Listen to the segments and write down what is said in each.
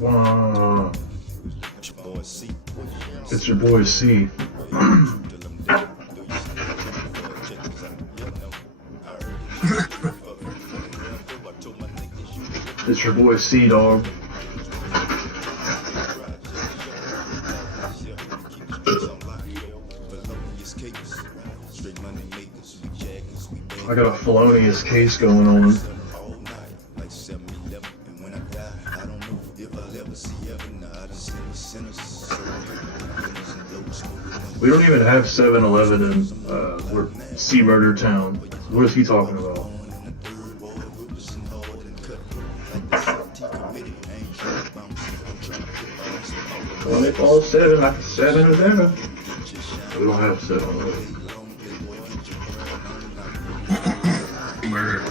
Wow. It's your boy C. It's your boy C, dog. I got a felonious case going on. We don't even have 7-Eleven in we're C Murder Town. What is he talking about? 24/7, like 7-Eleven. We don't have 7-Eleven. Murder.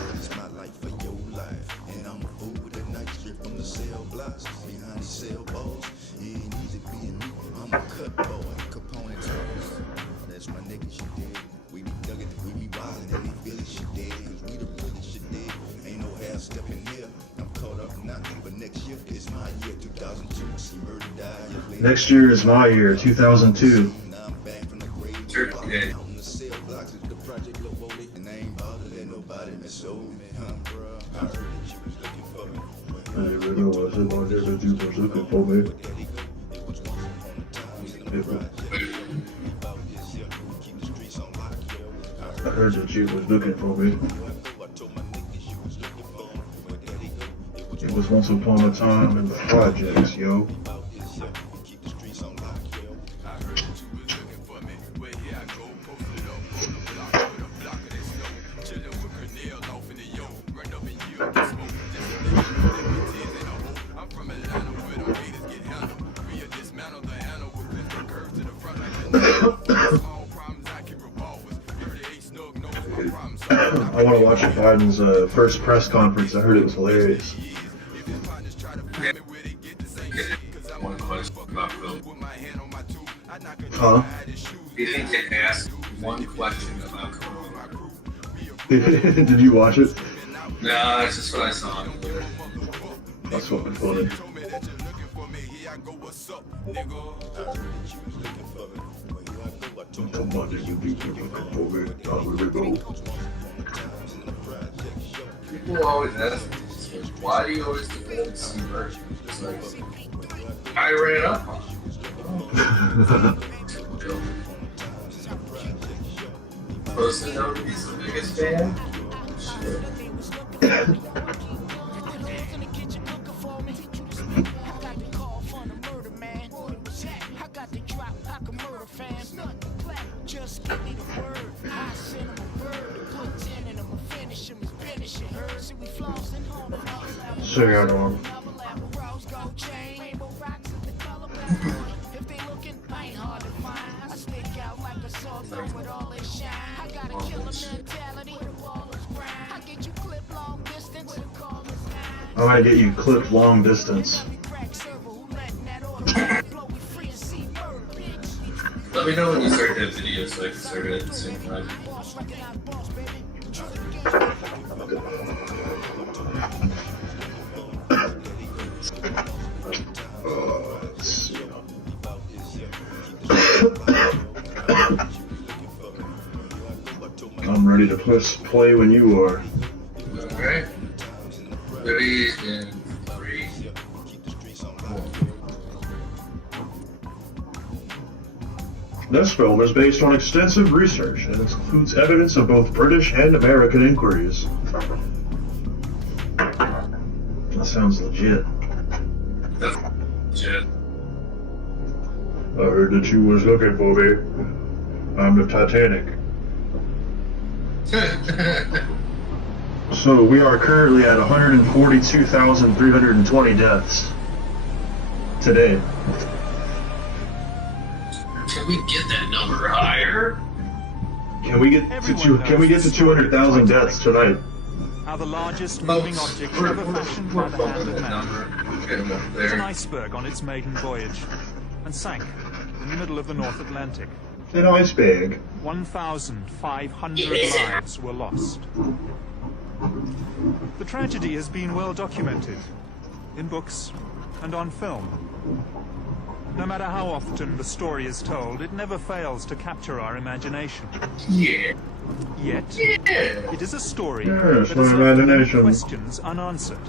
Next year is my year, 2002. Okay. I never know what I said about there, but you was looking for me. I heard that you was looking for me. It was once upon a time in the projects, yo. I want to watch Biden's first press conference. I heard it was hilarious. One question about Phil. Huh? You need to ask one question about Corona. Did you watch it? No, that's just what I saw on Twitter. That's fucking funny. Come on, you looking for me. Here we go. People always ask me, why do you always do that C version? It's like, I ran up on it. Supposed to know he's the biggest fan? Shit. Just give me the word. I send him a bird. Put 10 in him, I finish him, is finishing her. See, we flossing home. Sing out on. Rose gold chain. Rainbow rocks is the color black. If they looking, I ain't hard to find. I stick out like a sore thumb with all this shine. I got a killer mentality. I get you clip long distance. I'm gonna get you clipped long distance. Let me know when you start that video so I can start it at the same time. I'm ready to press play when you are. Alright. 3 and 3. This film is based on extensive research and includes evidence of both British and American inquiries. That sounds legit. That's legit. I heard that you was looking for me. I'm the Titanic. So we are currently at 142,320 deaths today. Can we get that number higher? Can we get to 200,000 deaths tonight? Are the largest moving object ever fashioned by the hand of man. Get him up It was an there. iceberg on its maiden voyage and sank in the middle of the North Atlantic. An iceberg. 1,500 lives were lost. The tragedy has been well documented in books, and on film. No matter how often the story is told, it never fails to capture our imagination. Yeah. Yet, it is a story Yes, that my has left many imagination. questions unanswered.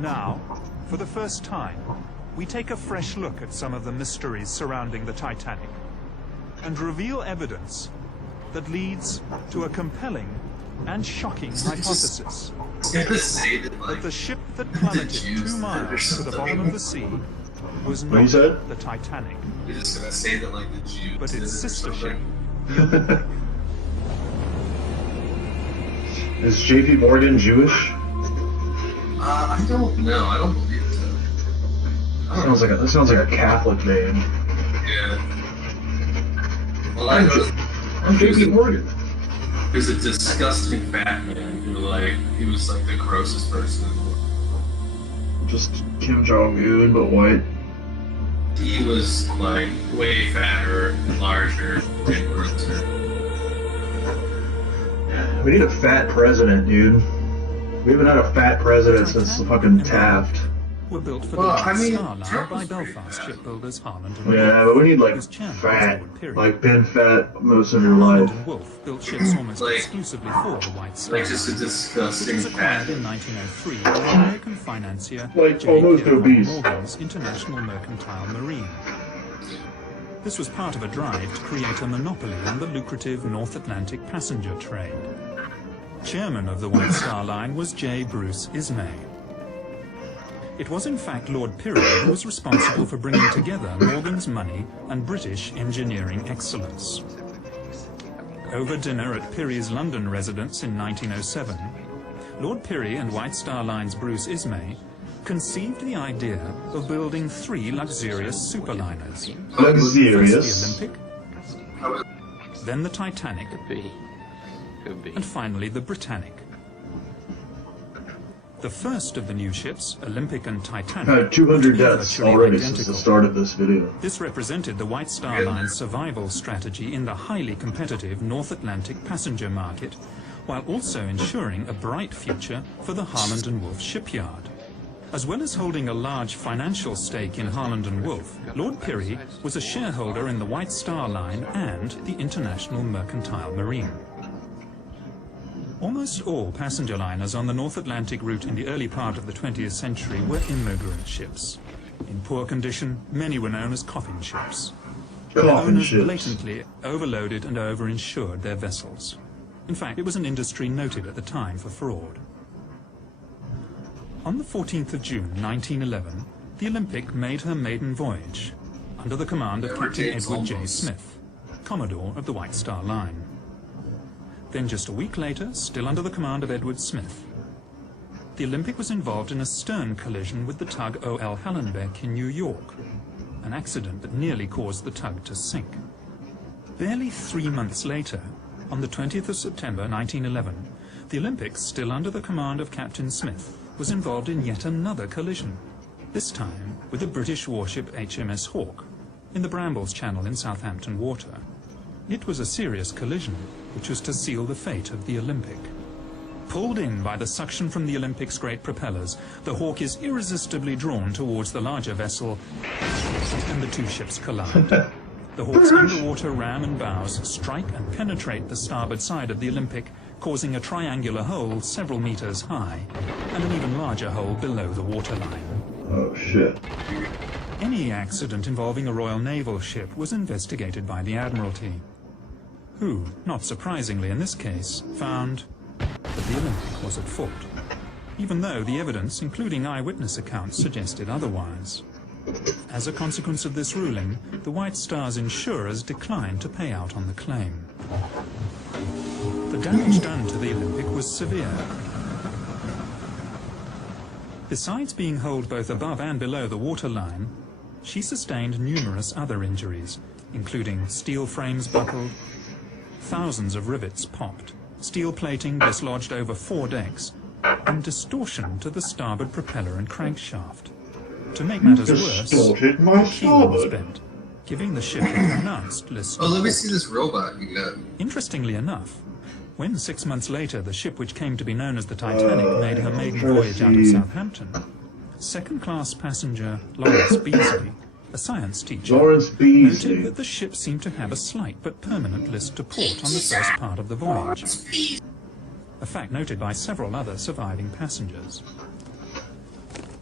Now, for the first time, we take a fresh look at some of the mysteries surrounding the Titanic and reveal evidence that leads to a compelling and shocking hypothesis Gonna say that, that like, the ship that plummeted Jews 2 miles or to the bottom of the sea was What you not said? the Titanic, you're just gonna say that, like, the Jews but did it its or sister ship, something. the Olympic. Is JP Morgan Jewish? I don't know. I don't believe so. That sounds like a Catholic name. Yeah. Well, I know I'm JP Morgan. there's a disgusting fat man who, like, he was, like, the grossest person in the world. Just Kim Jong-un, but white. He was, like, way fatter, larger, and grosser. We need a fat president, dude. We haven't had a fat president since fucking Taft. Were built for Well, the I mean, Star Line Trump by was pretty Belfast fat. shipbuilders Harland and Yeah, Wolff, but we need like whose chairman was fat, Lord Peary. like been fat most of your Harland life. and Wolff built ships almost Like- exclusively for the White Star Like, just a Line, which disgusting was acquired fat. in 1903 by American financier Like, J. almost Pierpont obese. Morgan's International Mercantile Marine. This was part of a drive to create a monopoly on the lucrative North Atlantic passenger trade. Chairman of the White Star Line was J. Bruce Ismay. It was in fact Lord Peary who was responsible for bringing together Morgan's money and British engineering excellence. Over dinner at Peary's London residence in 1907, Lord Peary and White Star Line's Bruce Ismay conceived the idea of building 3 luxurious superliners. First Luxurious. the Olympic, then the Titanic, Could be. and finally the Britannic. The first of the new ships, Olympic and Titanic, Had 200 were deaths virtually already since identical. the start of this video. This represented the White Star Line's survival strategy in the highly competitive North Atlantic passenger market, while also ensuring a bright future for the Harland and Wolff shipyard. As well as holding a large financial stake in Harland and Wolff, Lord Peary was a shareholder in the White Star Line and the International Mercantile Marine. Almost all passenger liners on the North Atlantic route in the early part of the 20th century were immigrant ships. In poor condition, many were known as coffin ships. Their Coffin owners ships. blatantly overloaded and overinsured their vessels. In fact, it was an industry noted at the time for fraud. On the 14th of June 1911, the Olympic made her maiden voyage under the command of Captain Edward J. Smith, Commodore of the White Star Line. Then just a week later, still under the command of Edward Smith, the Olympic was involved in a stern collision with the tug O.L. Hallenbeck in New York, an accident that nearly caused the tug to sink. Barely 3 months later, on the 20th of September 1911, the Olympic, still under the command of Captain Smith, was involved in yet another collision, this time with the British warship HMS Hawke in the Brambles Channel in Southampton Water. It was a serious collision, which was to seal the fate of the Olympic. Pulled in by the suction from the Olympic's great propellers, the Hawke is irresistibly drawn towards the larger vessel, and the two ships collide. The Hawke's underwater ram and bows strike and penetrate the starboard side of the Olympic, causing a triangular hole several meters high, and an even larger hole below the waterline. Oh shit. Any accident involving a Royal Naval ship was investigated by the Admiralty, who, not surprisingly in this case, found that the Olympic was at fault, even though the evidence, including eyewitness accounts, suggested otherwise. As a consequence of this ruling, the White Star's insurers declined to pay out on the claim. The damage done to the Olympic was severe. Besides being holed both above and below the waterline, she sustained numerous other injuries, including steel frames buckled, thousands of rivets popped, steel plating dislodged over 4 decks, and distortion to the starboard propeller and crankshaft. To make matters worse, Distorted my the keel was starboard. bent, giving the ship a pronounced list. Oh, let me see this robot you got. Interestingly enough, when 6 months later the ship which came to be known as the Titanic made her maiden voyage out of Southampton, second-class passenger Lawrence Beasley, a science teacher, Lawrence noted Beasley. that the ship seemed to have a slight but permanent list to port on the first part of the voyage, a fact noted by several other surviving passengers.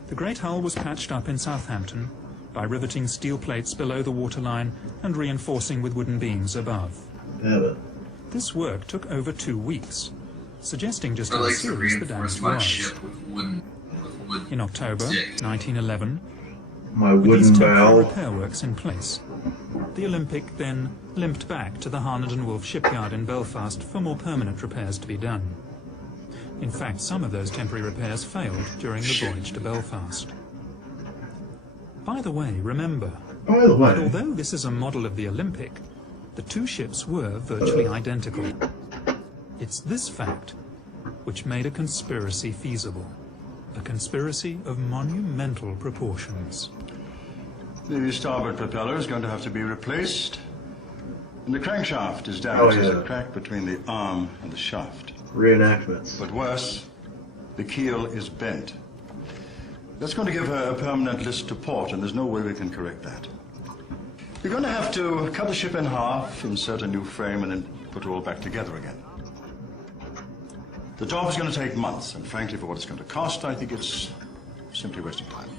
The great hull was patched up in Southampton by riveting steel plates below the waterline and reinforcing with wooden beams above. Damn it. This work took over 2 weeks, suggesting just I how like to serious the reinforce damage my was. ship with wood. In October 1911, My with these wooden temporary bow. repair works in place, the Olympic then limped back to the Harned and Wolff shipyard in Belfast for more permanent repairs to be done. In fact, some of those temporary repairs failed during the voyage to Belfast. By the way, remember By the that way, although this is a model of the Olympic, the two ships were virtually identical. It's this fact which made a conspiracy feasible. A conspiracy of monumental proportions. The starboard propeller is going to have to be replaced. And the crankshaft is damaged. There's a crack between the arm and the shaft. reenactments. But worse, the keel is bent. That's going to give her a permanent list to port, and there's no way we can correct that. We're going to have to cut the ship in half, insert a new frame, and then put it all back together again. The job is going to take months, and frankly, for what it's going to cost, I think it's simply wasting time.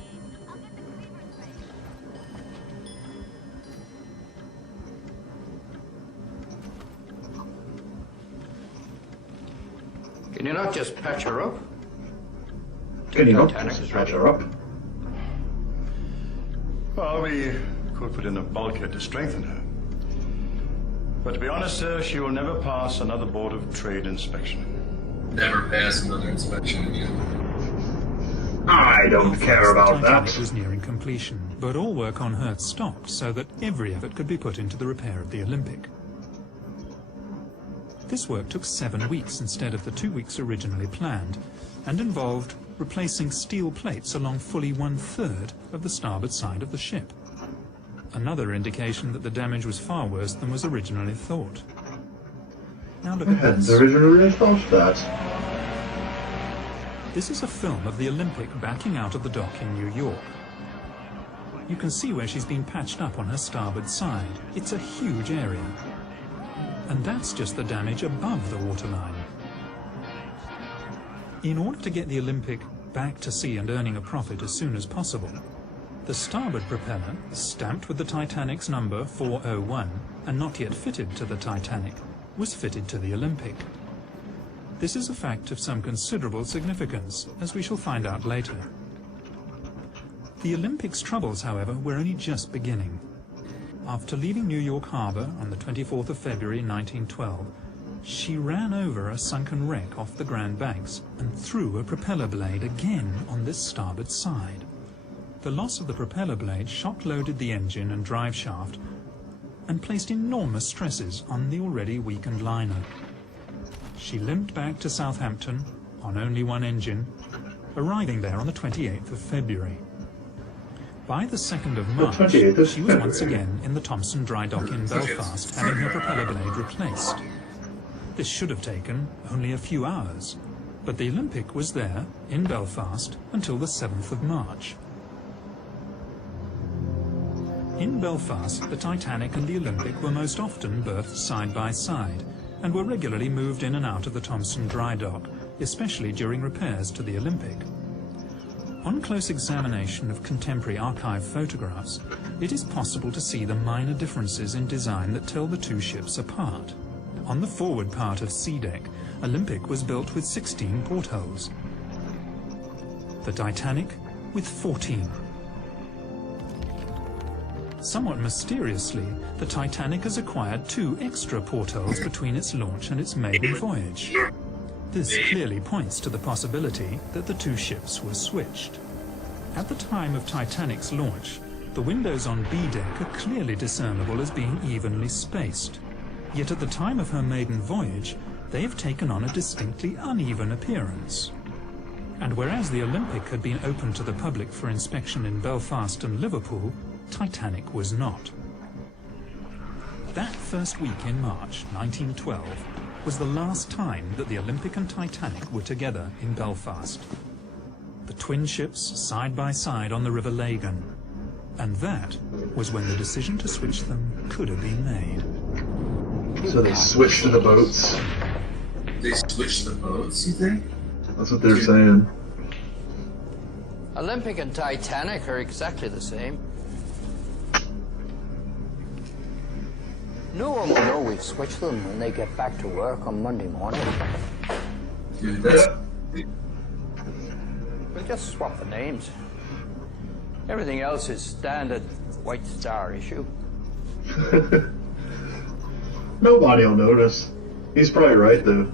Can you not just patch her up? Can you not Titanic just is patch ready. her up? Well, we could put in a bulkhead to strengthen her. But to be honest, sir, she will never pass another Board of Trade inspection. Never pass another inspection again. I don't care about The Titanic that. was nearing completion, but all work on her stopped so that every effort could be put into the repair of the Olympic. This work took 7 weeks instead of the 2 weeks originally planned, and involved replacing steel plates along fully 1/3 of the starboard side of the ship. Another indication that the damage was far worse than was originally thought. Now look I at hadn't this. originally thought that. This is a film of the Olympic backing out of the dock in New York. You can see where she's been patched up on her starboard side. It's a huge area. And that's just the damage above the waterline. In order to get the Olympic back to sea and earning a profit as soon as possible, the starboard propeller, stamped with the Titanic's number 401 and not yet fitted to the Titanic, was fitted to the Olympic. This is a fact of some considerable significance, as we shall find out later. The Olympic's troubles, however, were only just beginning. After leaving New York Harbor on the 24th of February 1912, she ran over a sunken wreck off the Grand Banks and threw a propeller blade again on this starboard side. The loss of the propeller blade shock-loaded the engine and drive shaft and placed enormous stresses on the already weakened liner. She limped back to Southampton on only one engine, arriving there on the 28th of February. By the 2nd of March, 28th of she was once February. again in the Thompson dry dock in Belfast, having her propeller blade replaced. This should have taken only a few hours, but the Olympic was there, in Belfast, until the 7th of March. In Belfast, the Titanic and the Olympic were most often berthed side by side, and were regularly moved in and out of the Thompson dry dock, especially during repairs to the Olympic. On close examination of contemporary archive photographs, it is possible to see the minor differences in design that tell the two ships apart. On the forward part of sea deck, Olympic was built with 16 portholes. The Titanic with 14. Somewhat mysteriously, the Titanic has acquired 2 extra portholes between its launch and its maiden voyage. This clearly points to the possibility that the two ships were switched. At the time of Titanic's launch, the windows on B deck are clearly discernible as being evenly spaced. Yet at the time of her maiden voyage, they have taken on a distinctly uneven appearance. And whereas the Olympic had been open to the public for inspection in Belfast and Liverpool, Titanic was not. That first week in March 1912 was the last time that the Olympic and Titanic were together in Belfast. the twin ships side by side on the River Lagan. And that was when the decision to switch them could have been made. So they switched to the boats. They switched the boats, you think? That's what they're saying. Olympic and Titanic are exactly the same. No one will know we've switched them when they get back to work on Monday morning. Dude, that's... We'll just swap the names. Everything else is standard White Star issue. Nobody will notice. He's probably right, though.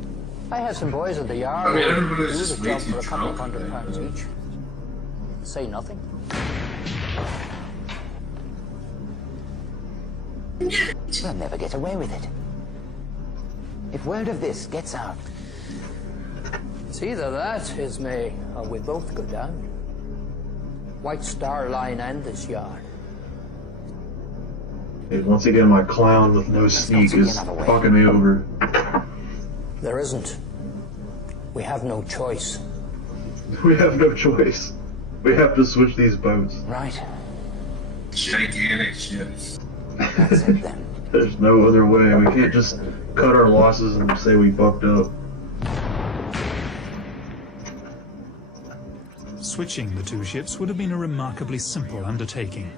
I had some boys at the yard I mean, who everybody was do just the way job too for a couple of drunk. £100 each. Say nothing. We'll never get away with it. If word of this gets out, It's either that, Ismay, or we both go down. White Star Line and this yard. Hey, once again, my clown with no sneak is fucking me over. There isn't. We have no choice. We have no choice. We have to switch these boats. right? Gigantic ships. That's it then. There's no other way. We can't just cut our losses and say we fucked up. Switching the two ships would have been a remarkably simple undertaking.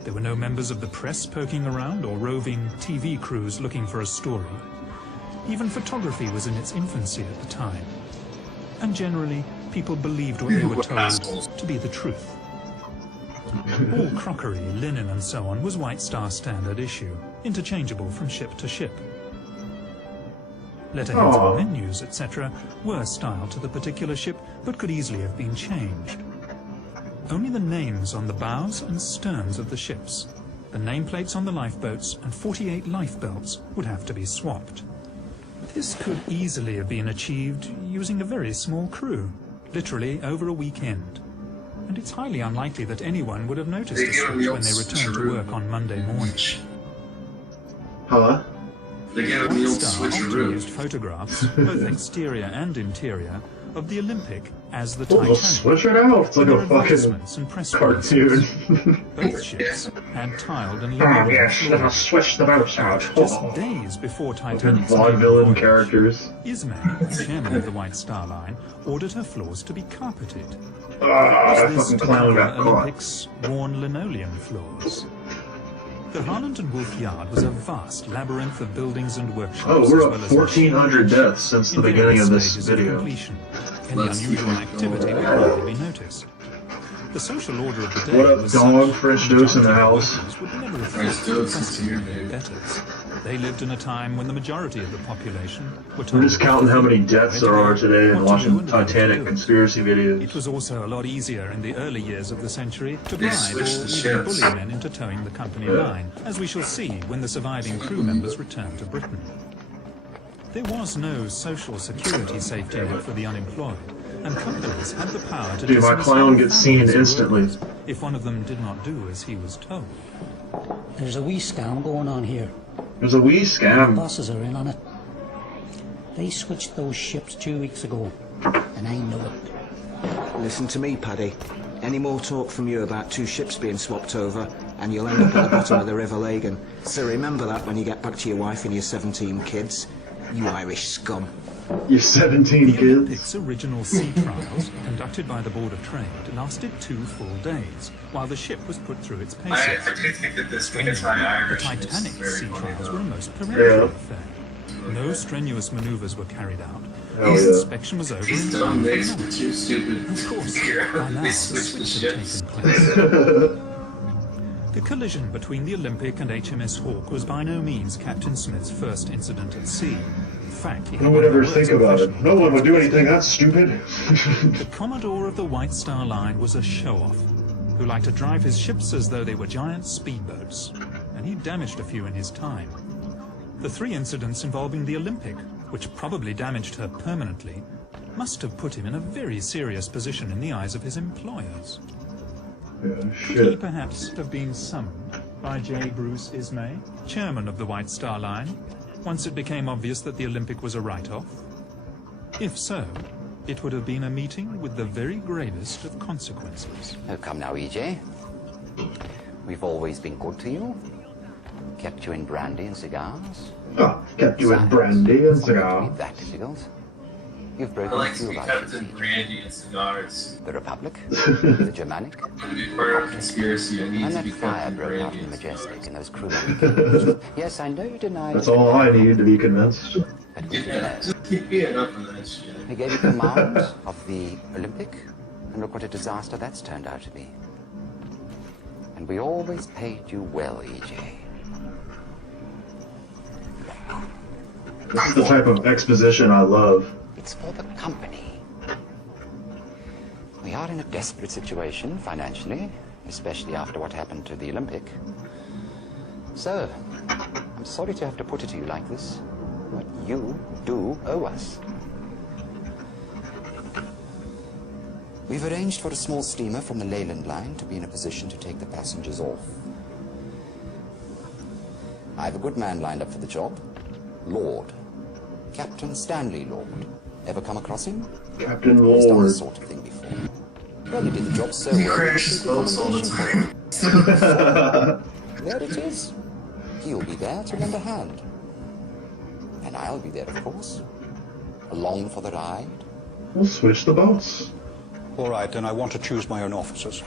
There were no members of the press poking around or roving TV crews looking for a story. Even photography was in its infancy at the time. And generally, people believed what they were told to be the truth. All crockery, linen and so on was White Star standard issue, interchangeable from ship to ship. Letterheads Aww. and menus, etc. were styled to the particular ship, but could easily have been changed. Only the names on the bows and sterns of the ships, the nameplates on the lifeboats and 48 lifebelts would have to be swapped. This could easily have been achieved using a very small crew, literally over a weekend. And it's highly unlikely that anyone would have noticed a switch when they returned to work on Monday morning. Huh? They get a White real Star often switcheroo. used photographs, both exterior and interior, of the Olympic as the Oh, they'll Titanic. switch it out. It's like in a their fucking advertisements and press cartoon. releases. Both ships had tiled and Oh laminated yes, let us switch the boats out. just days before Fucking Titanic's vaudevillain voyage, characters. Ismay, chairman of the White Star Line, ordered her floors to be carpeted. Ah, that Was this fucking to clown cover got caught. Olympics' worn linoleum floors? The Harland and Wolff Yard was a vast labyrinth of buildings and workshops. Oh, we're as up well as 1,400 deaths since the in beginning of various this stages video. completion. Any Let's unusual keep activity would going. hardly be noticed. The social order of the day What up, was dog? such French that Dose in the majority of house. workers would never have French faced Dose is questioning here, their babe. betters. They lived in a time when the majority of the population were told We're just counting how many deaths there are today and what to do watching and how to Titanic do it. conspiracy It videos. was also a lot easier in the early years of the century to They bribe or switched the even ships. bully men into towing the company line, as we shall see when the surviving crew members return to Britain. There was no social security safety net for the unemployed, and companies had the power to Dude, my dismiss clown whole gets seen families of instantly. workers if one of them did not do as he was told. There's a wee scam going on here. There's a wee scam. Bosses are in on it. They switched those ships 2 weeks ago, and I know it. Listen to me, Paddy. Any more talk from you about two ships being swapped over, and you'll end up at the bottom of the River Lagan. So remember that when you get back to your wife and your 17 kids. You Irish scum. You 17 The kids. Olympics' original sea trials, conducted by the Board of Trade, lasted 2 full days, while the ship was put through its I paces. do think that this Strangely, the anti-Irish Titanic is very sea funny, trials though. were a most peremptory Yeah. affair. No strenuous maneuvers were carried out. Hell The yeah. inspection was over in These time dumb for makes months. too stupid. Of course, Here, by now they the switched the switch had ships. taken place. The collision between the Olympic and HMS Hawke was by no means Captain Smith's first incident at sea. In fact, he had Who one would of the ever think worst about it? professional No one would do anything that stupid. The Commodore of the White Star Line was a show-off, who liked to drive his ships as though they were giant speedboats, and he damaged a few in his time. The 3 incidents involving the Olympic, which probably damaged her permanently, must have put him in a very serious position in the eyes of his employers. Yeah, Could he shit. perhaps have been summoned by J. Bruce Ismay, chairman of the White Star Line, once it became obvious that the Olympic was a write-off? If so, it would have been a meeting with the very gravest of consequences. Oh, come now, EJ. We've always been good to you. Kept you in brandy and cigars. Oh, kept you in brandy and cigars. That difficult. You've I broken like to through be our kept in brandy and cigars. The Republic, the Germanic, To be part of a conspiracy, I need and to that be fire kept in broke out brandy in the and Majestic cigars. and those crewmen. Yes, I know you deny That's it, all I need to be convinced. but we Yeah, just give me enough of that shit. We gave you command of the Olympic, and look what a disaster that's turned out to be. And we always paid you well, EJ. This is the type of exposition I love. It's for the company. We are in a desperate situation financially, especially after what happened to the Olympic. So, I'm sorry to have to put it to you like this, but you do owe us. We've arranged for a small steamer from the Leyland line to be in a position to take the passengers off. I have a good man lined up for the job. Lord. Captain Stanley Lord. Ever come across him? Captain He's done Lord. this sort of thing before. Well, he did the job so He well. crashes boats all the time. There it is. He'll be there to lend a hand. And I'll be there, of course. Along for the ride. We'll switch the boats. All right, then I want to choose my own officers.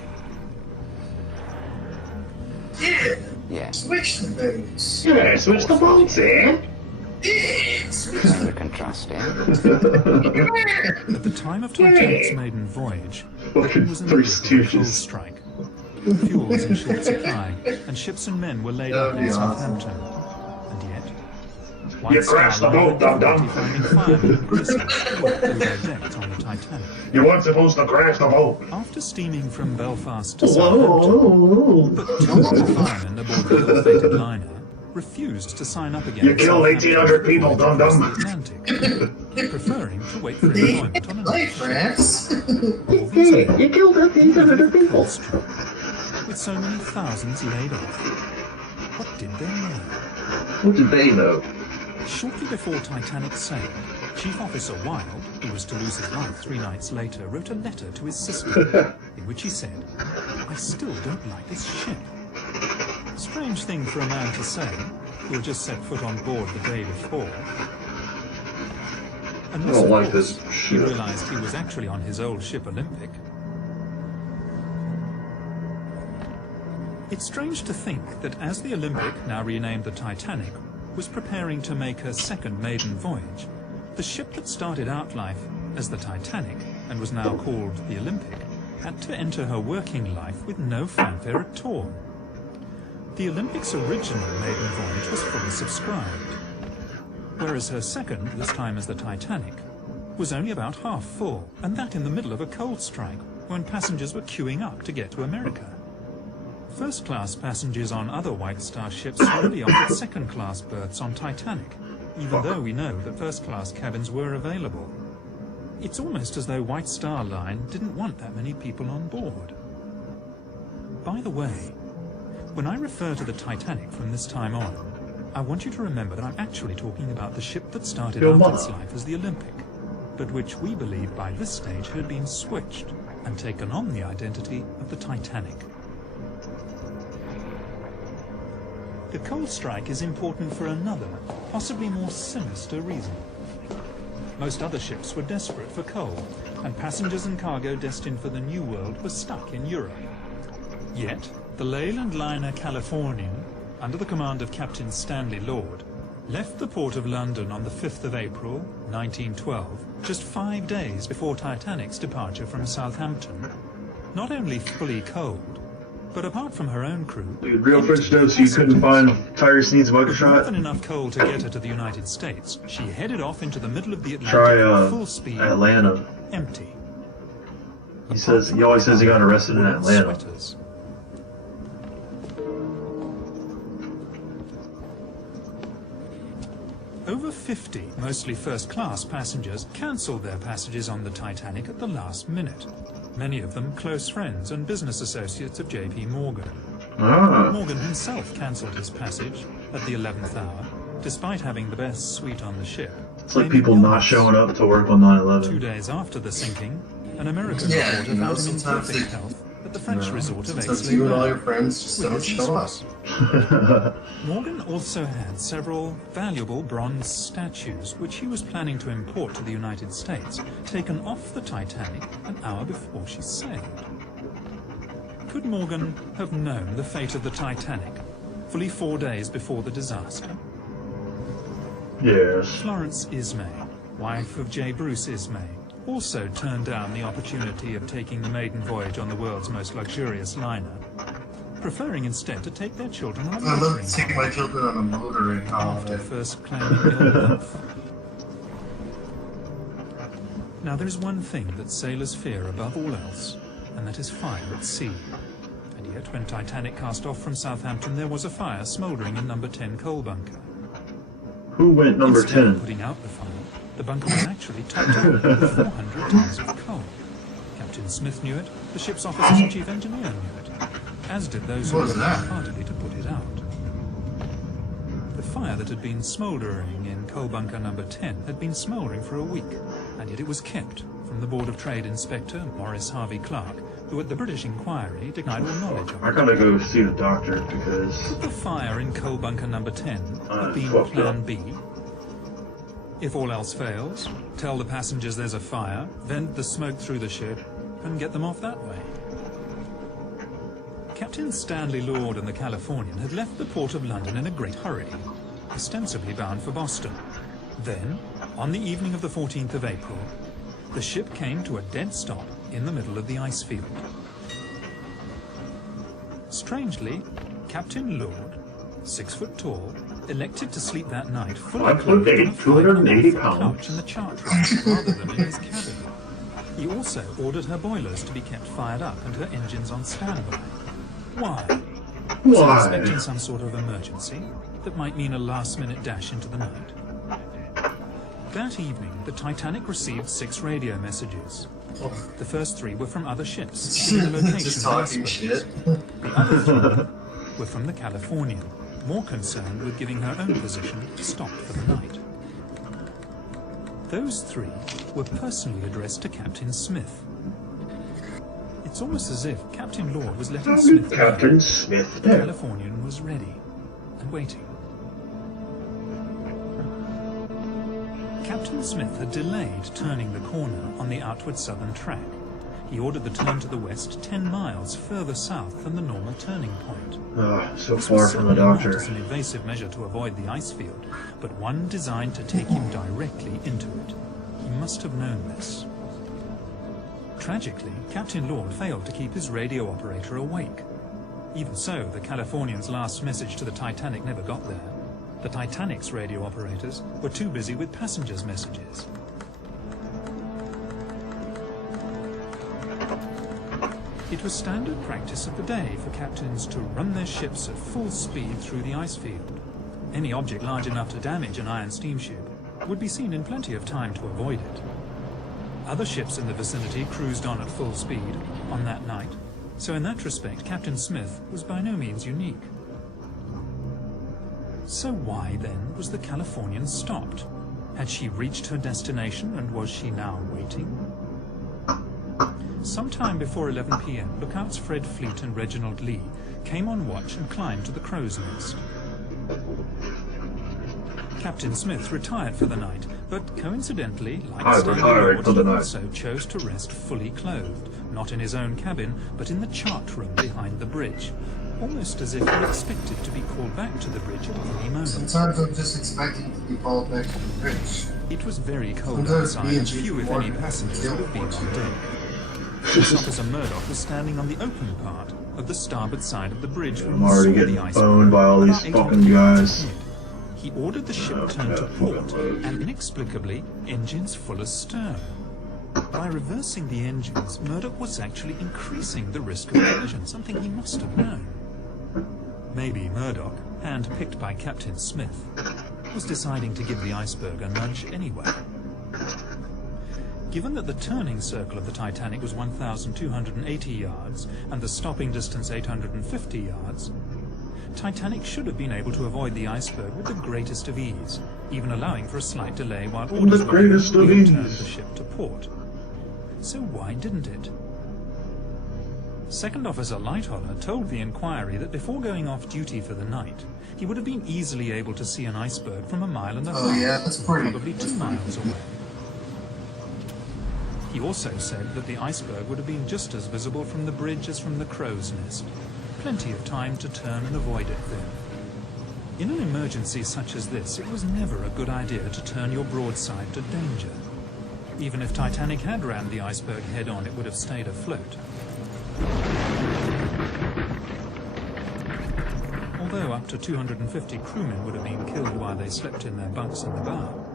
Yeah, Yeah. switch the boats. Yeah, switch the boats, eh? Yeah, switch You can trust him. At the time of Titanic's maiden voyage, Fucking Britain was in the Three middle of a coal Stooges. strike. Fuel was in short supply, and ships and men were laid up in Southampton. And yet, You crashed the boat, dum-dum. finding firemen and policemen worked through their decks on the Titanic. You weren't supposed to crash the boat. After steaming from Belfast to Southampton, but two of the firemen aboard the ill-fated liner refused to sign up again. You at killed Southampton 1,800 people, before they crossed dum-dum. the Atlantic, preferring to wait for employment on another Hey, ship. France. All these men You killed 1,800 people. with so many thousands laid off. What did they know? What did they know? Shortly before Titanic sailed, Chief Officer Wilde, who was to lose his life 3 nights later, wrote a letter to his sister, in which he said, "I still don't like this ship." Strange thing for a man to say, who had just set foot on board the day before. Unless, I don't of like course, this he ship. realized he was actually on his old ship Olympic. It's strange to think that as the Olympic, now renamed the Titanic, was preparing to make her second maiden voyage, the ship that started out life as the Titanic and was now called the Olympic had to enter her working life with no fanfare at all. The Olympic's original maiden voyage was fully subscribed, whereas her second, this time as the Titanic, was only about half full, and that in the middle of a coal strike when passengers were queuing up to get to America. First-class passengers on other White Star ships already offered second-class berths on Titanic, even though we know that first-class cabins were available. It's almost as though White Star Line didn't want that many people on board. By the way, when I refer to the Titanic from this time on, I want you to remember that I'm actually talking about the ship that started out its life as the Olympic, but which we believe by this stage had been switched and taken on the identity of the Titanic. The coal strike is important for another, possibly more sinister reason. Most other ships were desperate for coal, and passengers and cargo destined for the New World were stuck in Europe. Yet, the Leyland liner Californian, under the command of Captain Stanley Lord, left the port of London on the 5th of April, 1912, just 5 days before Titanic's departure from Southampton, not only fully coaled, but apart from her own crew, Dude, real French notes, you couldn't find Tyrese needs a with more mugshot. than enough coal to get her to the United States, she headed off into the middle of the Atlantic Try at full speed, Atlanta. empty. He always says he got arrested in Atlanta. Sweaters. Over 50, mostly first-class passengers, cancelled their passages on the Titanic at the last minute. Many of them close friends and business associates of J.P. Morgan. Ah. Morgan himself cancelled his passage at the 11th hour, despite having the best suite on the ship, It's like people not showing up to work on 9/11. 2 days after the sinking, an American Yeah, reporter you know, found him in sometimes perfect they- health at the French resort of Sometimes you and all your Wasteland. friends just don't show up. Morgan also had several valuable bronze statues, which he was planning to import to the United States, taken off the Titanic an hour before she sailed. Could Morgan have known the fate of the Titanic fully 4 days before the disaster? Yes. Florence Ismay, wife of J. Bruce Ismay, also turned down the opportunity of taking the maiden voyage on the world's most luxurious liner, preferring instead to take their children on a I love motoring to take my holiday children on a motoring after holiday. first claiming ill health. Now there's one thing that sailors fear above all else, and that is fire at sea. And yet when Titanic cast off from Southampton, there was a fire smouldering in number 10 coal bunker. Who went number Instead of 10? putting out the fire, the bunker was actually topped up with 400 tons of coal. Captain Smith knew it, the ship's officers and chief engineer knew it, as did those who What was worked that? heartily to put it out. The fire that had been smouldering in coal bunker number 10 had been smouldering for a week, and yet it was kept from the Board of Trade Inspector Maurice Harvey Clark, who at the British inquiry denied all knowledge of I it. gotta go see the doctor because Could the fire in coal bunker number 10 have been fucked plan up. B? If all else fails, tell the passengers there's a fire, vent the smoke through the ship, and get them off that way. Captain Stanley Lord and the Californian had left the port of London in a great hurry, ostensibly bound for Boston. Then, on the evening of the 14th of April, the ship came to a dead stop in the middle of the ice field. Strangely, Captain Lord, 6 foot tall, elected to sleep that night fully 5 foot clothed on 8, a 280 5 couch pounds. in the chart room rather than in his cabin. He also ordered her boilers to be kept fired up and her engines on standby. Why? Was he Why? expecting some sort of emergency that might mean a last-minute dash into the night? That evening, the Titanic received 6 radio messages. The first 3 were from other ships, giving the location Just of talking icebergs. shit. The other 3 were from the Californian, more concerned with giving her own position stopped for the night. Those 3 were personally addressed to Captain Smith. It's almost as if Captain Lord was letting How Smith did Captain know Smith the know? Californian was ready and waiting. Captain Smith had delayed turning the corner on the outward southern track. He ordered the turn to the west 10 miles further south than the normal turning point. So This far was from the certainly not doctor. as an evasive measure to avoid the ice field, but one designed to take him directly into it. He must have known this. Tragically, Captain Lord failed to keep his radio operator awake. Even so, the Californian's last message to the Titanic never got there. The Titanic's radio operators were too busy with passengers' messages. It was standard practice of the day for captains to run their ships at full speed through the ice field. Any object large enough to damage an iron steamship would be seen in plenty of time to avoid it. Other ships in the vicinity cruised on at full speed on that night, so in that respect Captain Smith was by no means unique. So why, then, was the Californian stopped? Had she reached her destination, and was she now waiting? Sometime before 11 p.m., lookouts Fred Fleet and Reginald Lee came on watch and climbed to the crow's nest. Captain Smith retired for the night, but coincidentally, like I Stanley retired Lord, for the he night. also chose to rest fully clothed, not in his own cabin, but in the chart room behind the bridge, almost as if he expected to be called back to the bridge at any moment. Sometimes I'm just expecting to be called back to the bridge. It was very cold Sometimes outside, me and and few, if any, passengers would have been on deck. Officer Murdoch was standing on the open part of the starboard side of the bridge when I'm he already saw getting the iceberg boned by all these about 800 fucking feet guys. ahead. He ordered the ship turned to port, and inexplicably, engines full astern. By reversing the engines, Murdoch was actually increasing the risk of collision, something he must have known. Maybe Murdoch, hand-picked by Captain Smith, was deciding to give the iceberg a nudge anyway. Given that the turning circle of the Titanic was 1,280 yards and the stopping distance 850 yards, Titanic should have been able to avoid the iceberg with the greatest of ease, even allowing for a slight delay while orders were given to return the ship to port. So why didn't it? Second Officer Lightholler told the inquiry that before going off duty for the night, he would have been easily able to see an iceberg from 1.5 miles, probably 2 miles away. He also said that the iceberg would have been just as visible from the bridge as from the crow's nest. Plenty of time to turn and avoid it then. In an emergency such as this, it was never a good idea to turn your broadside to danger. Even if Titanic had rammed the iceberg head-on, it would have stayed afloat. Although up to 250 crewmen would have been killed while they slept in their bunks in the bow.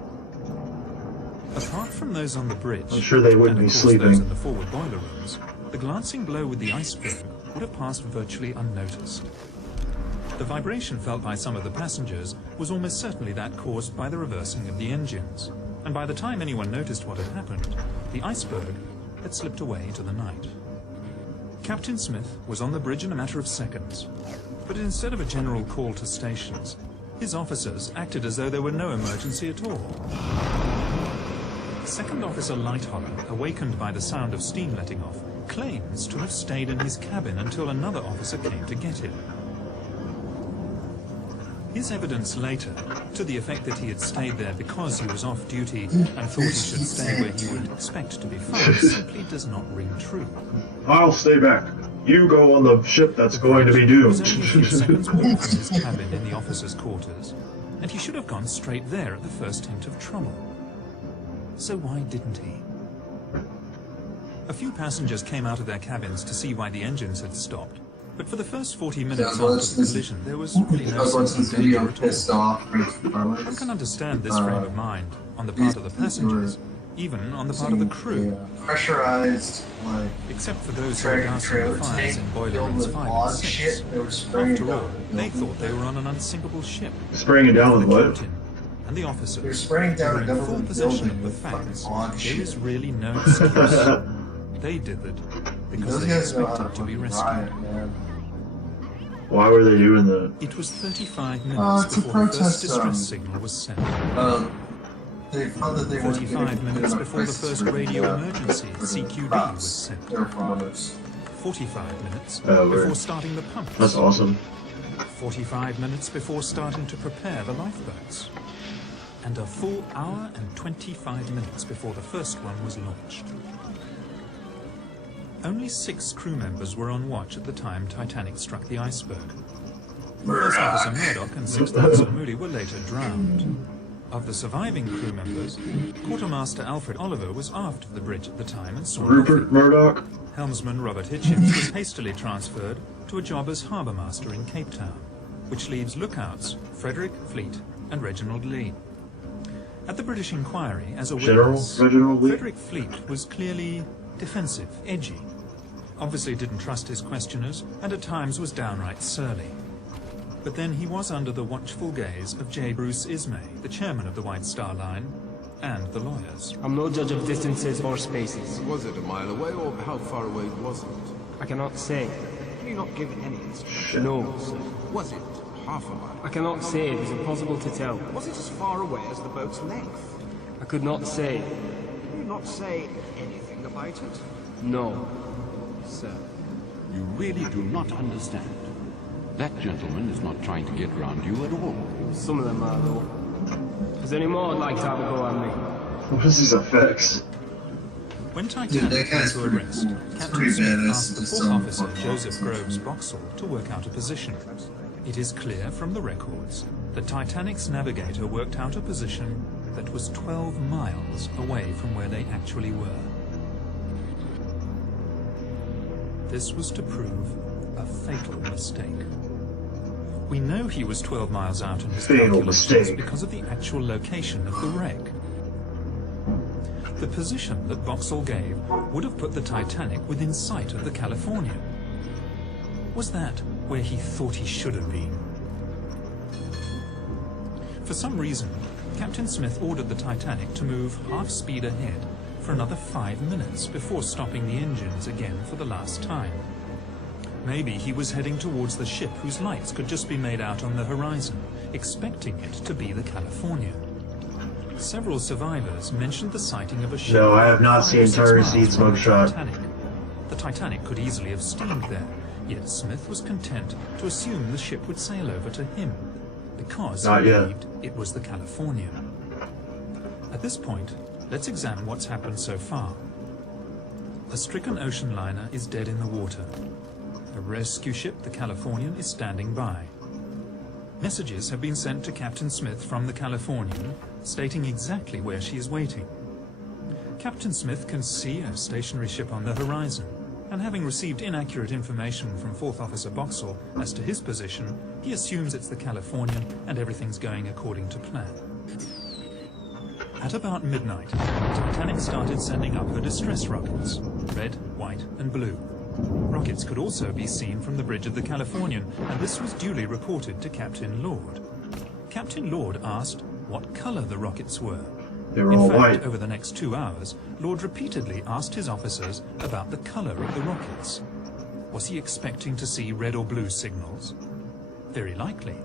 Apart from those on the bridge, I'm sure they wouldn't and be of course sleeping. those in the forward boiler rooms, the glancing blow with the iceberg would have passed virtually unnoticed. The vibration felt by some of the passengers was almost certainly that caused by the reversing of the engines, and by the time anyone noticed what had happened, the iceberg had slipped away into the night. Captain Smith was on the bridge in a matter of seconds, but instead of a general call to stations, his officers acted as though there were no emergency at all. Second Officer Lightholler, awakened by the sound of steam letting off, claims to have stayed in his cabin until another officer came to get him. His evidence later, to the effect that he had stayed there because he was off duty and thought he should stay where he would expect to be found, simply does not ring true. I'll stay back. You go on the ship that's going to be It doomed. was only a few seconds walk from his cabin in the officers' quarters, and he should have gone straight there at the first hint of trouble. So why didn't he? A few passengers came out of their cabins to see why the engines had stopped, but for the first 40 minutes after the collision, there was really no sense of danger at all. One can understand this frame of mind on the part of the passengers, even on the part of the crew. Pressurized, like, except for those who were dousing the fires in boiler rooms 5 and 6. After all, they thought they were on an unsinkable ship. Spraying it down with The what? captain and the officers They're spraying down were a in full government possession building of the with facts. fucking odd There shit. is really no excuse. They did it because Those they guys know how expected to be fucking rescued. riot, man. Why were they doing that? It was 35 minutes to before the first protest, distress signal was sent. They thought that they weren't 45 minutes enough before the places first for radio the, emergency, for the CQD, crops. was sent. They're farmers. 45 minutes Oh, before weird. starting the pumps. That's awesome. 45 minutes before starting to prepare the lifeboats. And a full hour and 25 minutes before the first one was launched. Only 6 crew members were on watch at the time Titanic struck the iceberg. First Officer Murdoch and Sixth Officer Moody were later drowned. Of the surviving crew members, Quartermaster Alfred Oliver was aft of the bridge at the time and saw Rupert Murdoch. Helmsman Robert Hitchens was hastily transferred to a job as harbour master in Cape Town, which leaves lookouts Frederick Fleet and Reginald Lee. At the British inquiry, as a General witness, Reginald Lee? Frederick Fleet was clearly defensive, edgy, obviously didn't trust his questioners, and at times was downright surly. But then he was under the watchful gaze of J. Bruce Ismay, the chairman of the White Star Line, and the lawyers. I'm no judge of distances or spaces. Was it a mile away, or how far away was it? I cannot say. Can you not give any instruction? No, sir. Was it half a mile? I cannot say. It is impossible to tell. Was it as far away as the boat's length? I could not say. Can you not say anything about it? No, sir. You really do not understand. That gentleman is not trying to get round you at all. Some of them are, though. Is there any more I'd like to have a go at me? What is these effects? When Titanic came to arrest, Captain Smith asked the fourth officer, Joseph Groves Boxall, to work out a position. It is clear from the records that Titanic's navigator worked out a position that was 12 miles away from where they actually were. This was to prove a fatal mistake. We know he was 12 miles out in his Fatal calculations mistake. because of the actual location of the wreck. The position that Boxall gave would have put the Titanic within sight of the Californian. Was that where he thought he should have been? For some reason, Captain Smith ordered the Titanic to move half speed ahead for another 5 minutes before stopping the engines again for the last time. Maybe he was heading towards the ship whose lights could just be made out on the horizon, expecting it to be the California. Several survivors mentioned the sighting of a ship. No, I have not seen Terry Seed's mugshot. The Titanic could easily have steamed there, yet Smith was content to assume the ship would sail over to him, because he believed it was the California. At this point, let's examine what's happened so far. A stricken ocean liner is dead in the water. A rescue ship, the Californian, is standing by. Messages have been sent to Captain Smith from the Californian, stating exactly where she is waiting. Captain Smith can see a stationary ship on the horizon, and having received inaccurate information from 4th Officer Boxall as to his position, he assumes it's the Californian and everything's going according to plan. At about midnight, the Titanic started sending up her distress rockets, red, white and blue. Rockets could also be seen from the bridge of the Californian, and this was duly reported to Captain Lord. Captain Lord asked what colour the rockets were. They were all white. Over the next 2 hours, Lord repeatedly asked his officers about the colour of the rockets. Was he expecting to see red or blue signals? Very likely.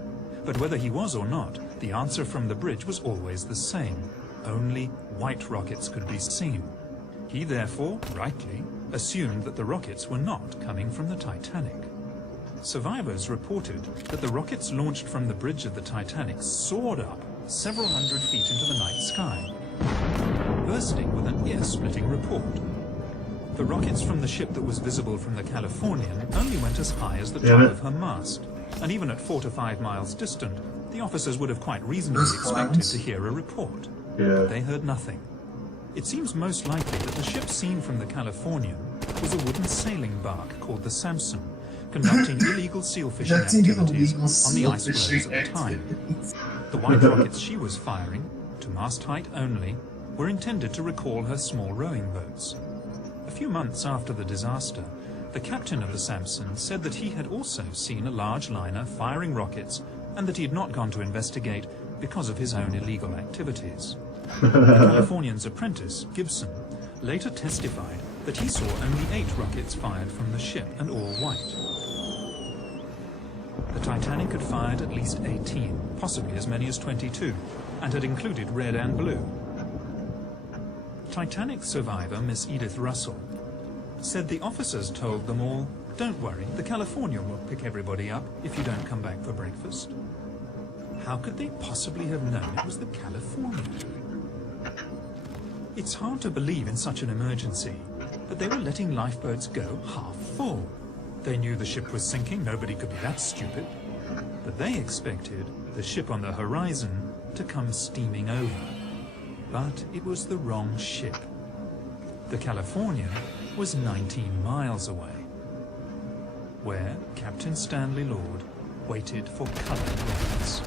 But whether he was or not, the answer from the bridge was always the same. Only white rockets could be seen. He therefore, rightly, assumed that the rockets were not coming from the Titanic. Survivors reported that the rockets launched from the bridge of the Titanic soared up several hundred feet into the night sky, bursting with an ear-splitting report. The rockets from the ship that was visible from the Californian only went as high as the top of her mast, and even at 4 to 5 miles distant, the officers would have quite reasonably expected to hear a report. They heard nothing. It seems most likely that the ship seen from the Californian was a wooden sailing bark called the Samson, conducting illegal seal fishing activities on the ice floes at the time. The white rockets she was firing, to mast height only, were intended to recall her small rowing boats. A few months after the disaster, the captain of the Samson said that he had also seen a large liner firing rockets and that he had not gone to investigate because of his own illegal activities. The Californian's apprentice, Gibson, later testified that he saw only 8 rockets fired from the ship, and all white. The Titanic had fired at least 18, possibly as many as 22, and had included red and blue. Titanic survivor Miss Edith Russell said the officers told them all, "Don't worry, the Californian will pick everybody up if you don't come back for breakfast." How could they possibly have known it was the Californian? It's hard to believe in such an emergency, but they were letting lifeboats go half full. They knew the ship was sinking, nobody could be that stupid. But they expected the ship on the horizon to come steaming over. But it was the wrong ship. The Californian was 19 miles away, where Captain Stanley Lord waited for coloured rockets.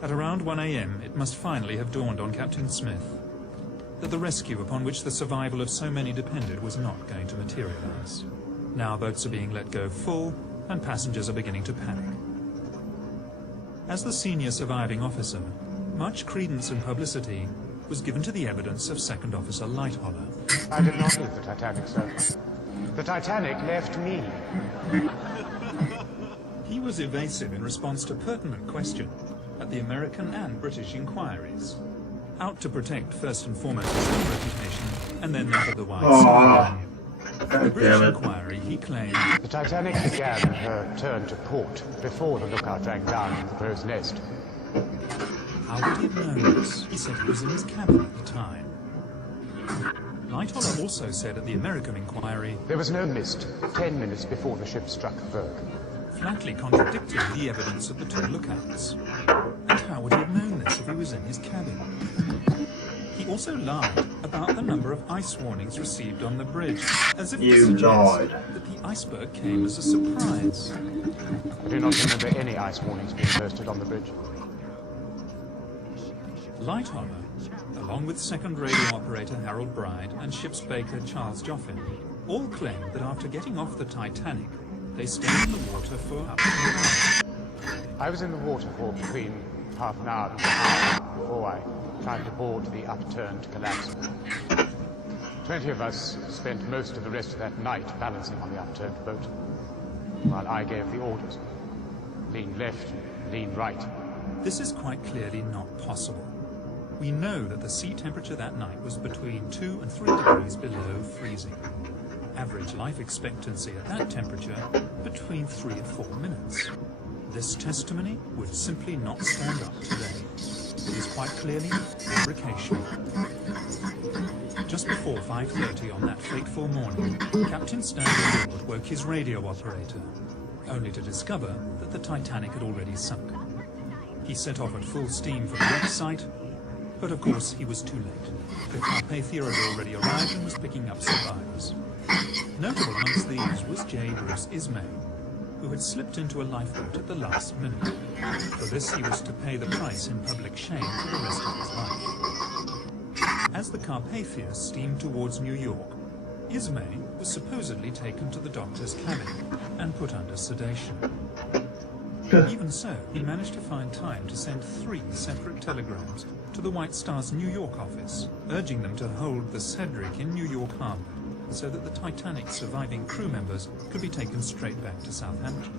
At around 1 a.m., it must finally have dawned on Captain Smith that the rescue upon which the survival of so many depended was not going to materialize. Now boats are being let go full, and passengers are beginning to panic. As the senior surviving officer, much credence and publicity was given to the evidence of Second Officer Lightholler. I did not leave the Titanic, sir. The Titanic left me. He was evasive in response to pertinent question at the American and British inquiries, out to protect first and foremost his own reputation, and then that of the White Star. The British inquiry, he claimed, the Titanic began her turn to port before the lookout drank down in the crow's nest. How would he have known this? He said he was in his cabin at the time. Lightholler also said at the American inquiry, there was no mist 10 minutes before the ship struck the berg, flatly contradicting the evidence of the 2 lookouts. And how would he have known this if he was in his cabin? He also lied about the number of ice warnings received on the bridge, as if to suggest that the iceberg came as a surprise. I do not remember any ice warnings being posted on the bridge. Lighthopper, along with second radio operator Harold Bride and ship's baker Charles Joffin, all claimed that after getting off the Titanic, they stayed in the water for up to an hour. I was in the water for between half an hour and an hour before I tried to board the upturned collapsible. 20 of us spent most of the rest of that night balancing on the upturned boat, while I gave the orders. Lean left, lean right. This is quite clearly not possible. We know that the sea temperature that night was between 2 and 3 degrees below freezing. Average life expectancy at that temperature between 3 and 4 minutes. This testimony would simply not stand up today. It is quite clearly fabrication. Just before 5:30 on that fateful morning, Captain Stanley Ward woke his radio operator, only to discover that the Titanic had already sunk. He set off at full steam for the wreck site, but of course he was too late. The Carpathia had already arrived and was picking up survivors. Notable amongst these was J. Bruce Ismay, who had slipped into a lifeboat at the last minute. For this he was to pay the price in public shame for the rest of his life. As the Carpathia steamed towards New York, Ismay was supposedly taken to the doctor's cabin and put under sedation. Even so, he managed to find time to send 3 separate telegrams to the White Star's New York office, urging them to hold the Cedric in New York Harbor so that the Titanic's surviving crew members could be taken straight back to Southampton.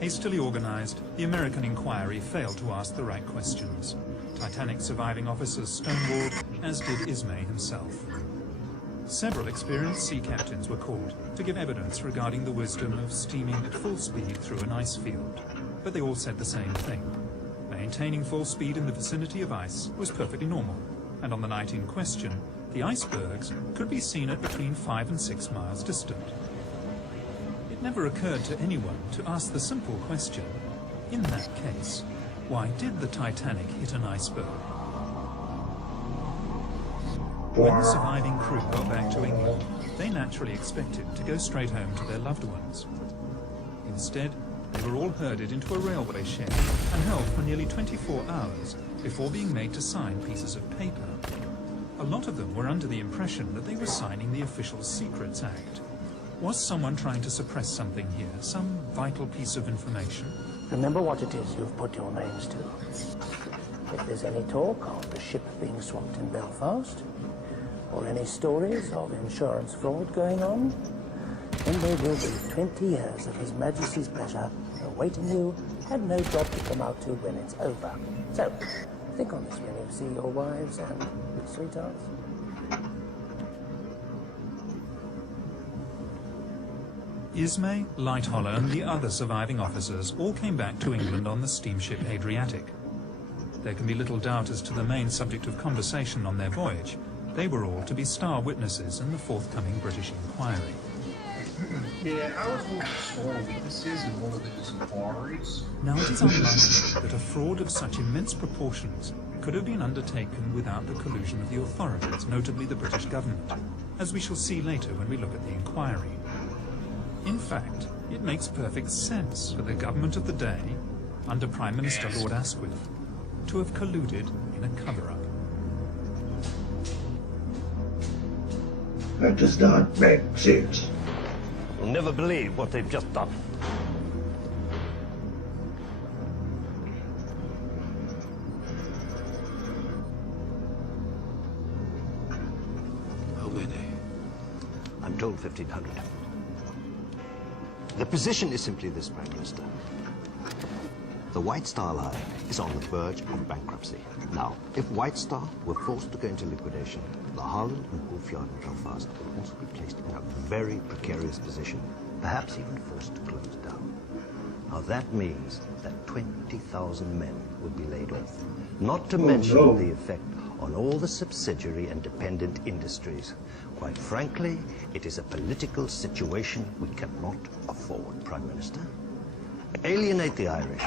Hastily organized, the American inquiry failed to ask the right questions. Titanic surviving officers stonewalled, as did Ismay himself. Several experienced sea captains were called to give evidence regarding the wisdom of steaming at full speed through an ice field, but they all said the same thing. Maintaining full speed in the vicinity of ice was perfectly normal, and on the night in question, the icebergs could be seen at between 5 and 6 miles distant. It never occurred to anyone to ask the simple question, in that case, why did the Titanic hit an iceberg? When the surviving crew got back to England, they naturally expected to go straight home to their loved ones. Instead, they were all herded into a railway shed and held for nearly 24 hours before being made to sign pieces of paper. A lot of them were under the impression that they were signing the Official Secrets Act. Was someone trying to suppress something here, some vital piece of information? Remember what it is you've put your names to. If there's any talk of the ship being swamped in Belfast, or any stories of insurance fraud going on, then there will be 20 years of His Majesty's pleasure awaiting you and no job to come out to when it's over. So, think on this when you see your wives and your sweethearts. Ismay, Lightoller and the other surviving officers all came back to England on the steamship Adriatic. There can be little doubt as to the main subject of conversation on their voyage. They were all to be star witnesses in the forthcoming British inquiry. Yeah, I was one of the star witnesses in one of those inquiries. Now it is unlikely that a fraud of such immense proportions could have been undertaken without the collusion of the authorities, notably the British government, as we shall see later when we look at the inquiry. In fact, it makes perfect sense for the government of the day, under Prime Minister Lord Asquith, to have colluded in a cover-up. That does not make sense. You'll never believe what they've just done. How many? I'm told 1,500. The position is simply this, Prime Minister. The White Star Line is on the verge of bankruptcy. Now, if White Star were forced to go into liquidation, the Holland and Wolf Yard in Belfast would also be placed in a very precarious position, perhaps even forced to close down. Now that means that 20,000 men would be laid off, not to mention the effect on all the subsidiary and dependent industries. Quite frankly, it is a political situation we cannot afford, Prime Minister. Alienate the Irish,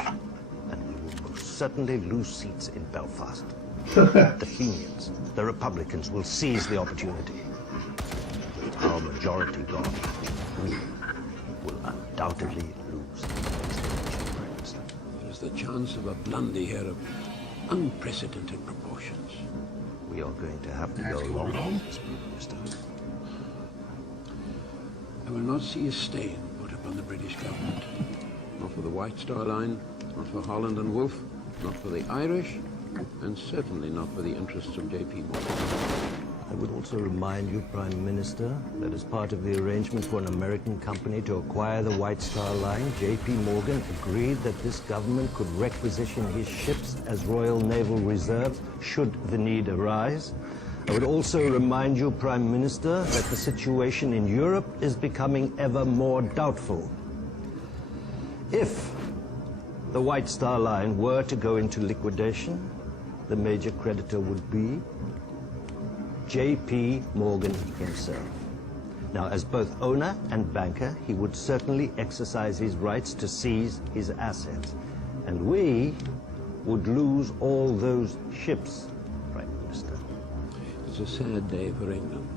and we will most certainly lose seats in Belfast. The Fenians, the Republicans, will seize the opportunity. With our majority gone, we will undoubtedly lose the next Prime Minister. There is the chance of a blunder here of unprecedented proportions. We are going to have to go along with this, Prime Minister. I will not see a stain put upon the British government. Not for the White Star Line, not for Holland and Wolf, not for the Irish, and certainly not for the interests of J.P. Morgan. I would also remind you, Prime Minister, that as part of the arrangement for an American company to acquire the White Star Line, J.P. Morgan agreed that this government could requisition his ships as Royal Naval Reserves should the need arise. I would also remind you, Prime Minister, that the situation in Europe is becoming ever more doubtful. If the White Star Line were to go into liquidation, the major creditor would be J.P. Morgan himself. Now, as both owner and banker, he would certainly exercise his rights to seize his assets. And we would lose all those ships, Prime Minister. It's a sad day for England.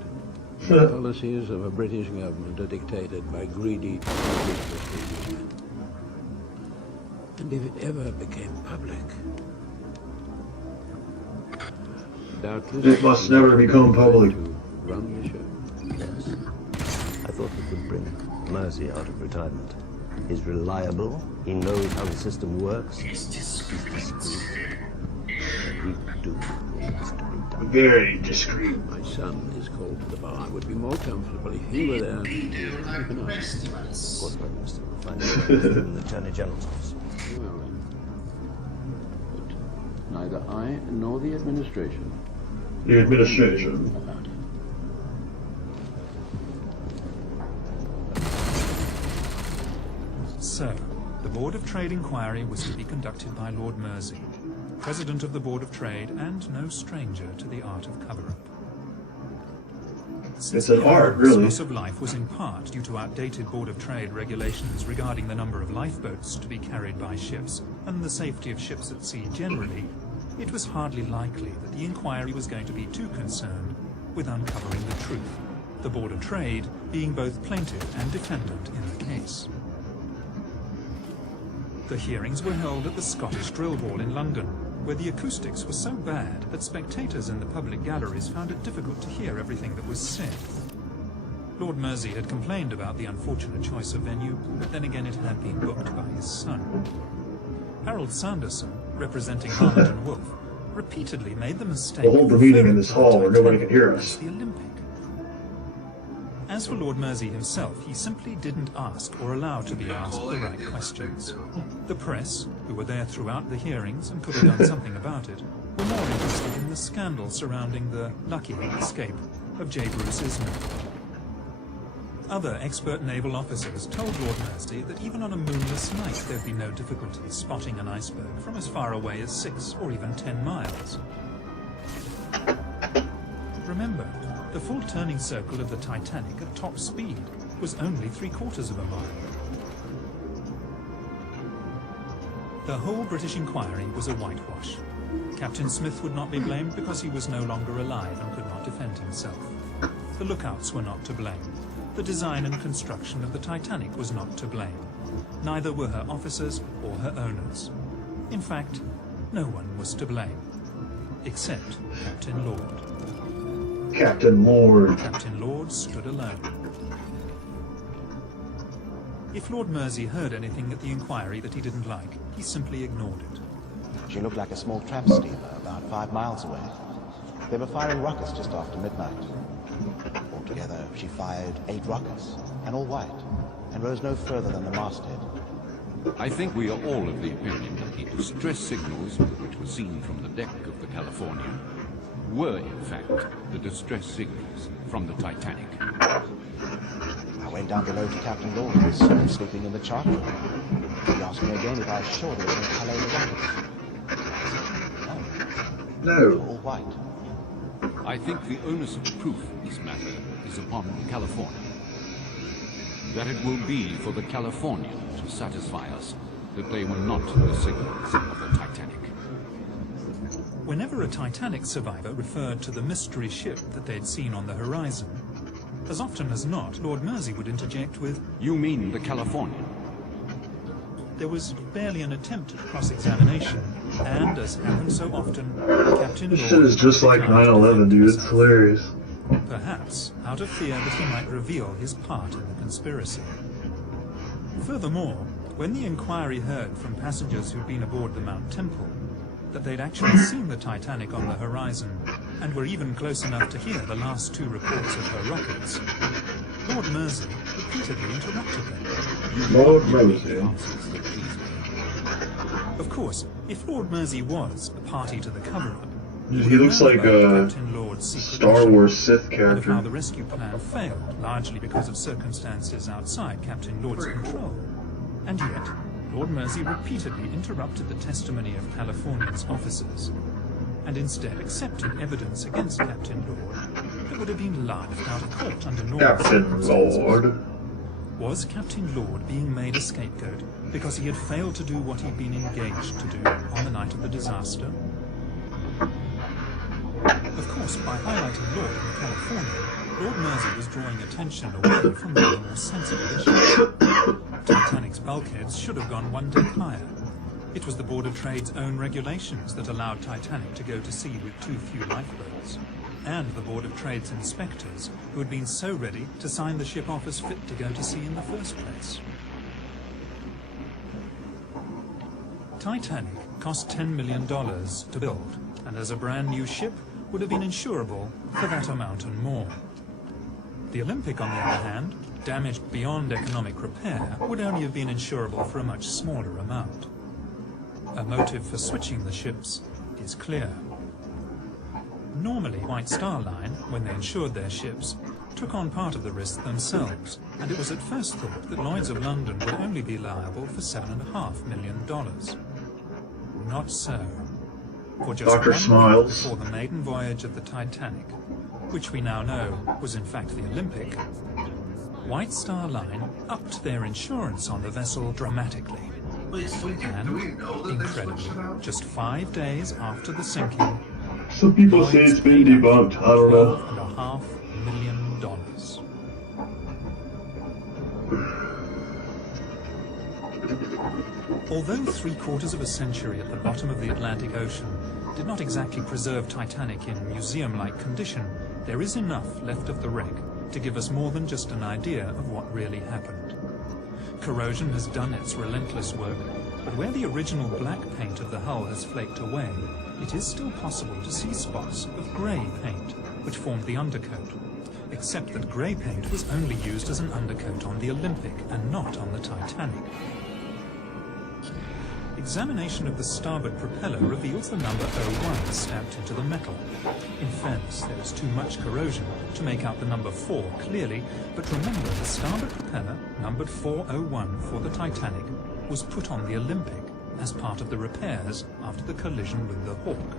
The policies of a British government are dictated by greedy businessmen. And if it ever became public, doubtless It must never become public. run the show. Yes. I thought we could bring Mersey out of retirement. He's reliable, he knows how the system works, he's discreet, and he could do what needs to be done. Very discreet. My son is called to the bar. I would be more comfortable if he were there. Of course, Prime Minister, we'll find out in the Attorney General's office. Well then. But neither I nor the administration. The administration. So, the Board of Trade inquiry was to be conducted by Lord Mersey, President of the Board of Trade and no stranger to the art of cover-up. It's an art, really. Loss of life was in part due to outdated Board of Trade regulations regarding the number of lifeboats to be carried by ships and the safety of ships at sea generally. It was hardly likely that the inquiry was going to be too concerned with uncovering the truth, the Board of Trade being both plaintiff and defendant in the case. The hearings were held at the Scottish Drill Hall in London, where the acoustics were so bad that spectators in the public galleries found it difficult to hear everything that was said. Lord Mersey had complained about the unfortunate choice of venue, but then again it had been booked by his son. Harold Sanderson, representing Harland and Wolff, repeatedly made the mistake We'll hold the meeting in this hall where nobody can hear us. the Olympic. As for Lord Mersey himself, he simply didn't ask or allow to be asked the right questions. The press, who were there throughout the hearings and could have done something about it, were more interested in the scandal surrounding the lucky escape of J. Bruce Ismay. Other expert naval officers told Lord Mersey that even on a moonless night there'd be no difficulty spotting an iceberg from as far away as 6 or even 10 miles. Remember, the full turning circle of the Titanic at top speed was only 3/4 of a mile. The whole British inquiry was a whitewash. Captain Smith would not be blamed because he was no longer alive and could not defend himself. The lookouts were not to blame. The design and construction of the Titanic was not to blame. Neither were her officers or her owners. In fact, no one was to blame, except Captain Lord. Captain Lord. Captain Lord stood alone. If Lord Mersey heard anything at the inquiry that he didn't like, he simply ignored it. She looked like a small tramp steamer about 5 miles away. They were firing rockets just after midnight. Altogether, she fired 8 rockets, and all white, and rose no further than the masthead. I think we are all of the opinion that the distress signals, which were seen from the deck of the California, were in fact the distress signals from the Titanic. I went down below to Captain Lord, who was sleeping in the chart room. He asked me again if I was sure there was no color in the rockets. No. All white. I think the onus of proof in this matter is upon the California. That it will be for the Californian to satisfy us that they were not the signals of the Titanic. Whenever a Titanic survivor referred to the mystery ship that they'd seen on the horizon, as often as not, Lord Mersey would interject with, "You mean the Californian?" There was barely an attempt at cross-examination, and, as happened so often, Captain This Lord... shit is just like 9/11, dude. It's hilarious. Perhaps out of fear that he might reveal his part in the conspiracy. Furthermore, when the inquiry heard from passengers who'd been aboard the Mount Temple that they'd actually seen the Titanic on the horizon, and were even close enough to hear the last two reports of her rockets, Lord Mersey repeatedly interrupted them. Lord Mersey. Of course, if Lord Mersey was a party to the cover-up, He looks like a Star Wars Sith and of character. how the rescue plan failed, largely because of circumstances outside Captain Lord's control. And yet, Lord Mersey repeatedly interrupted the testimony of California's officers, and instead accepted evidence against Captain Lord that would have been laughed out of court under normal Captain circumstances. Lord. Was Captain Lord being made a scapegoat because he had failed to do what he'd been engaged to do on the night of the disaster? Of course, by highlighting Lord in California, Lord Mersey was drawing attention away from the more sensitive issue. Titanic's bulkheads should have gone one deck higher. It was the Board of Trade's own regulations that allowed Titanic to go to sea with too few lifeboats, and the Board of Trade's inspectors who had been so ready to sign the ship off as fit to go to sea in the first place. Titanic cost $10 million to build, and as a brand new ship would have been insurable for that amount and more. The Olympic, on the other hand, damaged beyond economic repair, would only have been insurable for a much smaller amount. A motive for switching the ships is clear. Normally, White Star Line, when they insured their ships, took on part of the risk themselves, and it was at first thought that Lloyd's of London would only be liable for $7.5 million. Not so. For just Dr. 1 week Smiles. before the maiden voyage of the Titanic, which we now know was in fact the Olympic, White Star Line upped their insurance on the vessel dramatically. And, incredibly, just 5 days after the sinking, Some people say it's been debunked. I don't know. $12.5 million. Although 3/4 of a century at the bottom of the Atlantic Ocean did not exactly preserve Titanic in museum-like condition, there is enough left of the wreck to give us more than just an idea of what really happened. Corrosion has done its relentless work, but where the original black paint of the hull has flaked away, it is still possible to see spots of grey paint, which formed the undercoat, except that grey paint was only used as an undercoat on the Olympic and not on the Titanic. Examination of the starboard propeller reveals the number 01 stamped into the metal. In fairness, there is too much corrosion to make out the number 4 clearly, but remember the starboard propeller, numbered 401 for the Titanic, was put on the Olympic as part of the repairs after the collision with the Hawk.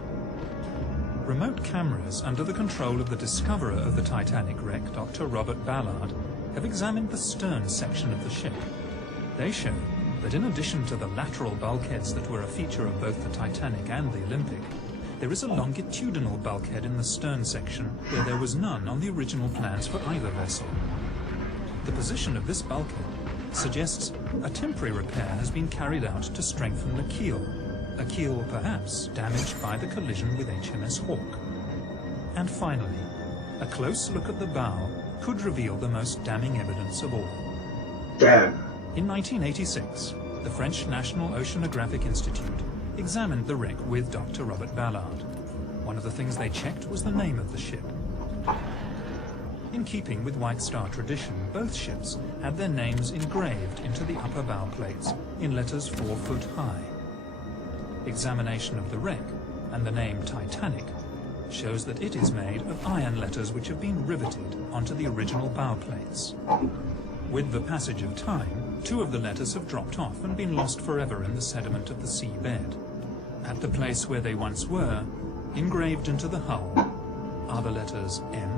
Remote cameras under the control of the discoverer of the Titanic wreck, Dr. Robert Ballard, have examined the stern section of the ship. They show that in addition to the lateral bulkheads that were a feature of both the Titanic and the Olympic, there is a longitudinal bulkhead in the stern section where there was none on the original plans for either vessel. The position of this bulkhead suggests a temporary repair has been carried out to strengthen the keel, a keel perhaps damaged by the collision with HMS Hawk. And finally, a close look at the bow could reveal the most damning evidence of all. Damn. In 1986, the French National Oceanographic Institute examined the wreck with Dr. Robert Ballard. One of the things they checked was the name of the ship. In keeping with White Star tradition, both ships had their names engraved into the upper bow plates in letters 4 foot high. Examination of the wreck and the name Titanic shows that it is made of iron letters which have been riveted onto the original bow plates. With the passage of time, 2 of the letters have dropped off and been lost forever in the sediment of the seabed. At the place where they once were, engraved into the hull, are the letters M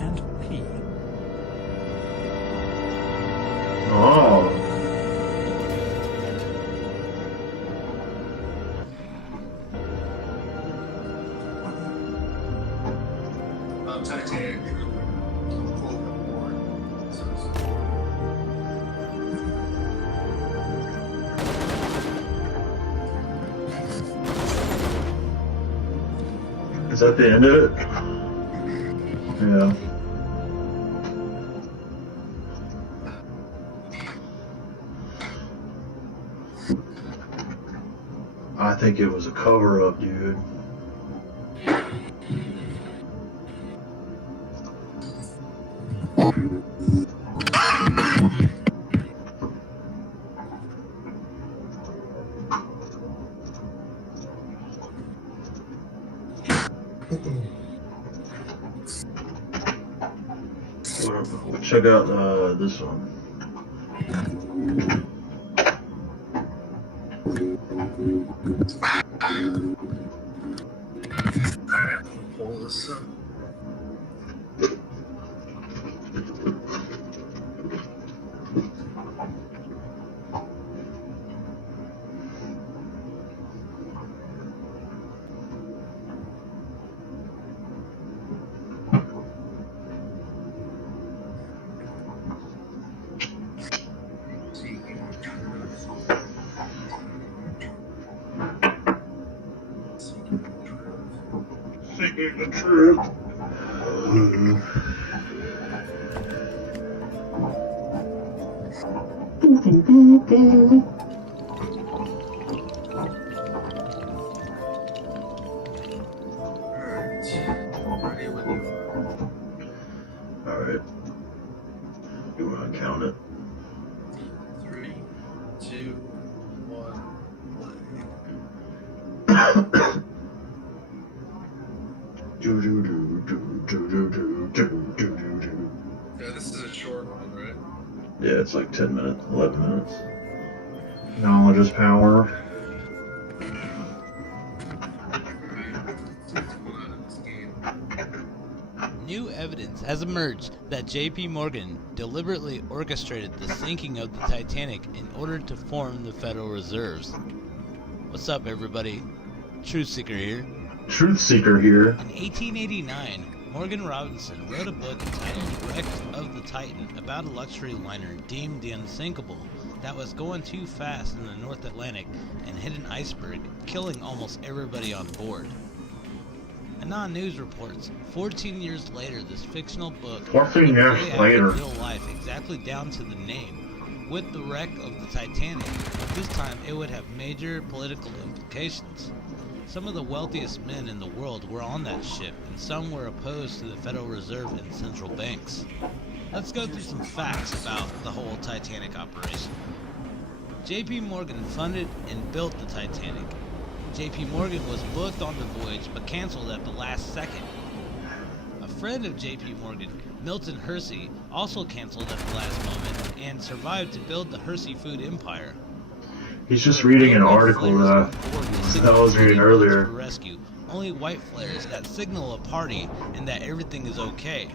and P. Oh. Titanic. Is that the end of it? Yeah. I think it was a cover-up, dude. Check out this one. Alright, pull this up. Seeking the truth. Alright. You want to count it? 3, 2, 1, Yeah, this is a short one, right? Yeah, it's like 10 minutes, 11 minutes. Knowledge is power. New evidence has emerged that J.P. Morgan deliberately orchestrated the sinking of the Titanic in order to form the Federal Reserves. What's up, everybody? Truth Seeker here. Truth Seeker here. In 1889, Morgan Robinson wrote a book entitled Wreck of the Titan about a luxury liner deemed the unsinkable that was going too fast in the North Atlantic and hit an iceberg, killing almost everybody on board. Anon News reports 14 years later this fictional book 14 years later. real life exactly down to the name, with the wreck of the Titanic, but this time it would have major political implications. Some of the wealthiest men in the world were on that ship, and some were opposed to the Federal Reserve and central banks. Let's go through some facts about the whole Titanic operation. J.P. Morgan funded and built the Titanic. J.P. Morgan was booked on the voyage but canceled at the last second. A friend of J.P. Morgan, Milton Hersey, also canceled at the last moment and survived to build the Hersey food empire. He's just reading an article that I was reading earlier. Rescue. Only white flares that signal a party and that everything is okay.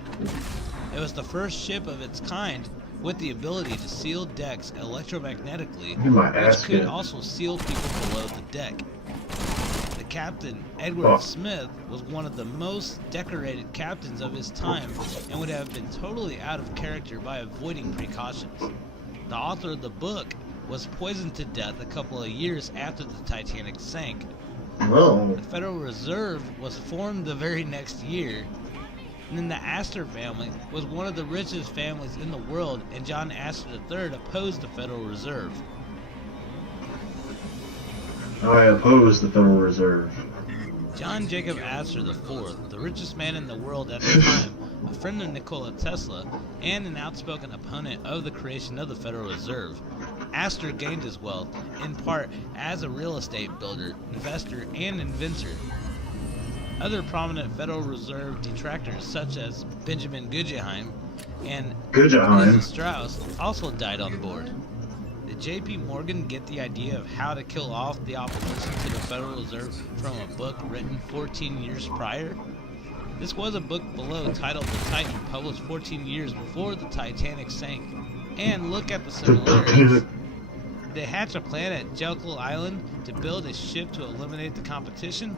It was the first ship of its kind with the ability to seal decks electromagnetically, which could also seal people below the deck. The captain, Edward Smith, was one of the most decorated captains of his time and would have been totally out of character by avoiding precautions. The author of the book was poisoned to death a couple of years after the Titanic sank. Whoa. The Federal Reserve was formed the very next year. And then the Astor family was one of the richest families in the world, and John Astor III opposed the Federal Reserve. I oppose the Federal Reserve. John Jacob Astor IV, the richest man in the world at the time, a friend of Nikola Tesla, and an outspoken opponent of the creation of the Federal Reserve. Astor gained his wealth, in part, as a real estate builder, investor, and inventor. Other prominent Federal Reserve detractors, such as Benjamin Guggenheim and Lisa Strauss, also died on board. Did J.P. Morgan get the idea of how to kill off the opposition to the Federal Reserve from a book written 14 years prior? This was a book below titled The Titan, published 14 years before the Titanic sank. And look at the similarities. Did they hatch a plan at Jekyll Island to build a ship to eliminate the competition?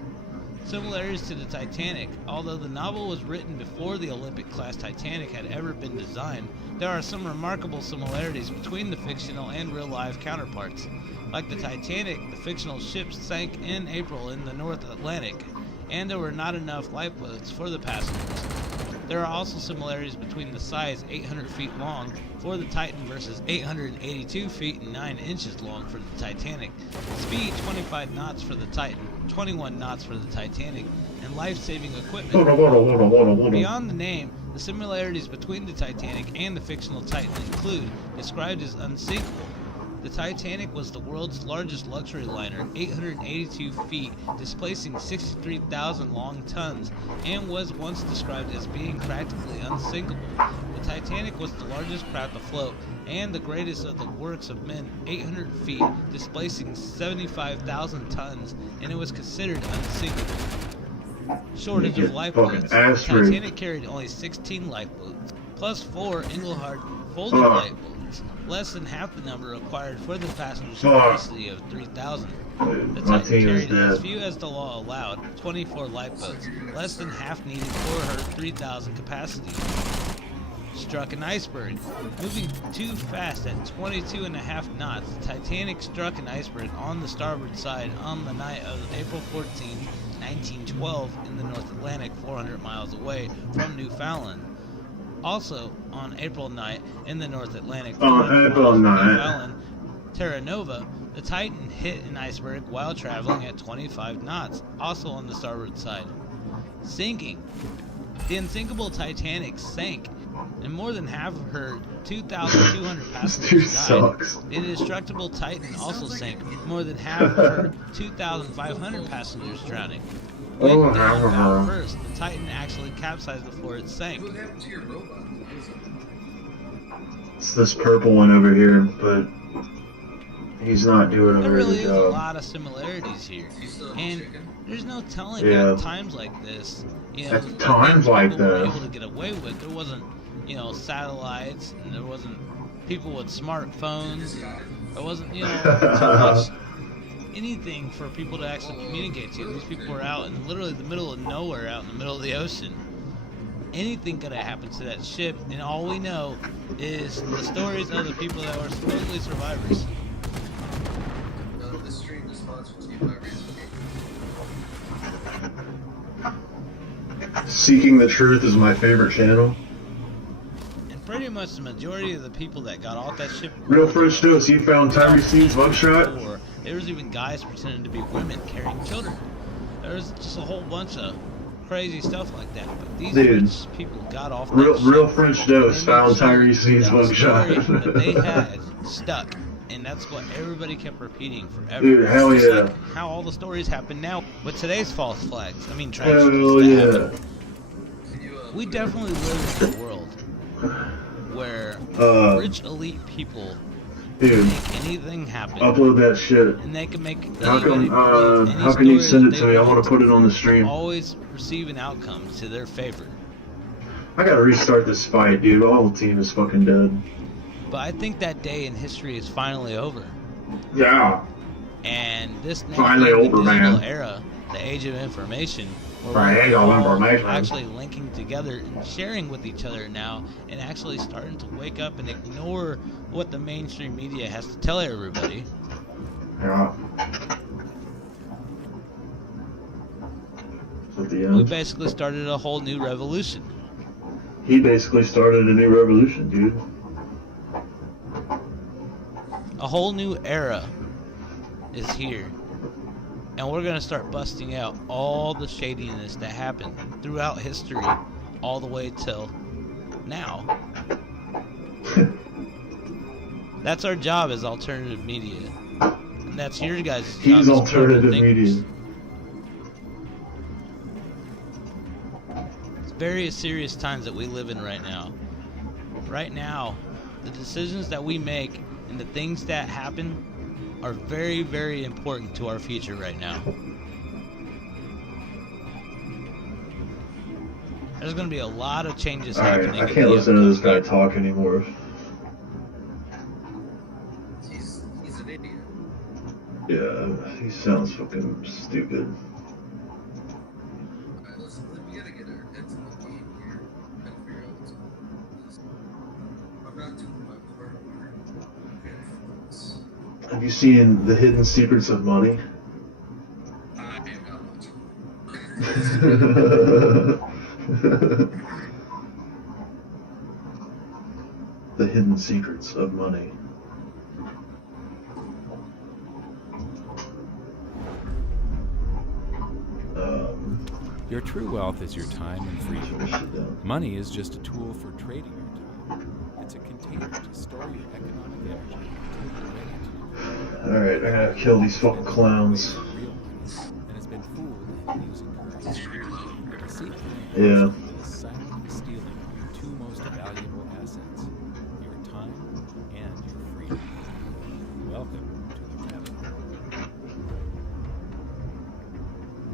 Similarities to the Titanic. Although the novel was written before the Olympic-class Titanic had ever been designed, there are some remarkable similarities between the fictional and real-life counterparts. Like the Titanic, the fictional ship sank in April in the North Atlantic, and there were not enough lifeboats for the passengers. There are also similarities between the size 800 feet long for the Titan versus 882 feet and 9 inches long for the Titanic, speed 25 knots for the Titan, 21 knots for the Titanic, and life-saving equipment. Beyond the name, the similarities between the Titanic and the fictional Titan include described as unsinkable. The Titanic was the world's largest luxury liner, 882 feet, displacing 63,000 long tons, and was once described as being practically unsinkable. The Titanic was the largest craft afloat and the greatest of the works of men, 800 feet, displacing 75,000 tons, and it was considered unsinkable. Shortage of lifeboats. The Titanic carried only 16 lifeboats, plus 4 Engelhard folded lifeboats, less than half the number required for the passenger capacity of 3,000. The Titan carried as few as the law allowed, 24 lifeboats, less than half needed for her 3,000 capacity. Struck an iceberg. Moving too fast at 22.5 knots, the Titanic struck an iceberg on the starboard side on the night of April 14, 1912, in the North Atlantic, 400 miles away from Newfoundland. Also, on April night, in the North Atlantic, Newfoundland, Terra Nova, the Titan hit an iceberg while traveling at 25 knots, also on the starboard side. Sinking. The unsinkable Titanic sank, and more than half of her 2,200 passengers died. The indestructible Titan also sank, more than half of her 2,500 passengers drowning. Went down bow first, the Titan actually capsized before it sank. It's this purple one over here, but he's not doing a There really really good is a job. lot of similarities here, and there's no telling at times like this, At times like people were this. able to get away with. There wasn't, satellites, and there wasn't people with smartphones. There wasn't, too much anything for people to actually communicate to. These people were out in literally the middle of nowhere, out in the middle of the ocean. Anything could have happened to that ship, and all we know is the stories of the people that were supposedly survivors. This stream is sponsored to you by Seeking the Truth is my favorite channel. And pretty much the majority of the people that got off that ship Real French Dose, he found Tyree Seed's mugshot. There was even guys pretending to be women carrying children. There was just a whole bunch of crazy stuff like that. But these rich people got off that Real ship, French Dose and found made sure Tyree Seed's that the story mugshot. that they had stuck. And that's what everybody kept repeating forever. Dude, hell Just yeah. like how all the stories happen now with today's false flags. I mean, tragedies Hell that yeah. happen. We definitely live in a world where rich elite people Dude, make anything happen. upload that shit. And they can make How anybody believe any how can you story send that it to they me? I want want. to put it on the stream. Always receive an outcome to their favor. I gotta restart this fight, dude. Our whole team is fucking dead. But I think that day in history is finally over. Yeah. And this now Finally being the over, digital man. era, the age of information, where Right, we're age of all information. actually linking together and sharing with each other now, and actually starting to wake up and ignore what the mainstream media has to tell everybody. Yeah. At the We end. basically started a whole new revolution. He basically started a new revolution, dude. A whole new era is here. And we're going to start busting out all the shadiness that happened throughout history all the way till now. That's our job as alternative media. And that's your guys' job. He's as alternative critical thinkers. media. It's very serious times that we live in right now. Right now, the decisions that we make and the things that happen are very, very important to our future right now. There's going to be a lot of changes Alright, happening. I in can't the listen to this guy talk anymore. He's an idiot. Yeah, he sounds fucking stupid. Alright, listen, we gotta get our heads in the game here and figure out what's going on. I'm not doing my part here. Have you seen The Hidden Secrets of Money? I ain't got much. The hidden secrets of money. Your true wealth is your time and freedom. Money is just a tool for trading your time. It's a container to store your economic energy until you're ready to. Alright, I gotta kill these fucking clowns. And has been fooled into using currency. Yeah. Is silently stealing your two most valuable assets, your time and your freedom. Welcome to the cabin.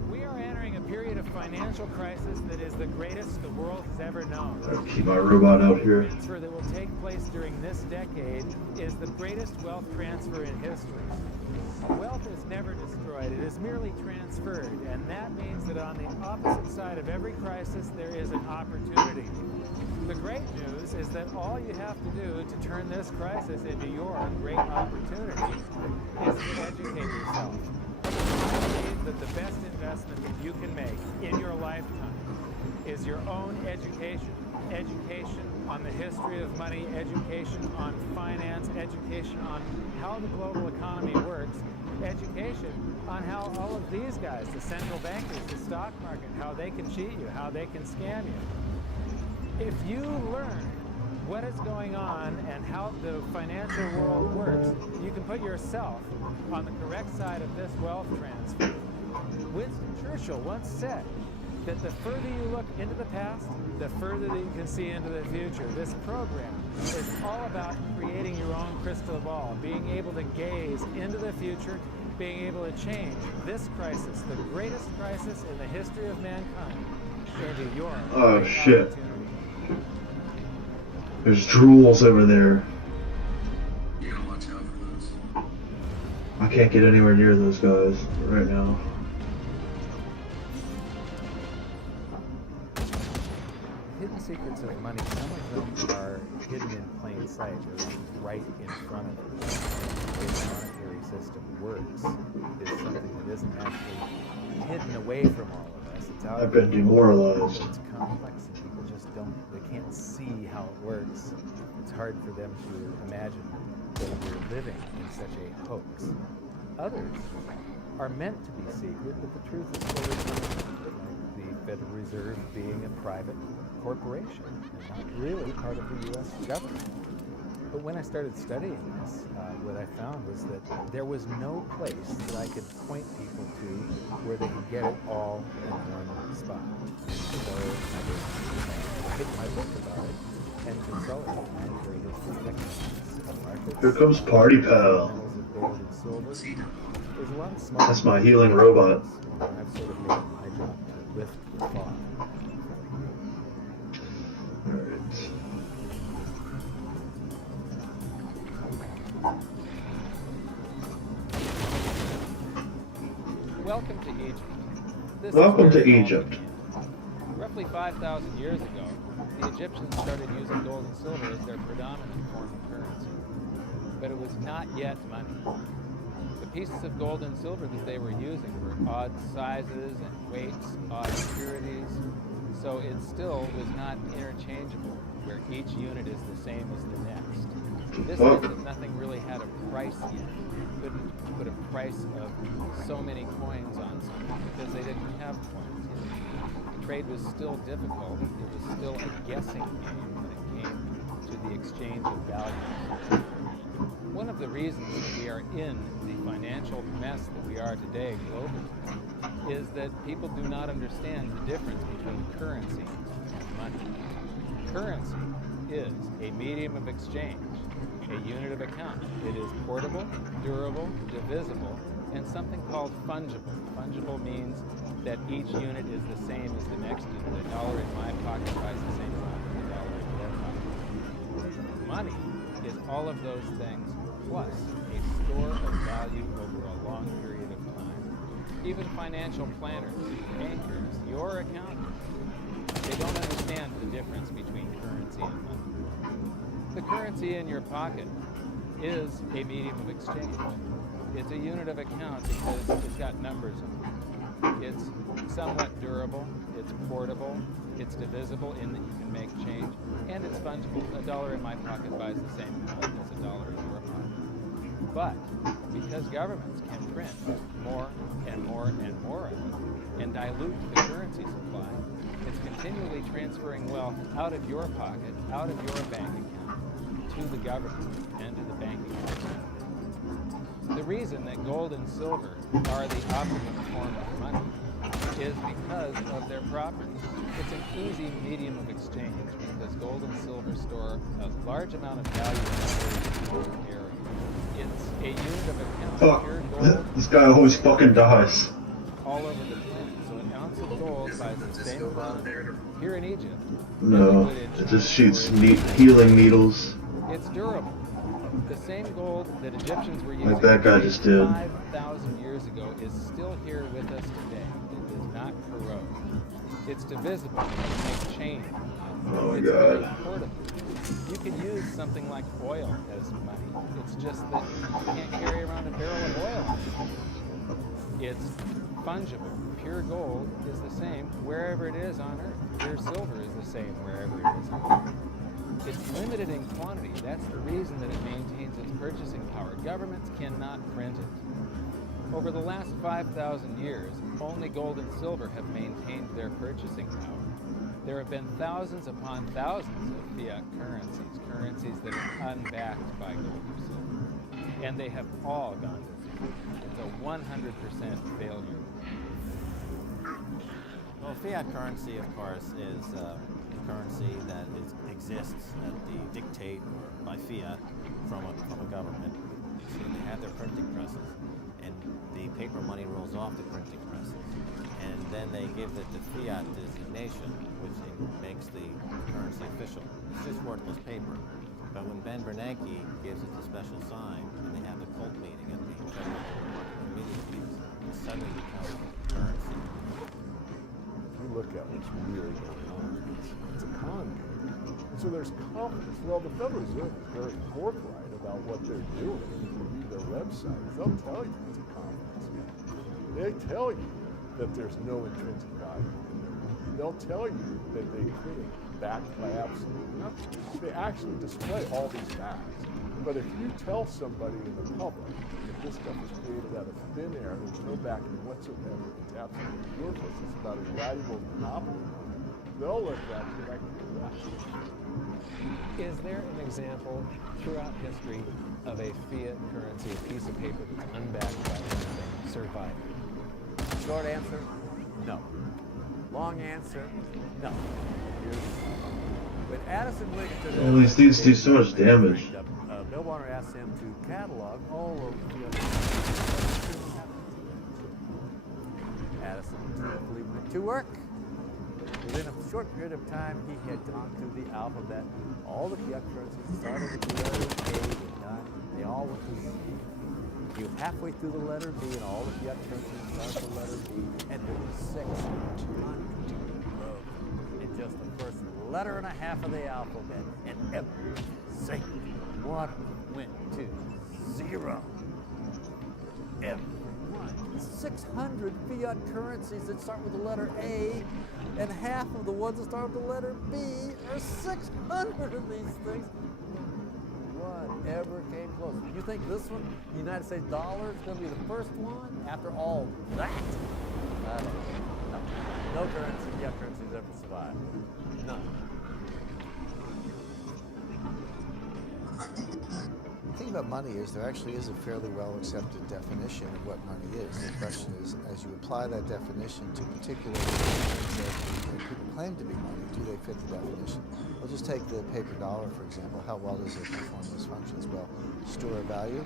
We are entering a period of financial crisis that is the greatest the world has ever known. I'll keep my robot out here. The transfer that will take place during this decade is the greatest wealth transfer in history. Wealth is never destroyed, it is merely transferred, and that means that on the opposite side of every crisis there is an opportunity. The great news is that all you have to do to turn this crisis into your great opportunity is to educate yourself. I believe that the best investment that you can make in your lifetime is your own education. Education on the history of money, education on finance, education on how the global economy works, education on how all of these guys, the central bankers, the stock market, how they can cheat you, how they can scam you. If you learn what is going on and how the financial world works, you can put yourself on the correct side of this wealth transfer. Winston Churchill once said that the further you look into the past, the further that you can see into the future. This program is all about creating your own crystal ball, being able to gaze into the future, being able to change this crisis, the greatest crisis in the history of mankind, into your Oh shit. There's DROOLS over there. You gotta watch out for those. I can't get anywhere near those guys right now. Hidden secrets of money, some of them are hidden in plain sight. They're right in front of us. The way the monetary system works is something that isn't actually hidden away from all of us. It's out I've been demoralized. It's complex and people just they can't see how it works. It's hard for them to imagine that we're living in such a hoax. Others are meant to be secret, but the truth is fully known, like the Federal Reserve being a private corporation and not really part of the U.S. government. But when I started studying this, what I found was that there was no place that I could point people to where they could get it all in one spot. So I just write my book about it and consolidate monetary history techniques. Here comes Party Pal. There's a lot of small That's my healing robot. I've sort of made my job to lift the fog. Welcome to Egypt. Welcome to Egypt. Roughly 5,000 years ago, the Egyptians started using gold and silver as their predominant form of currency. But it was not yet money. The pieces of gold and silver that they were using were odd sizes and weights, odd purities, so it still was not interchangeable, where each unit is the same as the next. This meant that nothing really had a price yet. You couldn't put a price of so many coins on something because they didn't have coins yet. Trade was still difficult. It was still a guessing game when it came to the exchange of values. One of the reasons that we are in the financial mess that we are today globally is that people do not understand the difference between currency and money. Currency is a medium of exchange, a unit of account. It is portable, durable, divisible, and something called fungible. Fungible means that each unit is the same as the next unit. A dollar in my pocket buys the same amount as a dollar in your pocket. Money is all of those things plus a store of value over a long period of time. Even financial planners, bankers, your accountant, they don't understand the difference between currency and money. The currency in your pocket is a medium of exchange. It's a unit of account because it's got numbers on it. It's somewhat durable, it's portable, it's divisible in that you can make change, and it's fungible. A dollar in my pocket buys the same as a dollar in your pocket. But because governments can print more and more and more of it and dilute the currency supply, it's continually transferring wealth out of your pocket, out of your bank account, to the government and to the banking system. The reason that gold and silver are the optimum form of money is because of their properties. It's an easy medium of exchange because gold and silver store a large amount of value in a very small area. It's a unit of account. Fuck. Pure gold This guy always fucking dies. all over the planet. So an ounce of gold buys the same amount here in Egypt. No, it just shoots healing needles. It's durable. The same gold that Egyptians were using Like that guy just did. 5,000 years ago is still here with us today. It does not corrode. It's divisible. It makes change. Oh my It's very God. portable. You can use something like oil as money. It's just that you can't carry around a barrel of oil. It's fungible. Pure gold is the same wherever it is on Earth. Pure silver is the same wherever it is on Earth. It's limited in quantity. That's the reason that it maintains its purchasing power. Governments cannot print it. Over the last 5,000 years, only gold and silver have maintained their purchasing power. There have been thousands upon thousands of fiat currencies that are unbacked by gold or silver. And they have all gone to zero. It's a 100% failure. Well, fiat currency, of course, is a currency that exists at the dictate or by fiat from a government. So they have their printing presses, and the paper money rolls off the printing presses. And then they give it the fiat designation, which makes the currency official. It's just worthless paper. But when Ben Bernanke gives it the special sign, and they have the cult meeting at the federal committee meetings, it suddenly becomes currency. If you look at what's really going on, it's a con game. So there's confidence. Well, the Federal Reserve is very forthright about what they're doing. If you read their websites, they'll tell you it's a confidence game. They tell you that there's no intrinsic value in their money. They'll tell you that they couldn't backed by absolutely nothing. They actually display all these facts. But if you tell somebody in the public that this stuff was created out of thin air, there's no backing whatsoever, it's absolutely worthless, it's about as valuable as monopoly money, they'll look at you like you're nuts. Is there an example throughout history of a fiat currency, a piece of paper that's unbacked by anything, surviving? Short answer, no. Long answer, no. When Addison Wigington... All these things do so much damage. Bill Warner asked him to catalog all of the other... Addison dutifully went to work. Within a short period of time, he had gone through the alphabet. All the fiat currencies started with the letter A and done. They all went to Z. He was halfway through the letter B, and all the fiat currencies started with the letter B, and there were 600 rows in just the first letter and a half of the alphabet, and every single one went to zero. Every one. 600 fiat currencies that start with the letter A, and half of the ones that start with the letter B are 600 of these things. Whatever came close. You think this one, the United States dollar, is going to be the first one after all that? I don't know. No currency, fiat currencies ever survived. None. The thing about money is there actually is a fairly well-accepted definition of what money is. The question is, as you apply that definition to particular things that people claim to be money, do they fit the definition? We'll just take the paper dollar, for example. How well does it perform those functions? Well, store of value.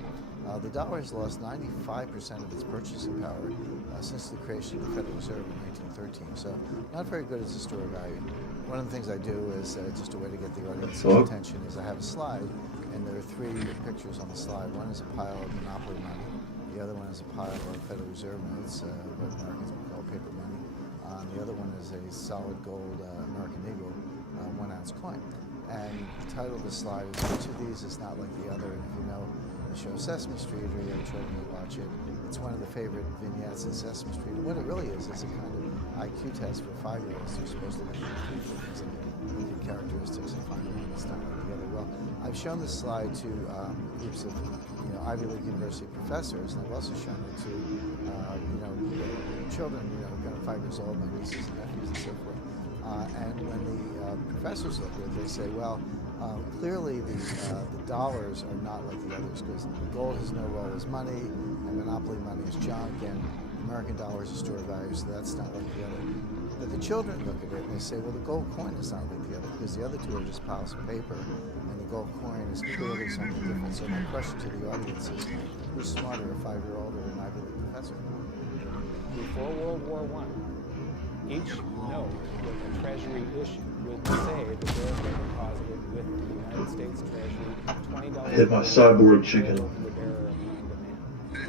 The dollar has lost 95% of its purchasing power since the creation of the Federal Reserve in 1913. So not very good as a store of value. One of the things I do is just a way to get the audience's attention is I have a slide, and there are 3 pictures on the slide. One is a pile of monopoly money. The other one is a pile of Federal Reserve notes, what Americans would call paper money. The other one is a solid gold American Eagle 1-ounce coin. And the title of the slide is, which of these is not like the other? And if you know the show Sesame Street, or you have children who watch it, it's one of the favorite vignettes in Sesame Street. And what it really is a kind of IQ test for 5-year-olds who are supposed to look at 3 things and look at characteristics and find the one that's not Well, I've shown this slide to groups of Ivy League University professors, and I've also shown it to children, kind of 5 years old, my nieces and nephews and so forth. And when the professors look at it, they say, well, clearly the dollars are not like the others because gold has no role as money, and monopoly money is junk, and the American dollar is a store of value, so that's not like the other. But the children look at it and they say, well, the gold coin is not like the other because the other two are just piles of paper, and the gold coin is clearly something different. So my question to the audience is, who's smarter, a 5-year-old or an Ivy League professor? Before World War I, each note that the Treasury issued would say that they were deposited with the United States Treasury $20. Hit my cyborg chicken. The bearer of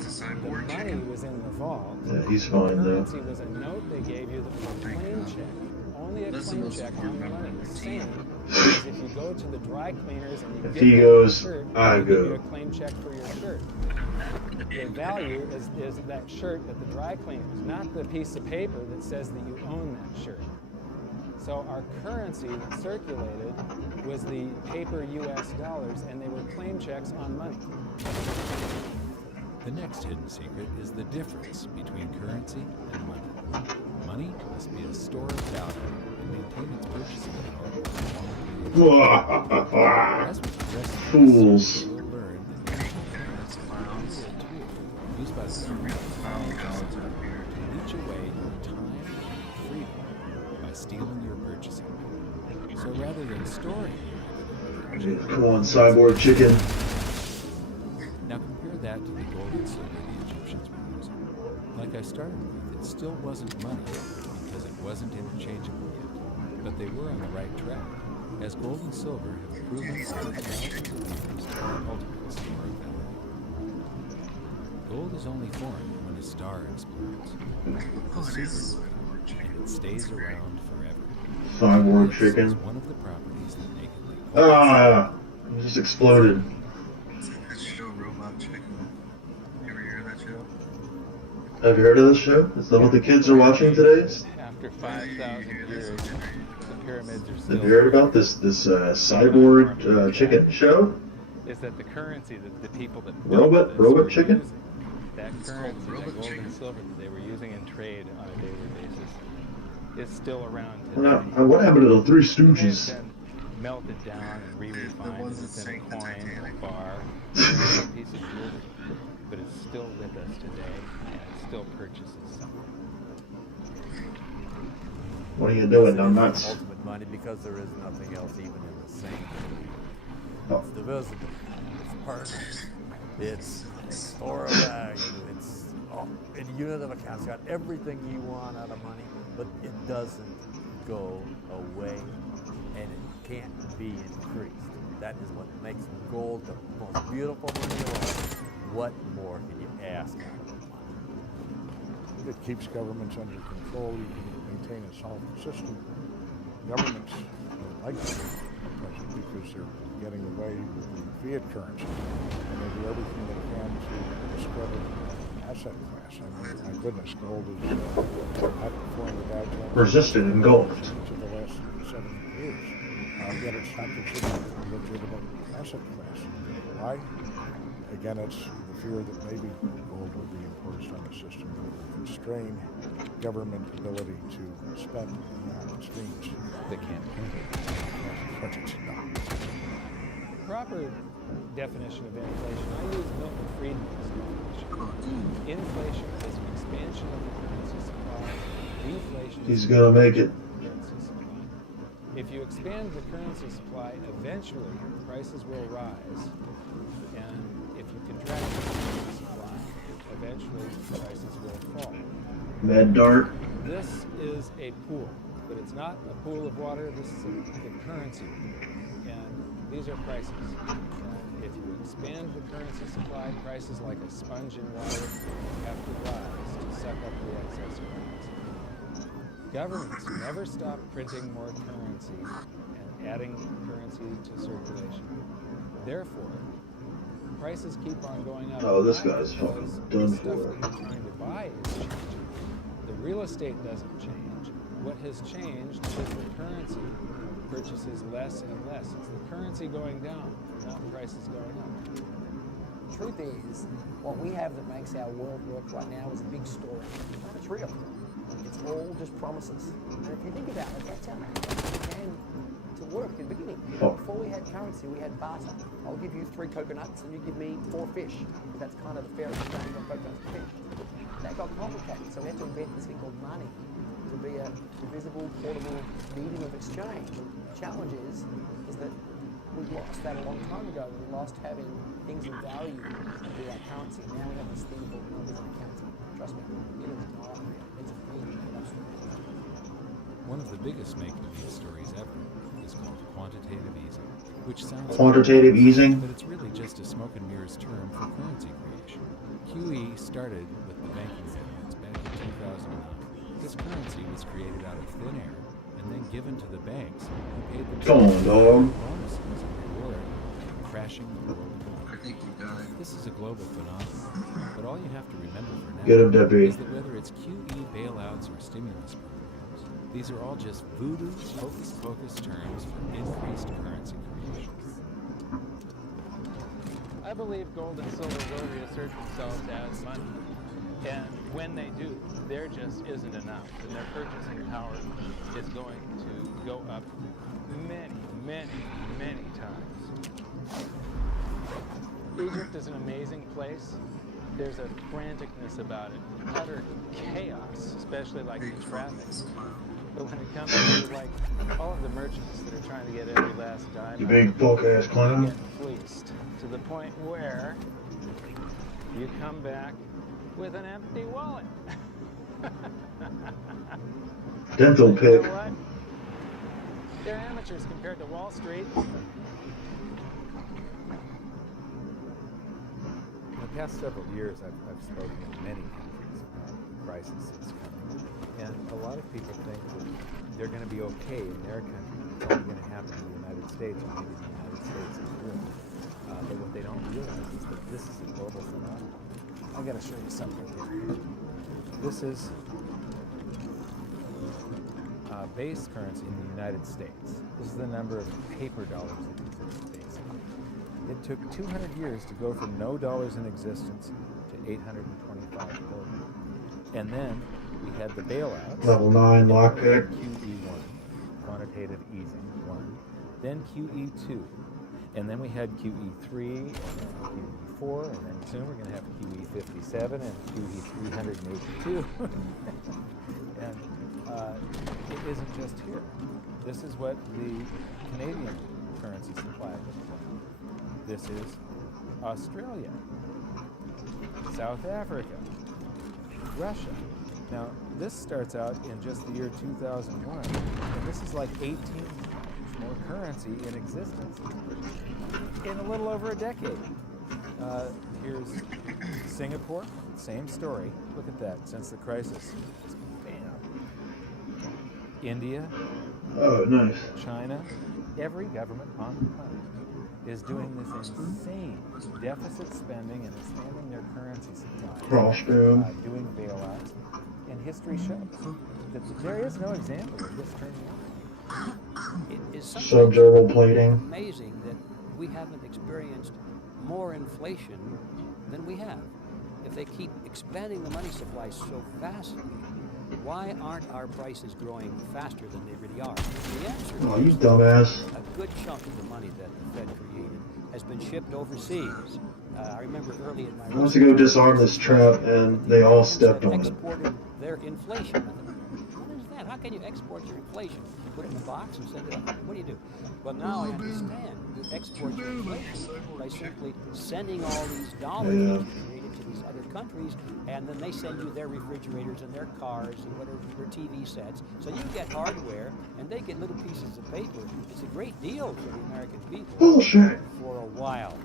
demand. The money was in the vault. Yeah, he's fine though. Currency was a note they gave you that was a claim check. Only a claim check on the money. Same as if you go to the dry cleaners and you If get he that goes, shirt, I they give you go. a claim check for your shirt. The value is that shirt at the dry cleaners, not the piece of paper that says that you own that shirt. So our currency that circulated was the paper US dollars, and they were claim checks on money. The next hidden secret is the difference between currency and money. Money must be a store of value and maintain its purchasing power for a long period. As we progress in Fools. this, we'll learn that currency is a tool used by the government to leech away your time and freedom by stealing your purchasing power. So rather than storing your Come on, cyborg chicken. Now compare that to the gold and silver the Egyptians were using. Like I started with, it still wasn't money because it wasn't interchangeable yet, but they were on the right track, as gold and silver have proven over thousands of years to be ultimate store of value. Gold is only formed when a star explodes. The supernova, and it stays around forever. Cyborg This chicken. is one of the properties that make it the Ah! It just exploded. That show, Robot Chicken. You ever hear that show? Have you heard of this show? Is that what the kids are watching today? After 5,000 years, the pyramids are still... Have you heard about this cyborg chicken show? Is that the currency that the people that Robot chicken? using, that currency, that gold and silver that they were using in trade on a daily basis, is still around today. Now, what happened to the Three It has Stooges? been melted down and re-refined within a coin, a bar, a piece of jewelry, but it's still with us today, and it still purchases something. What are you doing, This is nuts? ultimate money because there is nothing else even in the same. Oh. It's divisible. It's permanent. It's a store of value. It's a unit of account. It's got everything you want out of money, but it doesn't go away, and it can't be increased. That is what makes gold the most beautiful money of all. What more can you ask out of money? It keeps governments under control. You can maintain a solid system. Governments don't like it because they're getting away with the fiat currency. And they do everything they can to discredit the asset class. I mean, my goodness, gold is outperforming the Dow Jones. Resisted, engulfed. To the last 7 years. Yet it's not considered a legitimate asset class. Why? Again, it's the fear that maybe gold will be imposed on the system that will constrain government ability to spend beyond its means. They can't. But it's not. Proper definition of inflation, I use Milton Friedman's definition. Inflation is an expansion of the currency supply. Deflation He's is gonna make it. currency supply. If you expand the currency supply, eventually prices will rise. And if you contract the currency supply, eventually prices will fall. Med dart. This is a pool, but it's not a pool of water. This is the currency pool. And these are prices. And if you expand the currency supply, prices like a sponge in water have to rise to suck up the excess currency. Governments never stop printing more currency and adding currency to circulation. Therefore, prices keep on going up. Oh, this not guy's because fucking done the stuff for. that you're trying to buy is changing. The real estate doesn't change. What has changed is the currency purchases less and less. It's the currency going down, not prices going up. Truth is, what we have that makes our world work right now is a big story. None of it's real. It's all just promises. And if you think about it, that's how it began to work in the beginning. Before we had currency, we had barter. I'll give you 3 coconuts and you give me 4 fish. That's kind of the fair exchange of coconuts and fish. That got complicated, so we had to invent this thing called money to be a visible, portable medium of exchange. The challenge is that we lost that a long time ago. We lost having things of value to be our currency. Now we have this thing called numbers and accounting. Trust me, it is not real. It's a big One of the biggest make-believe stories ever is called quantitative easing, which sounds Quantitative easing? but it's really just a smoke and mirrors term for currency creation. QE started with the banking settlements back in 2009. This currency was created out of thin air and then given to the banks who paid them Come on, dog. bonuses in reward for crashing the world economy. This is a global phenomenon, but all you have to remember for now Get him, Debbie. is that whether it's QE bailouts or stimulus programs, these are all just voodoo, hocus-pocus terms for increased currency creation. I believe gold and silver will reassert themselves as money. And when they do, there just isn't enough. And their purchasing power is going to go up many, many, many times. Egypt is an amazing place. There's a franticness about it, utter chaos, especially like in traffic. But when it comes to like all of the merchants that are trying to get every last dime, You big punk-ass clown. get fleeced to the point where you come back with an empty wallet. Dental You pick. know what? They're amateurs compared to Wall Street. In the past several years, I've spoken in many countries about the crisis that's coming. And a lot of people think that they're going to be okay in their country. It's only going to happen in the United States, or maybe the United States is ruined. But what they don't realize is that this is a global phenomenon. I've got to show you something here. This is base currency in the United States. This is the number of paper dollars that exist, basically. It took 200 years to go from no dollars in existence to 825 billion. And then we had the bailouts. Level 9 lockpick. QE1, quantitative easing 1. Then QE2. And then we had QE3, and then QE4, and then soon we're going to have QE57 and QE382. And it isn't just here. This is what the Canadian currency supply looks like. This is Australia, South Africa, Russia. Now, this starts out in just the year 2001, and this is like 18 times more currency in existence in a little over a decade. Here's Singapore, same story. Look at that, since the crisis. Bam. India, Oh, nice. China, every government on the planet is doing this insane deficit spending and expanding their currency supply. Crossbow. Doing bailouts. And history shows that there is no example of this turning out. It is Subdermal plating. amazing that we haven't experienced more inflation than we have. If they keep expanding the money supply so vastly, why aren't our prices growing faster than they really are? The answer Oh, you dumbass. a good chunk of the money that the Fed created has been shipped overseas. I remember early in my I went to go disarm this trap, and they all stepped on it. exported their inflation. What is that? How can you export your inflation? Put it in a box and send it up? What do you do? Well, now I understand. You export your inflation by simply sending all these dollars that you created to these other countries, and then they send you their refrigerators and their cars and whatever, their TV sets. So you get hardware, and they get little pieces of paper. It's a great deal for the American people. Bullshit. For a while.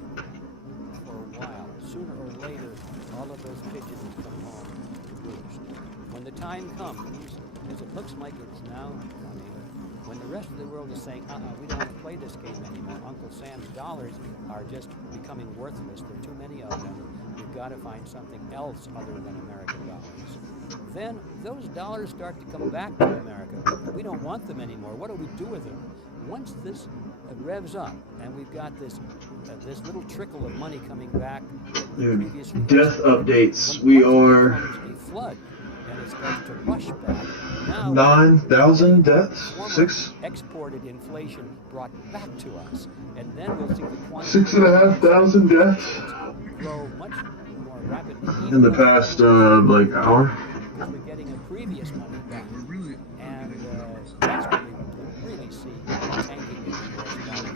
For a while. Sooner or later, all of those pigeons will come home to roost. When the time comes, as it looks like it's now coming, when the rest of the world is saying, we don't want to play this game anymore. Uncle Sam's dollars are just becoming worthless. There are too many of them. We've got to find something else other than American dollars. Then those dollars start to come back to America. We don't want them anymore. What do we do with them? once this revs up, and we've got this this little trickle of money coming back. Dude, death updates. We are A flood, and it starts to rush back. Now 9,000 deaths. exported inflation brought back to us, and then we'll see the quantity 6,500 deaths grow much more rapidly in the past like hour. because we're getting a previous money back, and that's when we really see tanking in the US dollar.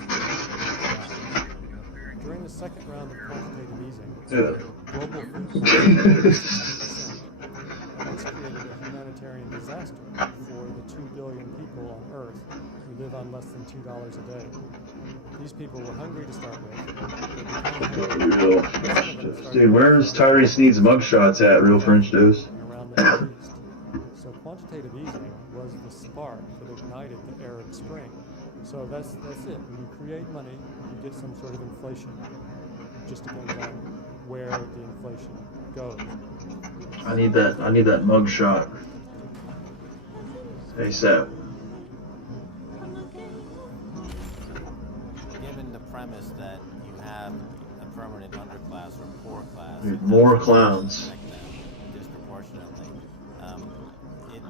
During the second round of quantitative easing, Yeah. global food and this created a humanitarian disaster for the 2 billion people on Earth who live on less than $2 a day. These people were hungry to start with. Dude, where's Tyrese Sneed's mugshots at, Real French Dose? Around the Middle East. So quantitative easing was the spark that ignited the Arab Spring. So that's it. When you create money, you get some sort of inflation. It just depends on where the inflation goes. I need that mugshot. ASAP. Given the premise that you have a permanent underclass or poor class, Dude, more clowns. disproportionately, it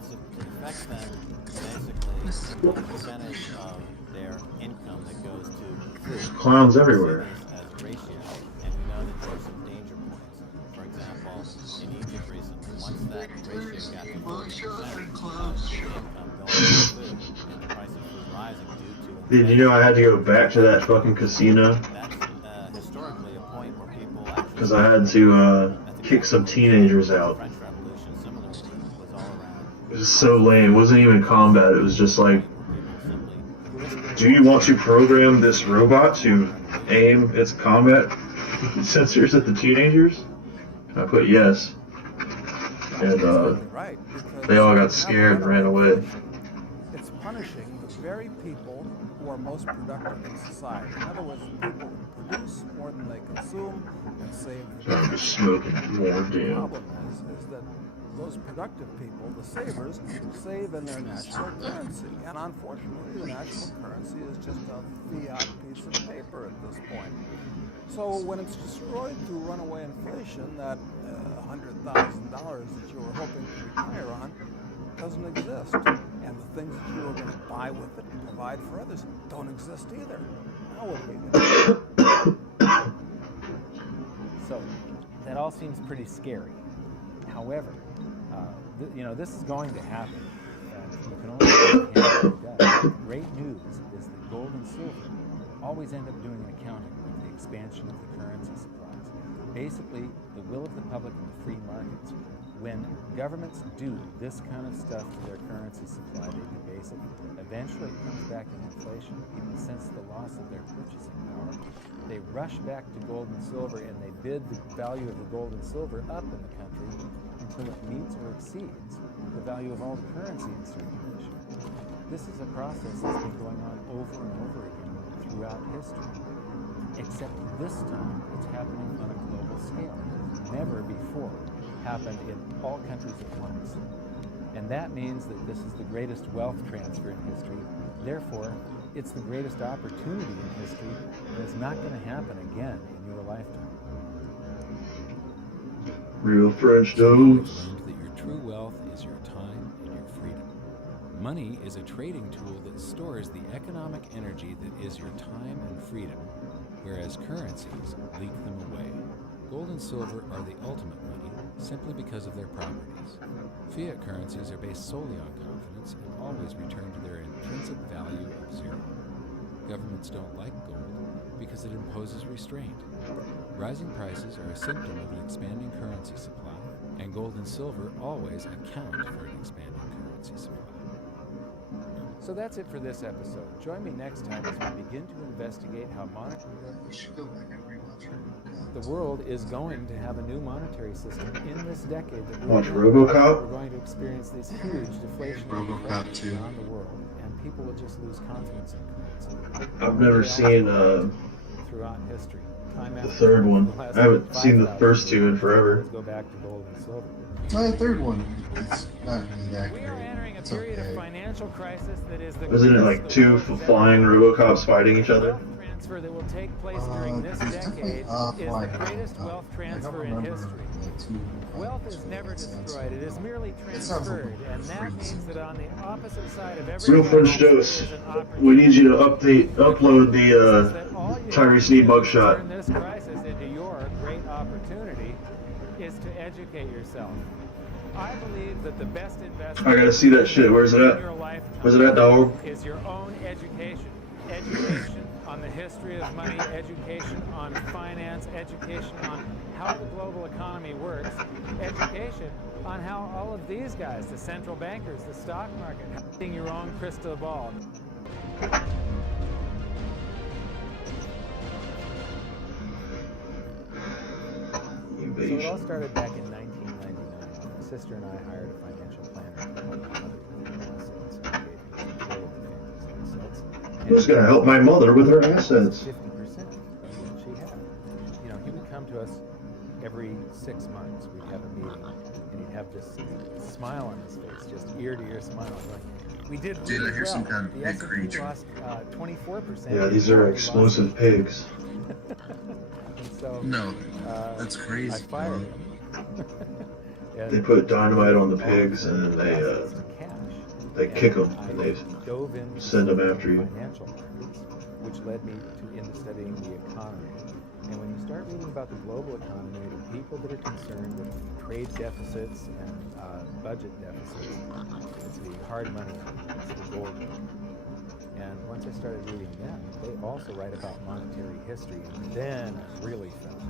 affects them basically the percentage of their income that goes to food. Clowns everywhere. As ratio, and we know that there's some danger points. For example, in Egypt recently, once that ratio got to 40% of income going to food, and the price of food rising due to Did you know I had to go back to that fucking casino? that's historically a point where people actually Because I had to kick some teenagers out. French Revolution similarly was all around. It was so lame. It wasn't even combat. It was just like, do you want to program this robot to aim its combat sensors at the teenagers? I put yes. And they all got scared and ran away. It's punishing the very people who are most productive in society. In other words, the people who produce more than they consume and save. I'm smoking more, The damn. problem is that those productive people, the savers, save in their national currency. And unfortunately, the national currency is just a fiat piece of paper at this point. So when it's destroyed through runaway inflation, that $100,000 that you were hoping to retire on doesn't exist. And the things that you were going to buy with it and provide for others don't exist either. Now what do you do? So that all seems pretty scary. However, this is going to happen. You can only say it does. Great news is that gold and silver always end up doing an accounting of the expansion of the currency supplies. Basically, the will of the public in the free markets. When governments do this kind of stuff to their currency supply, they debase it. Eventually, it comes back in inflation. People sense the loss of their purchasing power. They rush back to gold and silver, and they bid the value of the gold and silver up in the country until it meets or exceeds the value of all the currency in circulation. This is a process that's been going on over and over again throughout history. Except this time, it's happening on a global scale. It has never before happened in all countries at once. And that means that this is the greatest wealth transfer in history. Therefore, it's the greatest opportunity in history, and it's not going to happen again in your lifetime. Real French So you have Dose. learned that your true wealth is your time and your freedom. Money is a trading tool that stores the economic energy that is your time and freedom, whereas currencies leak them away. Gold and silver are the ultimate money simply because of their properties. Fiat currencies are based solely on confidence and always return to their intrinsic value of zero. Governments don't like gold because it imposes restraint. Rising prices are a symptom of an expanding currency supply, and gold and silver always account for an expanding currency supply. So that's it for this episode. Join me next time as we begin to investigate how the world is going to have a new monetary system in this decade that Watch RoboCop. we're going to experience this huge deflationary pressure around the world, and people will just lose confidence in currency. I've never seen Throughout history, time the after third one. the last I haven't seen the 5,000 first two in forever. Let's go back to gold and silver. My third one is not really accurate. We are entering a a period of financial crisis that is the Wasn't it like two flying Robocops fighting each other? transfer that will take place during this decade is the greatest wealth transfer in history. Wealth is never destroyed, it is merely transferred, and that means that on the opposite side of every Real French Dose, we need you to upload the Tyrese Sneed mugshot. turn this crisis into your great opportunity is to educate yourself. I believe that the best investment I gotta see that shit. Where's it in at? your life Where's it at, dog? is your own education. Education on the history of money, education on finance, education on how the global economy works, education on how all of these guys, the central bankers, the stock market, having your own crystal ball. So it all started back in 1999. My sister and I hired a financial planner to help my mother with her assets and gave her control of the family's assets. Who's gonna help my mother with her assets? 50% she had. You know, he would come to us every 6 months. We'd have a meeting, and he'd have this smile on his face, just ear-to-ear smile. Like, we did really Dude, I hear some well. kind of The big S&P creature. lost 24%. Yeah, these are explosive pigs. And so, No, that's crazy. I fired him. They put dynamite on the pigs and then they kick them and they send them after you. Financial markets, which led me into studying the economy. And when you start reading about the global economy, the people that are concerned with trade deficits and budget deficits, it's the hard money, it's the gold. And once I started reading them, they also write about monetary history, and then it really fell.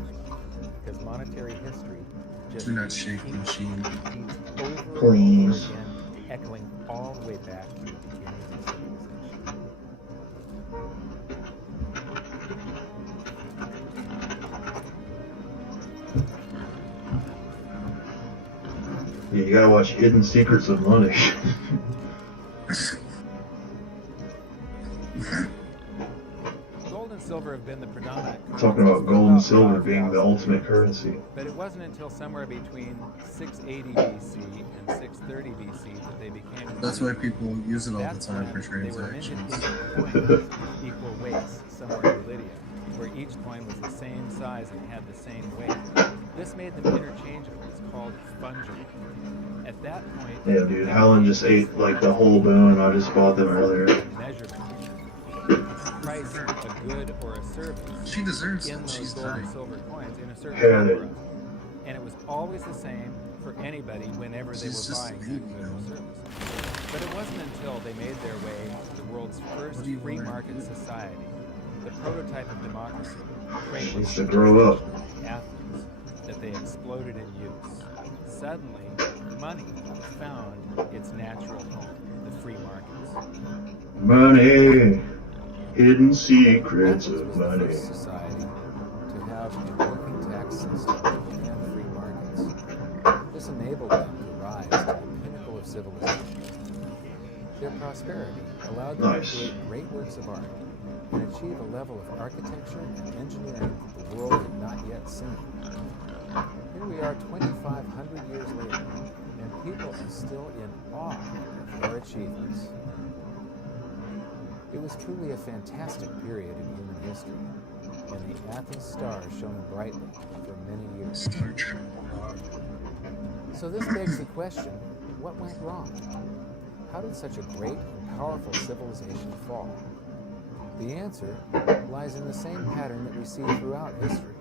Because monetary history just Do not shake the machine. over Please. and over again, echoing all the way back to the beginnings of civilization. Yeah, you gotta watch Hidden Secrets of Money. Gold and silver have been the predominant Talking about gold and silver being the ultimate currency. But it wasn't until somewhere between 680 BC and 630 BC that they became. That's why people use it all the That's time for when they were minted transactions. into coins equal weights somewhere in Lydia, where each coin was the same size and had the same weight. This made them interchangeable. It's called fungible. At that point, Yeah, dude, Helen just ate like the whole boon. I just bought them earlier. measurement, price a good or a service. She deserves in it. those She's gold and dying. silver coins in a certain Yeah, number dude. of them. And it was always the same for anybody whenever they She's were just buying a that good or service. But it wasn't until they made their way to the world's first free market society, the prototype of democracy, She needs to grow up. Athens, that they exploded in use. Suddenly, money found its natural home, the free markets. Money. Hidden Secrets Athens of was the Money. first society to have a working tax system and free markets. This enabled them to rise to the pinnacle of civilization. Their prosperity allowed them Nice. to create great works of art and achieve a level of architecture and engineering that the world had not yet seen. Here we are 2,500 years later, and people are still in awe of their achievements. It was truly a fantastic period in human history, and the Athens star shone brightly for many years. So this begs the question, what went wrong? How did such a great and powerful civilization fall? The answer lies in the same pattern that we see throughout history.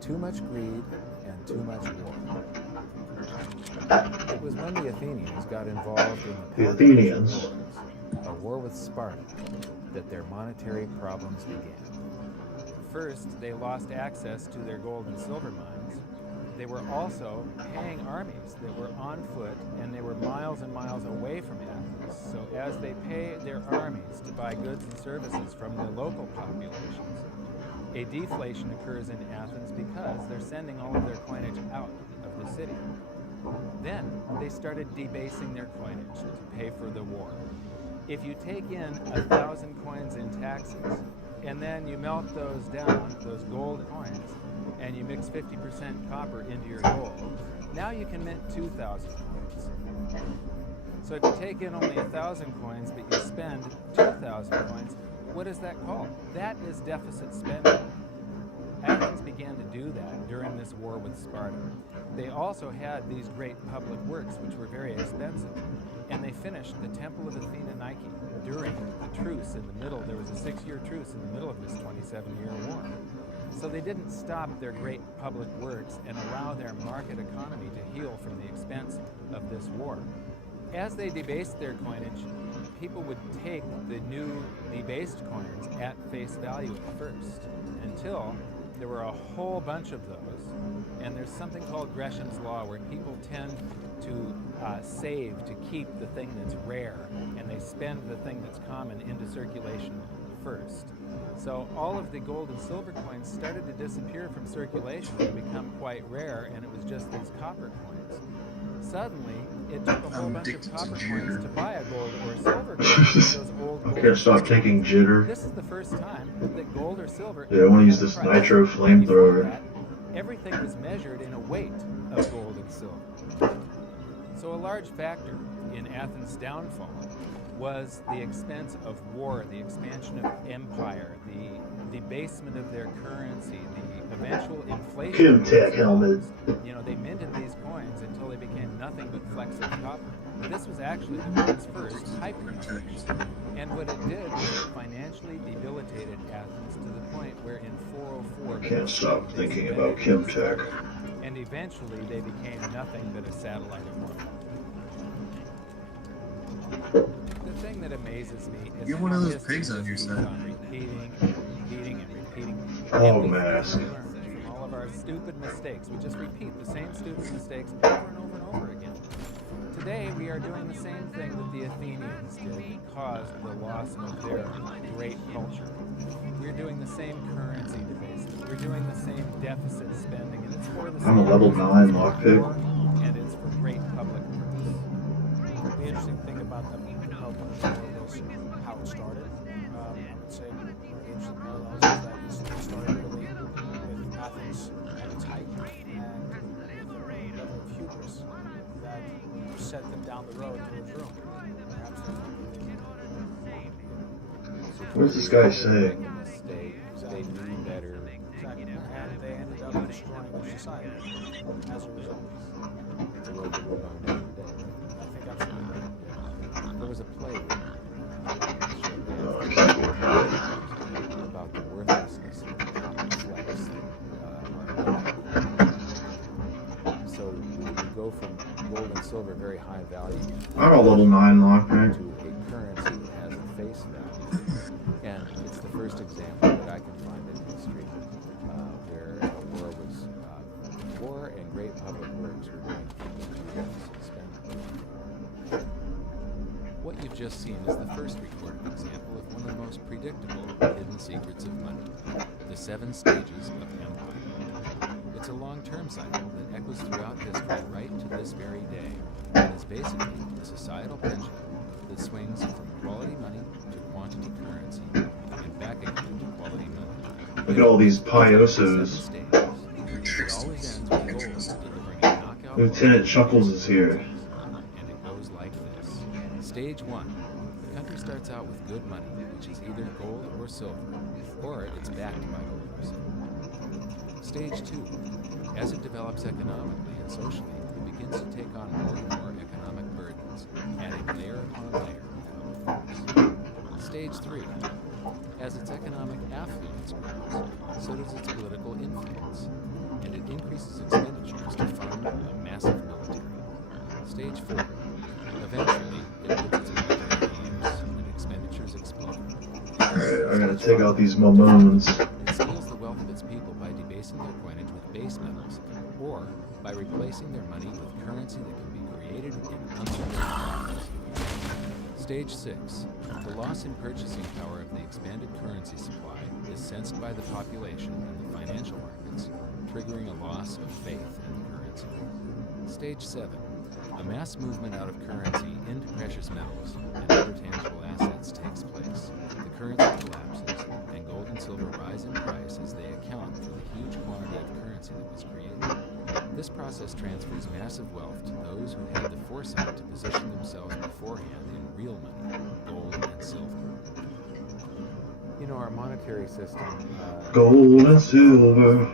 Too much greed and too much war. It was when the Athenians got involved in The Athenians. a war with Sparta, that their monetary problems began. First, they lost access to their gold and silver mines. They were also paying armies that were on foot, and they were miles and miles away from Athens. So as they pay their armies to buy goods and services from the local populations, a deflation occurs in Athens because they're sending all of their coinage out of the city. Then they started debasing their coinage to pay for the war. If you take in 1,000 coins in taxes, and then you melt those down, those gold coins, and you mix 50% copper into your gold, now you can mint 2,000 coins. So if you take in only 1,000 coins, but you spend 2,000 coins, what is that called? That is deficit spending. Athens began to do that during this war with Sparta. They also had these great public works, which were very expensive. And they finished the Temple of Athena Nike during the truce in the middle. There was a 6-year truce in the middle of this 27-year war. So they didn't stop their great public works and allow their market economy to heal from the expense of this war. As they debased their coinage, people would take the new debased coins at face value at first, until there were a whole bunch of those. And there's something called Gresham's Law, where people tend to save to keep the thing that's rare, and they spend the thing that's common into circulation first. So all of the gold and silver coins started to disappear from circulation and become quite rare, and it was just these copper coins. Suddenly, it took a whole bunch of copper coins to buy a gold or silver coin. Those old I gold can't stop taking jitter. This is the first time that gold or silver... Yeah, I want to use this nitro flamethrower. Everything was measured in a weight of gold and silver. So a large factor in Athens' downfall was the expense of war, the expansion of empire, the debasement of their currency, the eventual inflation. Kimtech helmet. You know, they minted these coins until they became nothing but flecks of copper. This was actually the world's first hyperinflation. And what it did was it financially debilitated Athens to the point where in 404... I can't stop thinking about Kimtech. And eventually they became nothing but a satellite of Rome. The thing that amazes me is You're one of those pigs on your side. Repeating and repeating and repeating. Oh, mask. From all of our stupid mistakes. We just repeat the same stupid mistakes over and over and over again. Today we are doing the same thing that the Athenians did that caused the loss of their great culture. We're doing the same currency debasement. We're doing the same deficit spending, and it's for the same I'm a level 9 lockpick. and it's for great public purpose. The interesting thing about the was how it started. I would say one of the interesting parallels is that it started really with Athens at its height and with the level of hubris that set them down the road towards Rome. Perhaps What is this guy saying? They knew better. Exactly. And they ended up destroying their society as a result. It's a little bit we're going down today. I think absolutely right. There was a play About the worthlessness of the common flex. So we go from gold and silver, very high value, I'm a level 9 lockpick. to a currency that has a face value. And it's the first example that I can find in history where war and great public works were being spending. What you've just seen is the first recorded example of one of the most predictable hidden secrets of money, the 7 stages of empire. It's a long-term cycle that echoes throughout history right to this very day, and is basically a societal pendulum that swings from quality money to quantity currency, and back again to quality money. Look at all these Piosos. It always ends with gold delivering a knockout. Lieutenant Chuckles is here. And it goes like this. Stage 1. The country starts out with good money, which is either gold or silver, or it's backed by gold or silver. Stage 2. As it develops economically and socially, it begins to take on more and more economic burdens, adding layer upon layer of force. Stage 3. As its economic affluence grows, so does its political influence, and it increases expenditures to fund a massive military. Stage 4. Eventually, it puts its military to use, and expenditures explode. Alright, I gotta take out these moments. It steals the wealth of its people by debasing their coinage with base metals, or by replacing their money with currency that can be created in unlimited quantities. Stage 6. The loss in purchasing power of the expanded currency supply is sensed by the population and the financial markets, triggering a loss of faith in the currency. Stage 7. A mass movement out of currency into precious metals and other tangible assets takes place. The currency collapses, and gold and silver rise in price as they account for the huge quantity of currency that was created. This process transfers massive wealth to those who had the foresight to position themselves beforehand in real money, gold and silver. You know, our monetary system... Gold and silver,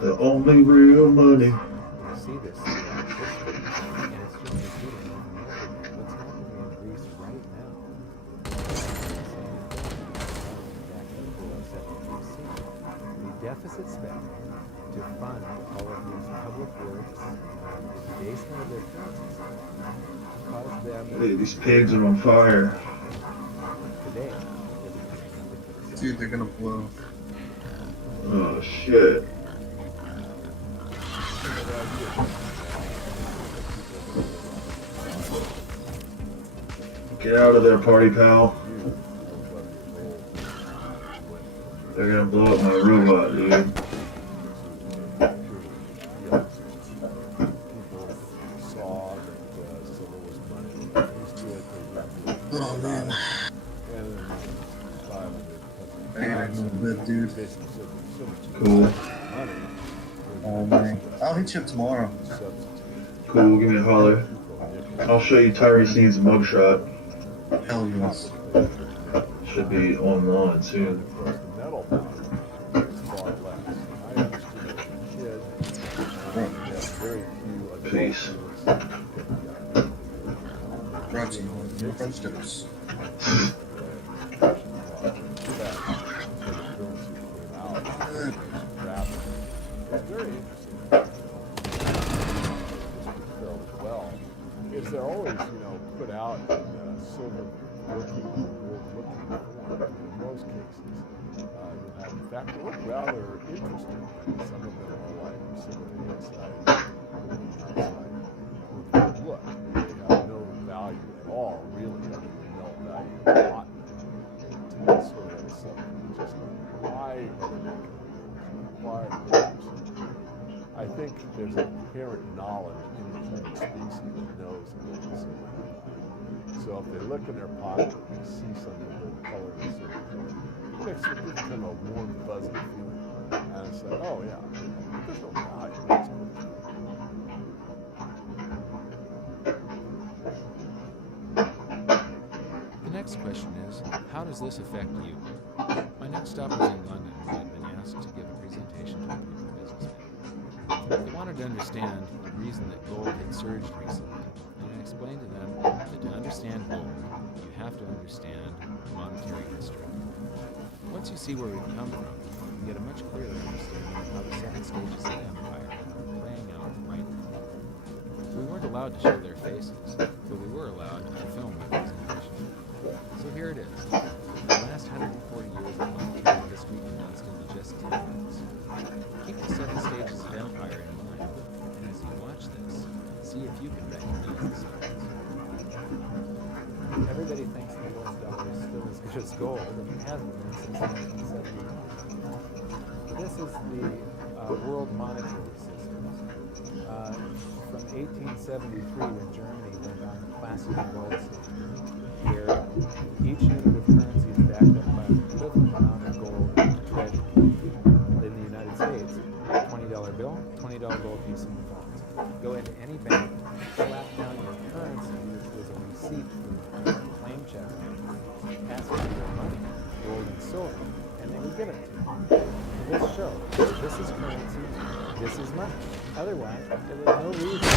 the only real money. You see this throughout history, and it's just repeating over and over again. What's happening in Greece right now? Back in 407 BC, the deficit spending to fund all of these public works, the debasement of their currencies, caused them... Hey, these pigs are on fire. Today, dude, they're gonna blow. Oh shit. Get out of there, party pal. They're gonna blow up my robot, dude. Oh man. I gotta go to bed, dude. Cool. Oh man. I'll hit you up tomorrow. Cool, give me a holler. I'll show you Tyree Sneed's mugshot. Hell yes. Should be online soon. Peace. Brought to you by French dips. Is they're always, you know, put out in silver looking or gold looking form in most cases. In fact, they look rather interesting. Some of them are like silver inside, outside. Look, they have no value at all, really, other than no value of cotton. To this sort of stuff, just why are they making it? Why are they producing it? I think there's an inherent knowledge in the human species that knows that they can silver. So if they look in their pocket and they see something with color and silver, it makes it become a warm, fuzzy feeling. And it's like, oh yeah, there's no value. That's cool. The next question is, how does this affect you? My next stop was in London, where I'd been asked to give a presentation to a group of businessmen. They wanted to understand the reason that gold had surged recently, and I explained to them that to understand gold, you have to understand monetary history. Once you see where we've come from, you get a much clearer understanding of how the 7 stages of empire are playing out right now. We weren't allowed to show their faces, but we were allowed to film the presentation. So here it is. The last 140 years of monetary history condensed into just 10 minutes. Keep the 7 stages of empire in mind, and as you watch this, see if you can recognize the signs. Everybody thinks the US dollar is still as good as gold, and it hasn't been since 1979. This is the world monetary system. From 1873, when Germany went on the classical gold standard, where each unit of currency is backed up by an equivalent amount of gold treasury. In the United States, $20 bill, $20 gold piece in bonds. Go into any bank, slap down your currency, which was a receipt for a claim check, ask for your money, gold and silver, and they would give it to you. This shows this is currency, this is money. Otherwise, there was no reason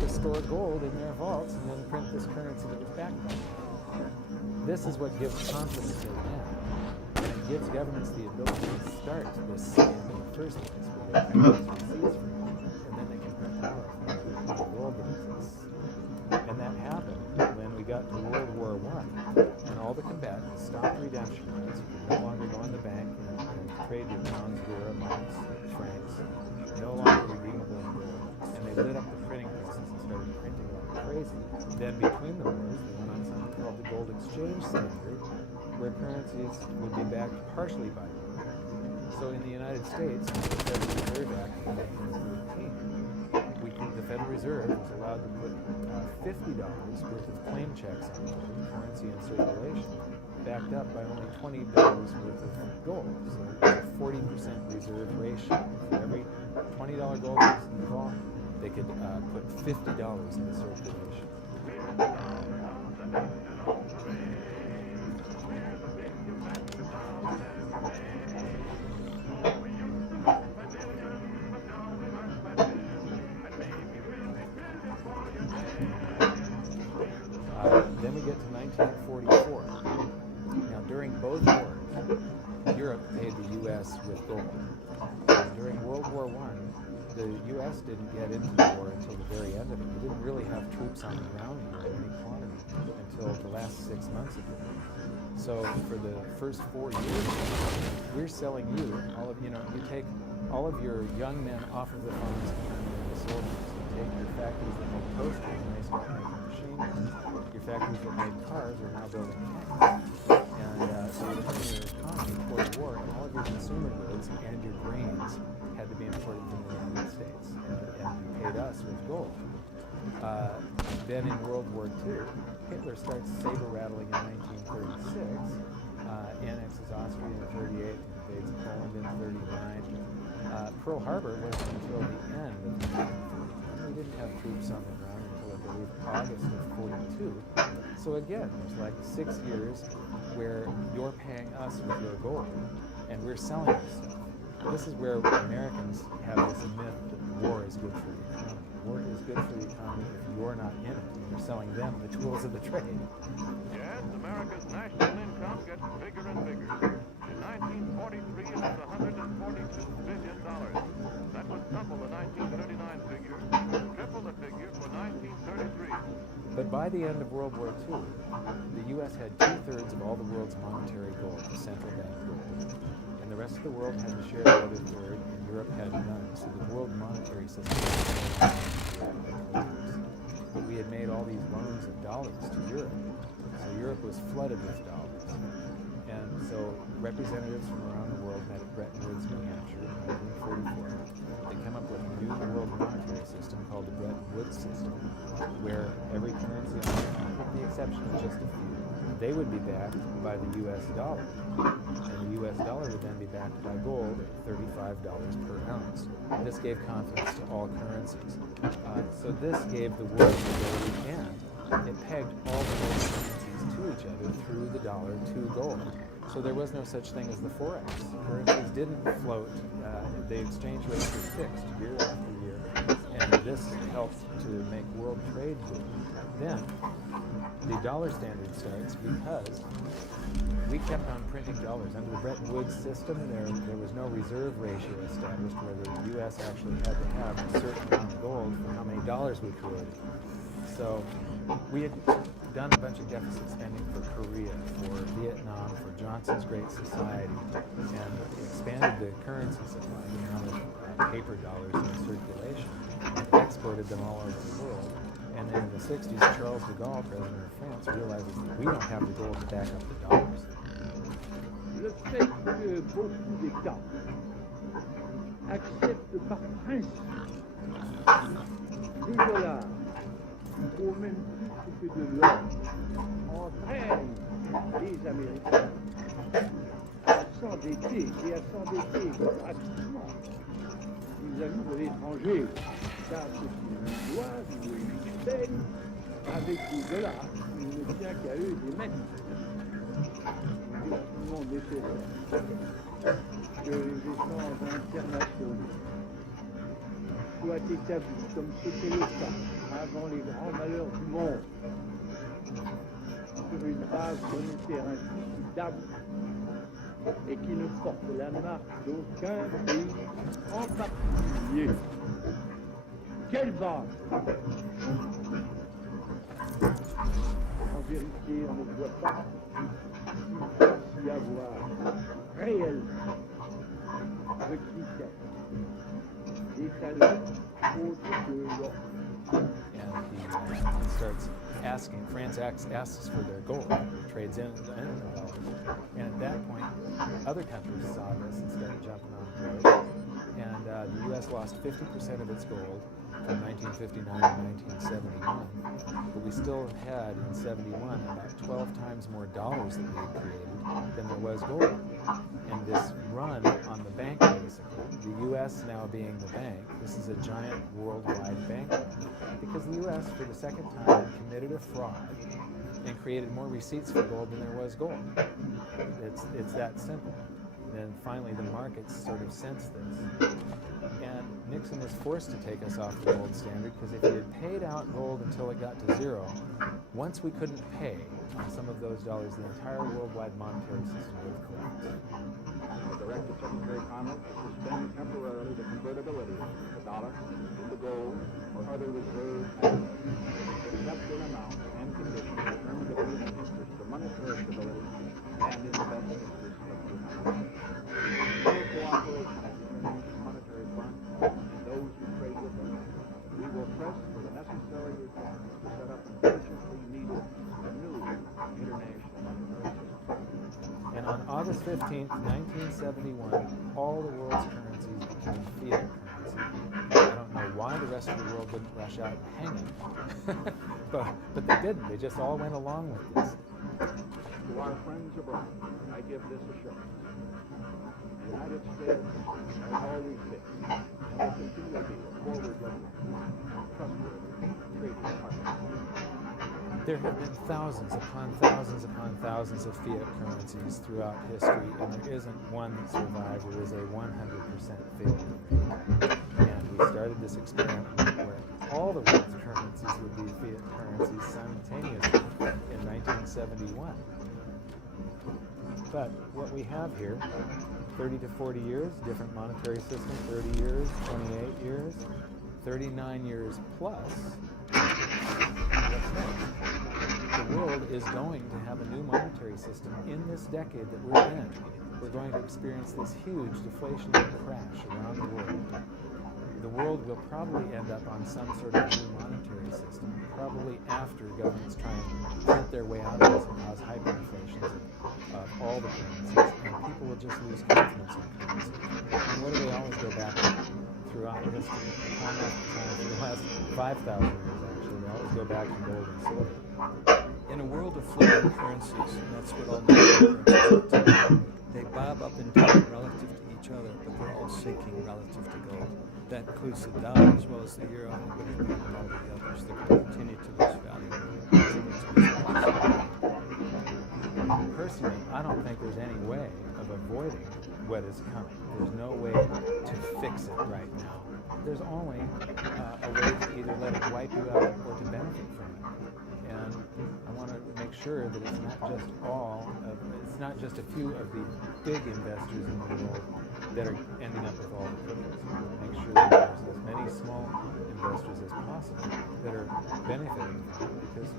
to store gold in their vaults and then print this currency that was backed by it. This is what gives confidence right now. And it gives governments the ability to start this scam in the first place, where they can use receipts for it, and then they can print power from the gold business. And that happened when we got to World War I, and all the combatants stopped redemption rights. You could no longer go in the bank and trade your pounds, lira, marks, francs, no longer redeemable in gold. And they lit up the printing presses and started printing like crazy. Then between the wars, they went on something called the gold exchange standard, where currencies would be backed partially by gold. So in the United States, the Federal Reserve Act of 1913, the Federal Reserve was allowed to put $50 worth of claim checks on gold, currency in circulation, backed up by only $20 worth of gold. So it's a 40% reserve ratio. For every $20 gold piece in the vault, they could put $50 in circulation. Then we get to 1944. Now, during both wars, Europe paid the U.S. with gold. During World War I, the U.S. didn't get into the war until the very end of it. We didn't really have troops on the ground here in any quantity until the last 6 months of it. So for the first 4 years, we're selling you all of, you take all of your young men off of the farms and turn them into soldiers. You take your factories that make toasters and they start making machine guns. Your factories that make cars are now building tanks. And so you're turning your economy toward war, and all of your consumer goods and your grains had to be imported from the United States, and you paid us with gold. Then in World War II, Hitler starts saber rattling in 1936, annexes Austria in 38, invades Poland in 39. Pearl Harbor wasn't until the end of 1940. We didn't have troops on the ground until, I believe, August of 42. So again, there's like 6 years where you're paying us with your gold, and we're selling you stuff. This is where Americans have this myth that war is good for the economy. War is good for the economy if you're not in it. You're selling them the tools of the trade. Yes, America's national income gets bigger and bigger. In 1943, it was $142 billion. That was double the 1939 figure, triple the figure for 1933. But by the end of World War II, the U.S. had 2/3 of all the world's monetary gold, the central bank gold. And the rest of the world had to share the other third, and Europe had none. So the world monetary system was collapsed. But we had made all these loans of dollars to Europe. So Europe was flooded with dollars. And so representatives from around the world met at Bretton Woods, New Hampshire in 1944. They come up with a new world monetary system called the Bretton Woods system, where every currency on the planet, with the exception of just a few, they would be backed by the U.S. dollar. And the U.S. dollar would then be backed by gold at $35 per ounce. This gave confidence to all currencies. So this gave the world stability, and it pegged all the world currencies to each other through the dollar to gold. So there was no such thing as the forex. Currencies didn't float. The exchange rates were fixed year after year, and this helped to make world trade boom. Then the dollar standard starts because we kept on printing dollars. Under the Bretton Woods system, there was no reserve ratio established where the U.S. actually had to have a certain amount of gold for how many dollars we created. So we had done a bunch of deficit spending for Korea, for Vietnam, for Johnson's Great Society, and expanded the currency supply, the amount of paper dollars in circulation, and exported them all over the world. And then in the 60s, Charles de Gaulle, president of France, realizes that we don't have the gold to back up the dollars. Le fait que beaucoup d'États acceptent par principe le dollar au même titre que de l'or entraîne les Américains à s'endetter et à s'endetter rapidement vis-à-vis de l'étranger, car ce qu'ils doivent ou ils payent avec les dollars, il ne tient qu'à eux d'émettre. Tout le monde est heureux que les échanges internationaux soient établis comme c'était le cas avant les grands malheurs du monde, sur une base monétaire indiscutable et qui ne porte la marque d'aucun pays en particulier. Quelle base? En vérité, on ne voit pas s'il y avoir réellement de critères d'étalons autres que l'or. And he starts asking, France asks for their gold, trades in the dollars. And at that point, other countries saw this and started jumping on board. And the U.S. lost 50% of its gold from 1959 to 1971, but we still had in 71 about 12 times more dollars that we had created than there was gold. And this run on the bank, basically, the U.S. now being the bank, this is a giant worldwide bank run, because the U.S. for the second time committed a fraud and created more receipts for gold than there was gold. It's that simple. And finally the markets sort of sensed this. And Nixon was forced to take us off the gold standard, because if he had paid out gold until it got to zero, once we couldn't pay on some of those dollars, the entire worldwide monetary system would have collapsed. I directed Secretary Connell to suspend temporarily the convertibility of the dollar into gold or other reserve assets, except in amount and conditions determined to be in the interest of monetary stability and in the best interest of the United States. Full cooperation of the International Monetary Fund and those who trade with us, we will press for the necessary reforms to set up an urgently needed new international monetary system. And on August 15th, 1971, all the world's currencies became fiat currency. I don't know why the rest of the world didn't rush out and hang it, but they didn't. They just all went along with this. To our friends abroad, I give this assurance. The United States has always been and will continue to be a forward-looking, trustworthy trading partner. There have been thousands upon thousands upon thousands of fiat currencies throughout history, and there isn't one that survived. It is a 100% failure. And we started this experiment where all the world's currencies would be fiat currencies simultaneously in 1971. But what we have here, 30 to 40 years, different monetary system, 30 years, 28 years, 39 years plus. What's next? The world is going to have a new monetary system in this decade that we're in. We're going to experience this huge deflationary crash around the world. The world will probably end up on some sort of new monetary system, probably after governments try and print their way out of this and cause hyperinflation of all the currencies, and people will just lose confidence in currency. And what do they always go back to throughout history? Time after time, for the last 5,000 years actually, they always go back to gold and silver. In a world of floating currencies, and that's what all national currencies are, they bob up and down relative to each other, but they're all sinking relative to gold. That includes the dollar as well as the euro and British pound and all the others. They're going to continue to lose value. Personally, I don't think there's any way of avoiding what is coming. There's no way to fix it right now. There's only a way to either let it wipe you out or to benefit from it. And I want to make sure that it's not just a few of the big investors in the world that are ending up with all the cookies. Make sure that there's as many small investors as possible that are benefiting from it, because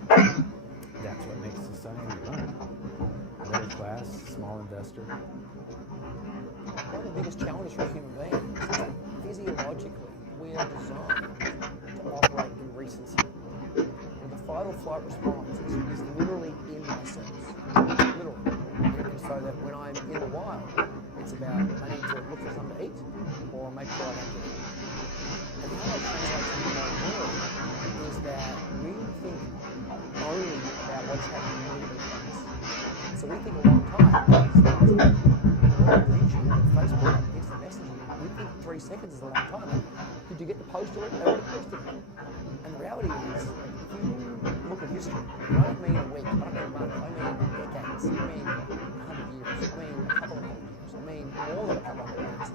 that's what makes society run. Middle class, small investor. One of the biggest challenges for human beings is that physiologically we are designed to operate in recency. And the fight or flight response is literally in my cells. Literally. And so that when I'm in the wild, it's about I need to look for something to eat or make sure I don't get it. And how that translates to the modern world is that we think only about what's happening immediately from us. So we think a long time. YouTube and Facebook, instant messaging, we think 3 seconds is a long time. Did you get the post already? They already posted it. And the reality is, if you look at history, I don't mean a week, I don't mean a month, I mean decades, I mean 100 years, I mean a couple of 100 years, I mean more than a couple of 100 years.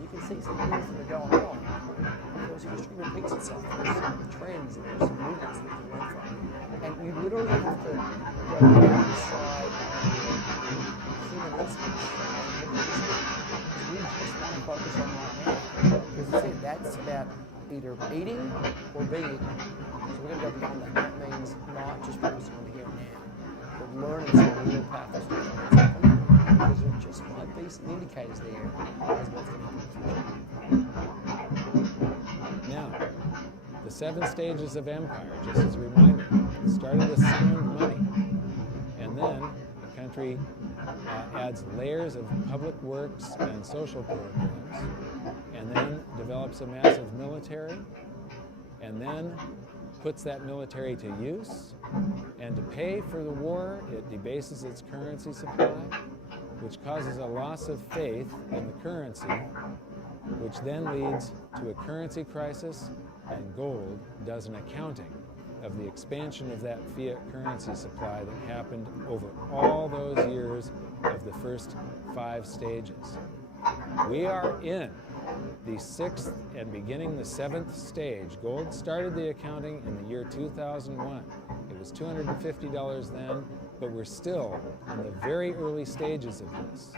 You can see some things that are going on. Because history repeats itself. There's trends and there's movements that you can learn from. And you literally have to go outside human instincts. We just want to focus on right now. Because you said that's about either eating or being eaten. So we're going to go beyond that. That means not just focusing on the here and now, but learning some real powerful stuff that's happening. Because there just might be some indicators there as what's going to happen in the future. Now, the 7 stages of empire, just as a reminder, started with sound money, and then country adds layers of public works and social programs, and then develops a massive military, and then puts that military to use, and to pay for the war, it debases its currency supply, which causes a loss of faith in the currency, which then leads to a currency crisis, and gold does an accounting of the expansion of that fiat currency supply that happened over all those years of the first 5 stages. We are in the 6th and beginning the 7th stage. Gold started the accounting in the year 2001. It was $250 then, but we're still in the very early stages of this.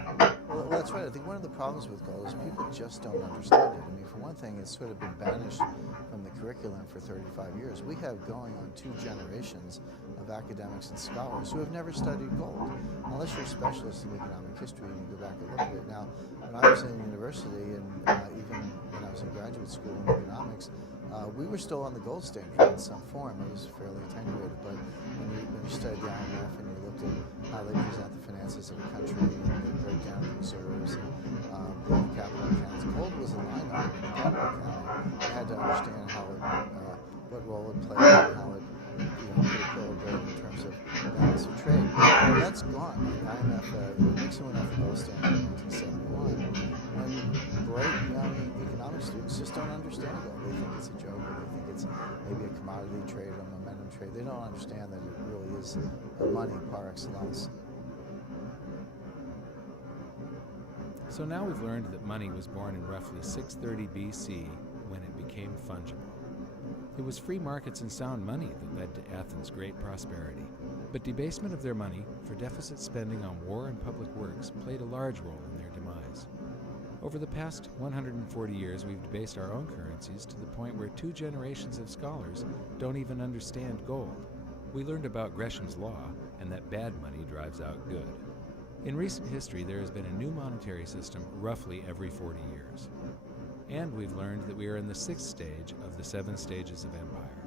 Well, that's right. I think one of the problems with gold is people just don't understand it. I mean, for one thing, it's sort of been banished from the curriculum for 35 years. We have going on 2 generations of academics and scholars who have never studied gold, unless you're a specialist in economic history and you go back and look at it. Now, when I was in university and even when I was in graduate school in economics, we were still on the gold standard in some form. It was fairly attenuated, but when you studied the IMF and you looked at how they present the finances of a country and they break down the reserves and the capital accounts, gold was a line item in the capital account. You had to understand how it, what role it played and how it could equilibrate in terms of balance of trade. Well, that's gone. The IMF, Nixon went off the gold standard in 1971, and bright young economic students just don't understand gold. They think it's a joke, or they think it's maybe a commodity trade or a momentum trade. They don't understand that it really is money par excellence. So now we've learned that money was born in roughly 630 BC when it became fungible. It was free markets and sound money that led to Athens' great prosperity. But debasement of their money for deficit spending on war and public works played a large role in their demise. Over the past 140 years, we've debased our own currencies to the point where 2 generations of scholars don't even understand gold. We learned about Gresham's law and that bad money drives out good. In recent history, there has been a new monetary system roughly every 40 years. And we've learned that we are in the 6th stage of the 7 stages of empire.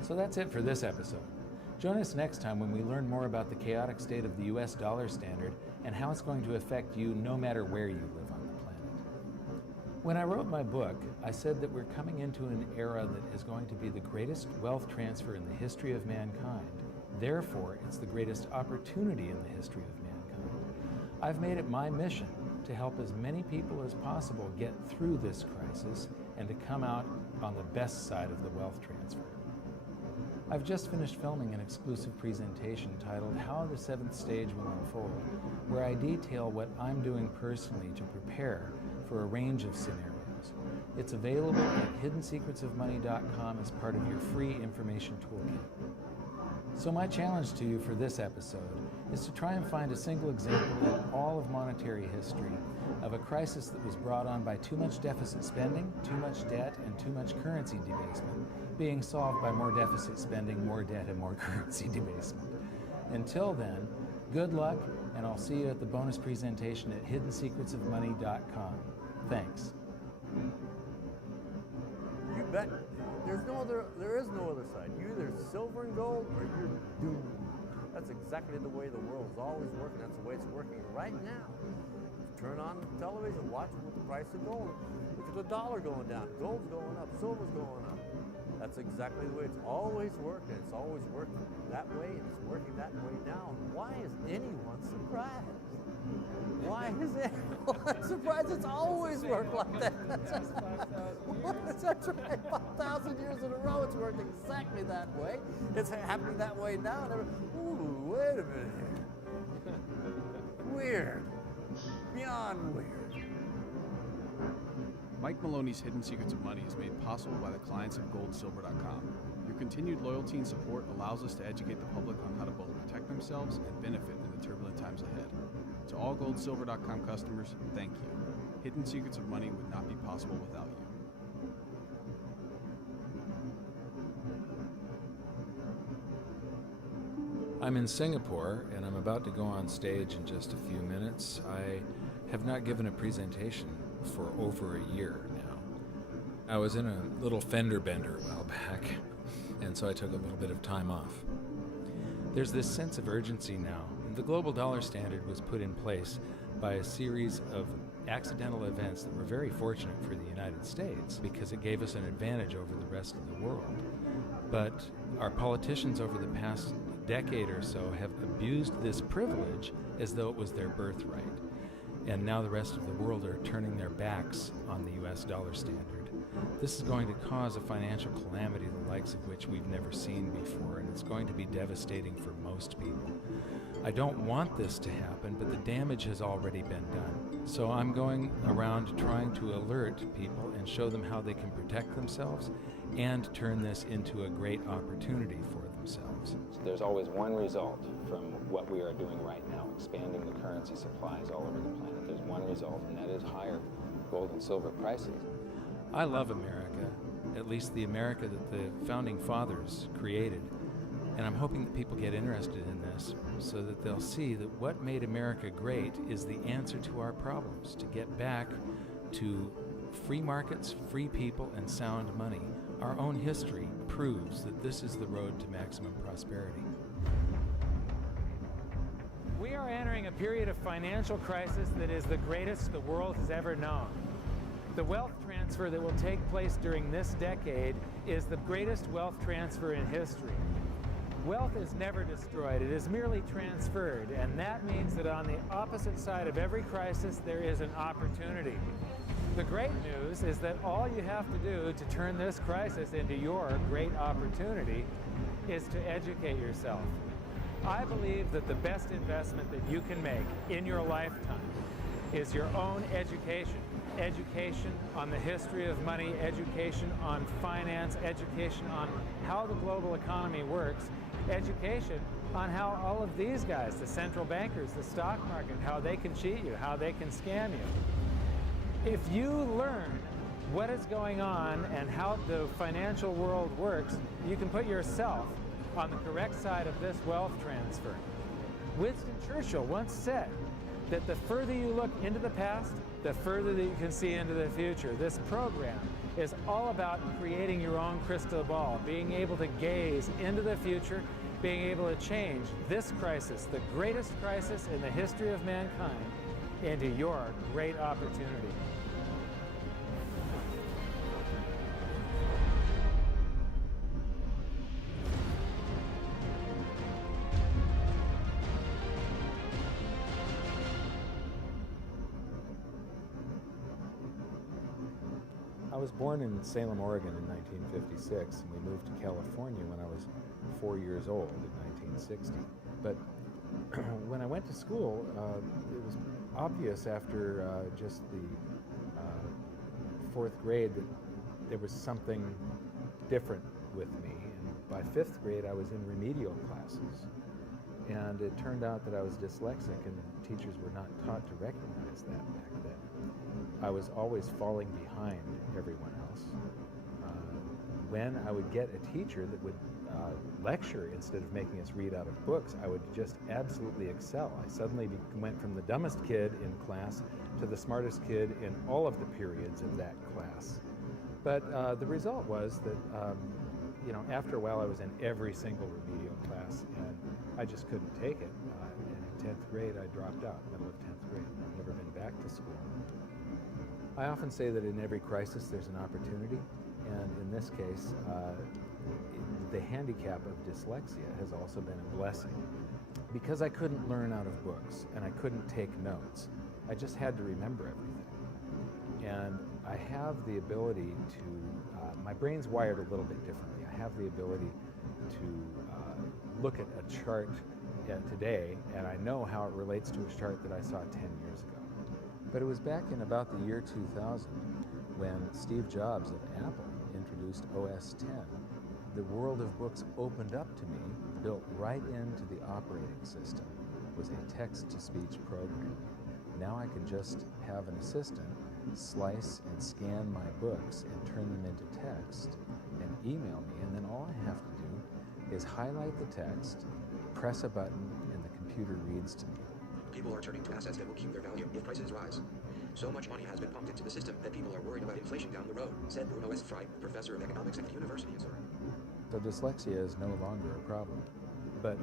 So that's it for this episode. Join us next time when we learn more about the chaotic state of the US dollar standard and how it's going to affect you no matter where you live on the planet. When I wrote my book, I said that we're coming into an era that is going to be the greatest wealth transfer in the history of mankind. Therefore, it's the greatest opportunity in the history of mankind. I've made it my mission to help as many people as possible get through this crisis and to come out on the best side of the wealth transfer. I've just finished filming an exclusive presentation titled How the 7th Stage Will Unfold, where I detail what I'm doing personally to prepare for a range of scenarios. It's available at hiddensecretsofmoney.com as part of your free information toolkit. So my challenge to you for this episode is to try and find a single example in all of monetary history of a crisis that was brought on by too much deficit spending, too much debt, and too much currency debasement, being solved by more deficit spending, more debt, and more currency debasement. Until then, good luck, and I'll see you at the bonus presentation at hiddensecretsofmoney.com. Thanks. You bet. There is no other side. You're either silver and gold or you're doomed. That's exactly the way the world's always working. That's the way it's working right now. Turn on the television, watch with the price of gold. Look at the dollar going down, gold's going up, silver's going up. That's exactly the way it's always worked, and it's always worked that way, and it's working that way now. And why is anyone surprised? Why is anyone surprised? It's always worked like that. That's right. 5,000 years in a row, it's worked exactly that way. It's happening that way now. Ooh, wait a minute here. Weird. Beyond weird. Mike Maloney's Hidden Secrets of Money is made possible by the clients of goldsilver.com. Your continued loyalty and support allows us to educate the public on how to both protect themselves and benefit in the turbulent times ahead. To all goldsilver.com customers, thank you. Hidden Secrets of Money would not be possible without you. I'm in Singapore, and I'm about to go on stage in just a few minutes. I have not given a presentation for over a year now. I was in a little fender bender a while back, and so I took a little bit of time off. There's this sense of urgency now. The global dollar standard was put in place by a series of accidental events that were very fortunate for the United States because it gave us an advantage over the rest of the world. But our politicians over the past decade or so have abused this privilege as though it was their birthright. And now the rest of the world are turning their backs on the US dollar standard. This is going to cause a financial calamity the likes of which we've never seen before, and it's going to be devastating for most people. I don't want this to happen, but the damage has already been done. So I'm going around trying to alert people and show them how they can protect themselves and turn this into a great opportunity for themselves. There's always one result from what we are doing right now, expanding the currency supplies all over the planet. There's one result, and that is higher gold and silver prices. I love America, at least the America that the Founding Fathers created. And I'm hoping that people get interested in this so that they'll see that what made America great is the answer to our problems, to get back to free markets, free people, and sound money. Our own history proves that this is the road to maximum prosperity. We are entering a period of financial crisis that is the greatest the world has ever known. The wealth transfer that will take place during this decade is the greatest wealth transfer in history. Wealth is never destroyed, it is merely transferred, and that means that on the opposite side of every crisis there is an opportunity. The great news is that all you have to do to turn this crisis into your great opportunity is to educate yourself. I believe that the best investment that you can make in your lifetime is your own education. Education on the history of money, education on finance, education on how the global economy works, education on how all of these guys, the central bankers, the stock market, how they can cheat you, how they can scam you. If you learn what is going on and how the financial world works, you can put yourself on the correct side of this wealth transfer. Winston Churchill once said that the further you look into the past, the further that you can see into the future. This program is all about creating your own crystal ball, being able to gaze into the future, being able to change this crisis, the greatest crisis in the history of mankind, into your great opportunity. I was born in Salem, Oregon in 1956, and we moved to California when I was 4 years old in 1960. But when I went to school, it was obvious after just the fourth grade that there was something different with me. And by fifth grade, I was in remedial classes. And it turned out that I was dyslexic, and teachers were not taught to recognize that back then. I was always falling behind everyone else. When I would get a teacher that would lecture instead of making us read out of books, I would just absolutely excel. I suddenly went from the dumbest kid in class to the smartest kid in all of the periods of that class. But the result was that, after a while I was in every single remedial class, and I just couldn't take it. And in 10th grade, I dropped out, middle of 10th grade. I've never been back to school. I often say that in every crisis there's an opportunity, and in this case, the handicap of dyslexia has also been a blessing. Because I couldn't learn out of books, and I couldn't take notes, I just had to remember everything. And I have the ability to, my brain's wired a little bit differently. I have the ability to look at a chart today, and I know how it relates to a chart that I saw 10 years ago. But it was back in about the year 2000 when Steve Jobs of Apple introduced OS X. The world of books opened up to me, built right into the operating system. It was a text-to-speech program. Now I can just have an assistant slice and scan my books and turn them into text and email me, and then all I have to do is highlight the text, press a button, and the computer reads to me. People are turning to assets that will keep their value if prices rise. So much money has been pumped into the system that people are worried about inflation down the road, said Bruno S. Fry, professor of economics at the University of Zurich. So dyslexia is no longer a problem. But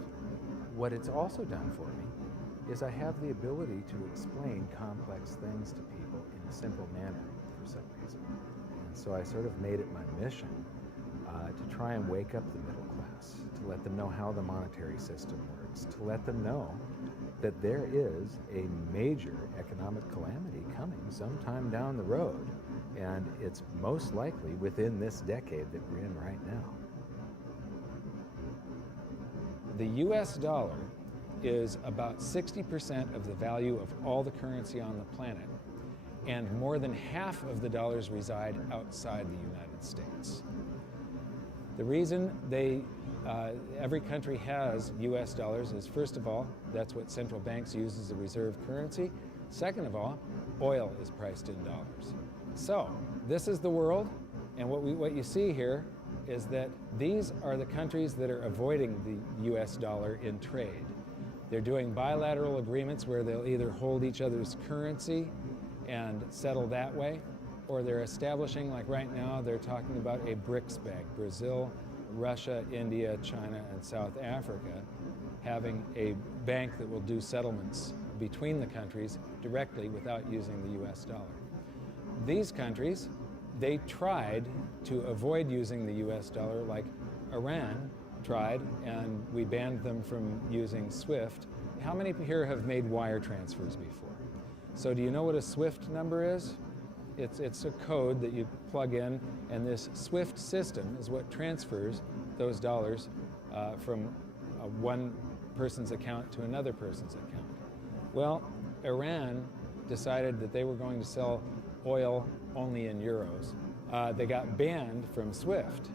what it's also done for me is I have the ability to explain complex things to people in a simple manner for some reason. And so I sort of made it my mission to try and wake up the middle class, to let them know how the monetary system works, to let them know that there is a major economic calamity coming sometime down the road, and it's most likely within this decade that we're in right now. The US dollar is about 60% of the value of all the currency on the planet, and more than half of the dollars reside outside the United States. The reason every country has US dollars is, first of all, that's what central banks use as a reserve currency. Second of all, oil is priced in dollars. So this is the world, and what you see here is that these are the countries that are avoiding the US dollar in trade. They're doing bilateral agreements where they'll either hold each other's currency and settle that way, or they're establishing, like right now, they're talking about a BRICS bank, Brazil, Russia, India, China, and South Africa, having a bank that will do settlements between the countries directly without using the US dollar. These countries, they tried to avoid using the US dollar, like Iran tried, and we banned them from using SWIFT. How many here have made wire transfers before? So do you know what a SWIFT number is? It's a code that you plug in, and this SWIFT system is what transfers those dollars from one person's account to another person's account. Well, Iran decided that they were going to sell oil only in euros. They got banned from SWIFT.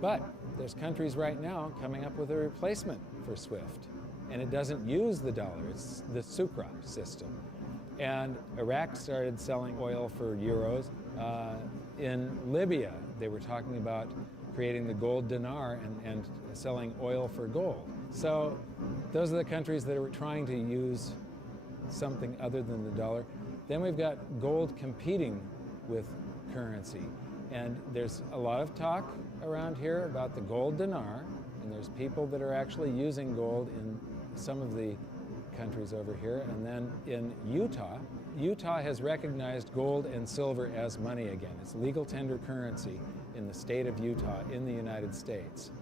But there's countries right now coming up with a replacement for SWIFT, and it doesn't use the dollar, it's the Sukra system. And Iraq started selling oil for euros. In Libya, they were talking about creating the gold dinar and selling oil for gold. So those are the countries that are trying to use something other than the dollar. Then we've got gold competing with currency. And there's a lot of talk around here about the gold dinar, and there's people that are actually using gold in some of the countries over here. And then in Utah has recognized gold and silver as money again. It's legal tender currency in the state of Utah in the United States.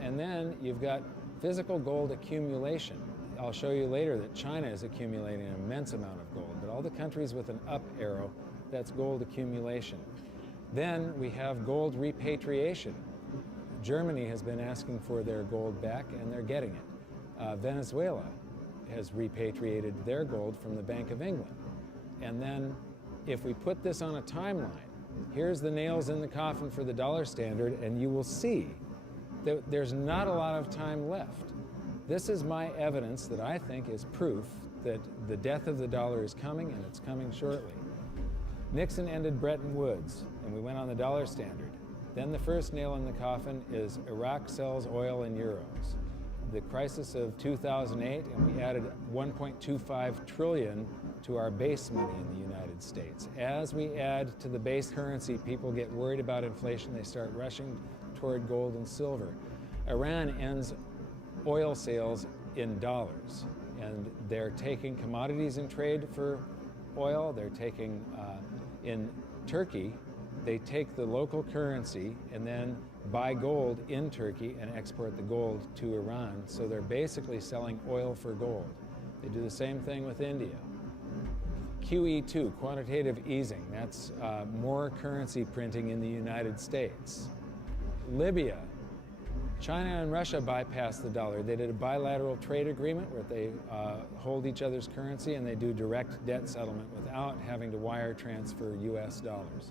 And then you've got physical gold accumulation. I'll show you later that China is accumulating an immense amount of gold, but all the countries with an up arrow, that's gold accumulation. Then we have gold repatriation. Germany has been asking for their gold back, and they're getting it. Venezuela has repatriated their gold from the Bank of England. And then if we put this on a timeline, here's the nails in the coffin for the dollar standard, and you will see that there's not a lot of time left. This is my evidence that I think is proof that the death of the dollar is coming, and it's coming shortly. Nixon ended Bretton Woods, and we went on the dollar standard. Then the first nail in the coffin is Iraq sells oil in euros. The crisis of 2008, and we added 1.25 trillion to our base money in the United States. As we add to the base currency, people get worried about inflation. They start rushing toward gold and silver. Iran ends oil sales in dollars, and they're taking commodities in trade for oil. They're taking, in Turkey, they take the local currency and then buy gold in Turkey and export the gold to Iran. So they're basically selling oil for gold. They do the same thing with India. QE2, quantitative easing, that's more currency printing in the United States. Libya, China and Russia bypassed the dollar. They did a bilateral trade agreement where they hold each other's currency and they do direct debt settlement without having to wire transfer US dollars.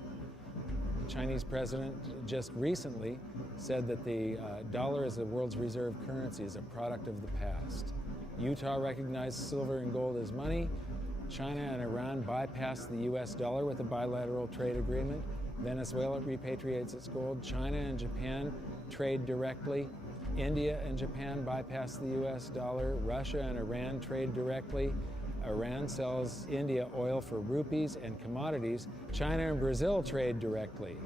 The Chinese president just recently said that the dollar as the world's reserve currency is a product of the past. Utah recognized silver and gold as money. China and Iran bypassed the US dollar with a bilateral trade agreement. Venezuela repatriates its gold. China and Japan trade directly. India and Japan bypass the US dollar. Russia and Iran trade directly. Iran sells India oil for rupees and commodities. China and Brazil trade directly.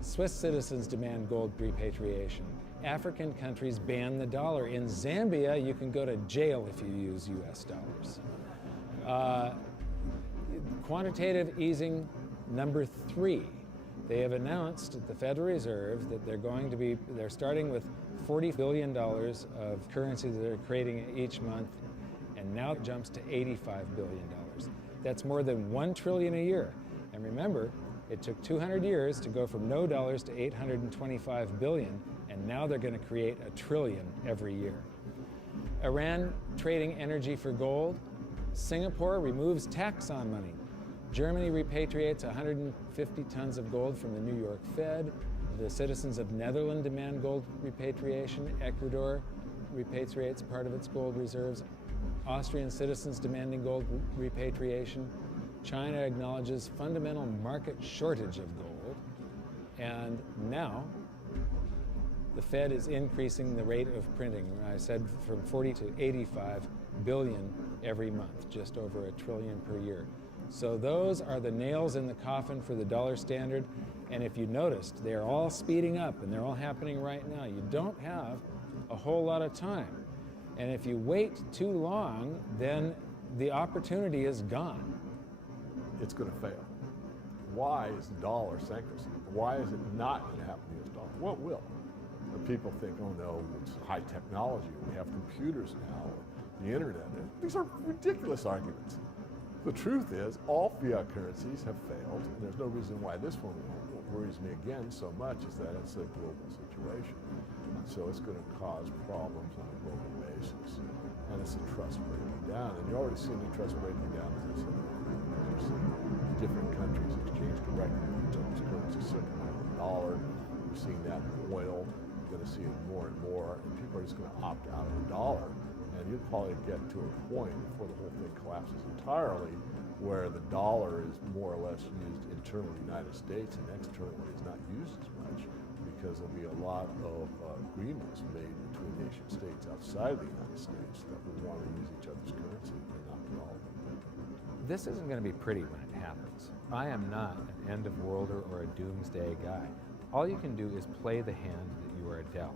Swiss citizens demand gold repatriation. African countries ban the dollar. In Zambia, you can go to jail if you use US dollars. Quantitative easing number 3. They have announced at the Federal Reserve that they're starting with $40 billion of currency that they're creating each month, and now it jumps to $85 billion. That's more than $1 trillion a year. And remember, it took 200 years to go from no dollars to 825 billion, and now they're going to create $1 trillion every year. Iran trading energy for gold. Singapore removes tax on money. Germany repatriates 150 tons of gold from the New York Fed. The citizens of Netherlands demand gold repatriation. Ecuador repatriates part of its gold reserves. Austrian citizens demanding gold repatriation. China acknowledges fundamental market shortage of gold. And now, the Fed is increasing the rate of printing. I said from 40 to 85 billion every month, just over $1 trillion per year. So those are the nails in the coffin for the dollar standard. And if you noticed, they're all speeding up and they're all happening right now. You don't have a whole lot of time. And if you wait too long, then the opportunity is gone. It's going to fail. Why is the dollar sacrosanct? Why is it not going to happen to the US dollar? Well, it will. But people think, oh no, it's high technology. We have computers now, the internet. These are ridiculous arguments. The truth is, all fiat currencies have failed, and there's no reason why this one won't. What worries me again so much is that it's a global situation. So it's going to cause problems on a global basis. And it's a trust breaking down. And you're already seeing the trust breaking down, as I said. You're seeing different countries exchange directly in terms of currency circulating the dollar. You're seeing that in oil. You're going to see it more and more. And people are just going to opt out of the dollar. And you'll probably get to a point before the whole thing collapses entirely where the dollar is more or less used internally in the United States and externally is not used as much because there'll be a lot of agreements made between nation states outside the United States that will want to use each other's currency and not get all of them. This isn't going to be pretty when it happens. I am not an end-of-worlder or a doomsday guy. All you can do is play the hand that you are dealt.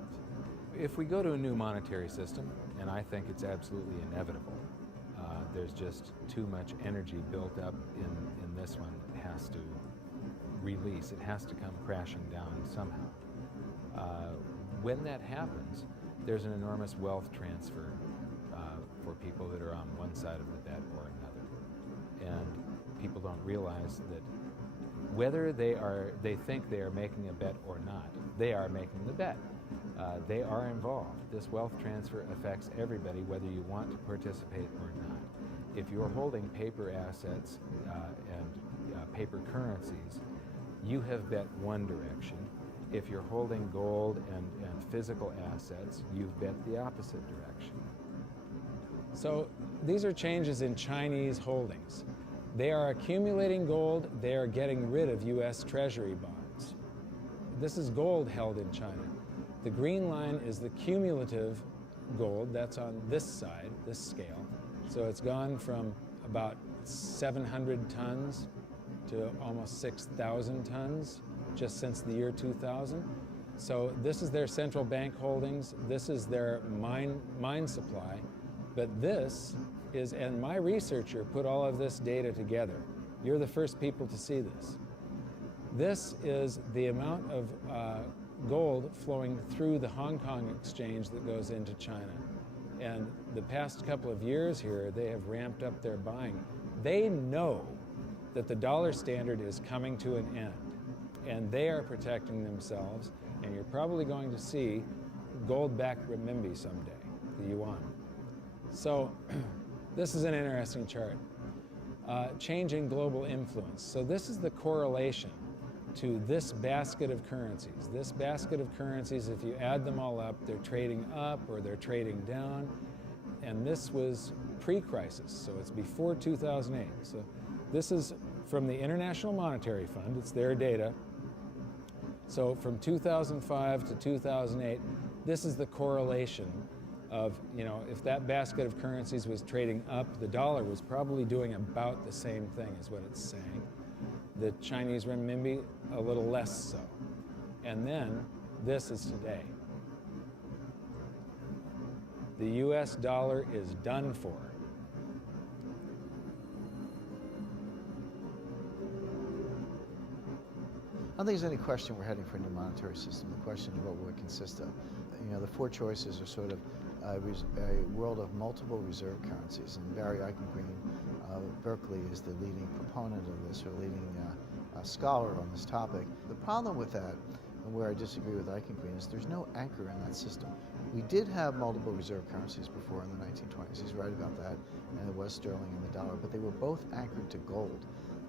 If we go to a new monetary system, and I think it's absolutely inevitable, there's just too much energy built up in this one that has to release. It has to come crashing down somehow. When that happens, there's an enormous wealth transfer for people that are on one side of the bet or another. And people don't realize that whether they think they are making a bet or not, they are making the bet. They are involved. This wealth transfer affects everybody, whether you want to participate or not. If you're holding paper assets and paper currencies, you have bet one direction. If you're holding gold and physical assets, you've bet the opposite direction. So these are changes in Chinese holdings. They are accumulating gold. They are getting rid of U.S. Treasury bonds. This is gold held in China. The green line is the cumulative gold. That's on this side, this scale. So it's gone from about 700 tons to almost 6,000 tons just since the year 2000. So this is their central bank holdings. This is their mine supply. But this is, and my researcher put all of this data together. You're the first people to see this. This is the amount of gold flowing through the Hong Kong exchange that goes into China. And the past couple of years here, they have ramped up their buying. They know that the dollar standard is coming to an end, and they are protecting themselves, and you're probably going to see gold-backed renminbi someday, the yuan. So this is an interesting chart. Changing global influence. So this is the correlation to this basket of currencies. This basket of currencies, if you add them all up, they're trading up or they're trading down. And this was pre-crisis, so it's before 2008. So this is from the International Monetary Fund. It's their data. So from 2005 to 2008, this is the correlation of, you know, if that basket of currencies was trading up, the dollar was probably doing about the same thing as what it's saying. The Chinese renminbi, a little less so. And then this is today. The US dollar is done for. I don't think there's any question we're heading for a new monetary system. The question is what will it consist of? You know, the four choices are sort of a world of multiple reserve currencies. And Barry Eichengreen of Berkeley is the leading proponent of this, or leading scholar on this topic. The problem with that, and where I disagree with Eichengreen, is there's no anchor in that system. We did have multiple reserve currencies before in the 1920s. He's right about that, and it was sterling and the dollar, but they were both anchored to gold.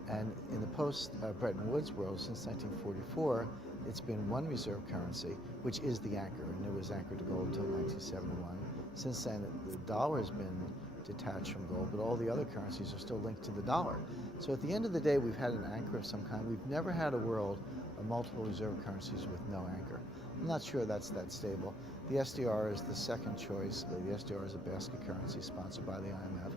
And in the post-Bretton Woods world, since 1944, it's been one reserve currency, which is the anchor, and it was anchored to gold until 1971. Since then, the dollar has been detached from gold, but all the other currencies are still linked to the dollar. So at the end of the day, we've had an anchor of some kind. We've never had a world of multiple reserve currencies with no anchor. I'm not sure that's that stable. The SDR is the second choice. The SDR is a basket currency sponsored by the IMF.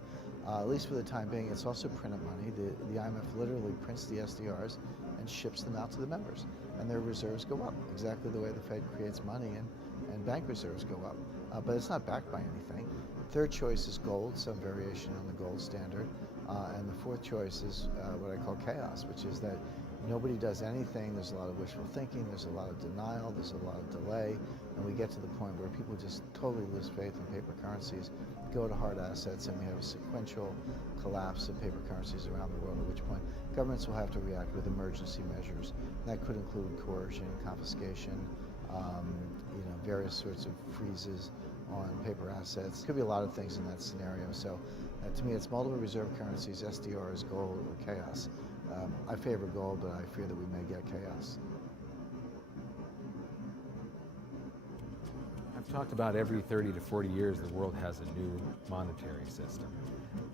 At least for the time being. It's also printed money. The IMF literally prints the SDRs and ships them out to the members, and their reserves go up, exactly the way the Fed creates money and bank reserves go up. But it's not backed by anything. Third choice is gold, some variation on the gold standard. And the fourth choice is what I call chaos, which is that nobody does anything. There's a lot of wishful thinking, there's a lot of denial, there's a lot of delay, and we get to the point where people just totally lose faith in paper currencies, go to hard assets, and we have a sequential collapse of paper currencies around the world, at which point governments will have to react with emergency measures. That could include coercion, confiscation, various sorts of freezes on paper assets. Could be a lot of things in that scenario. So to me, it's multiple reserve currencies, SDR is gold, or chaos. I favor gold, but I fear that we may get chaos. I've talked about every 30 to 40 years the world has a new monetary system.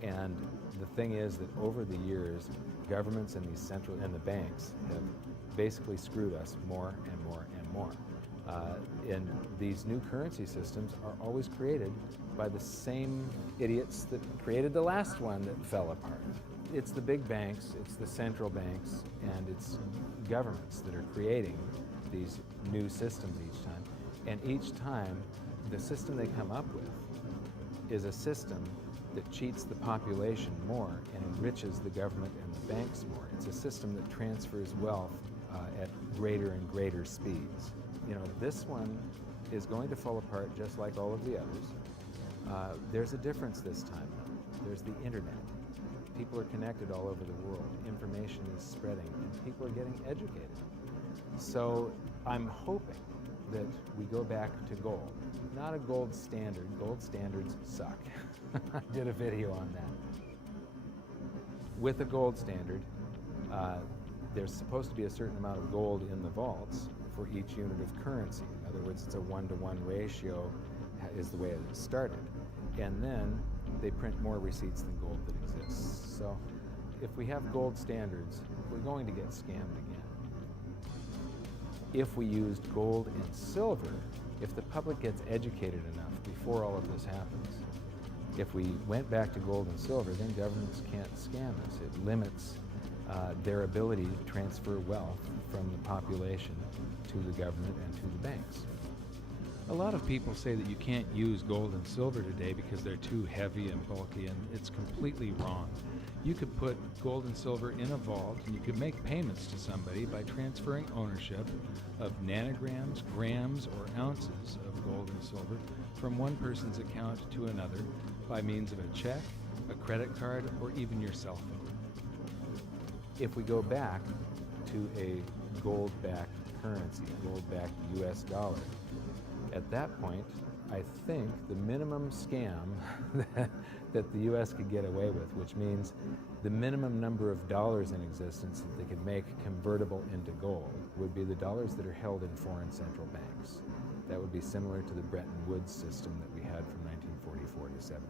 And the thing is that over the years, governments and the banks have basically screwed us more and more and more. And these new currency systems are always created by the same idiots that created the last one that fell apart. It's the big banks, it's the central banks, and it's governments that are creating these new systems each time. And each time, the system they come up with is a system that cheats the population more and enriches the government and the banks more. It's a system that transfers wealth at greater and greater speeds. You know, this one is going to fall apart just like all of the others. There's a difference this time, though. There's the internet. People are connected all over the world. Information is spreading, and people are getting educated. So I'm hoping that we go back to gold. Not a gold standard. Gold standards suck. I did a video on that. With a gold standard, there's supposed to be a certain amount of gold in the vaults for each unit of currency. In other words, it's a 1-to-1 ratio is the way it started. And then they print more receipts than gold that exists. So if we have gold standards, we're going to get scammed again. If we used gold and silver, if the public gets educated enough before all of this happens, if we went back to gold and silver, then governments can't scam us. It limits their ability to transfer wealth from the population to the government and to the banks. A lot of people say that you can't use gold and silver today because they're too heavy and bulky, and it's completely wrong. You could put gold and silver in a vault, and you could make payments to somebody by transferring ownership of nanograms, grams, or ounces of gold and silver from one person's account to another by means of a check, a credit card, or even your cell phone. If we go back to a gold-backed currency, a gold-backed US dollar, at that point, I think the minimum scam that the US could get away with, which means the minimum number of dollars in existence that they could make convertible into gold, would be the dollars that are held in foreign central banks. That would be similar to the Bretton Woods system that we had from 1944 to 71.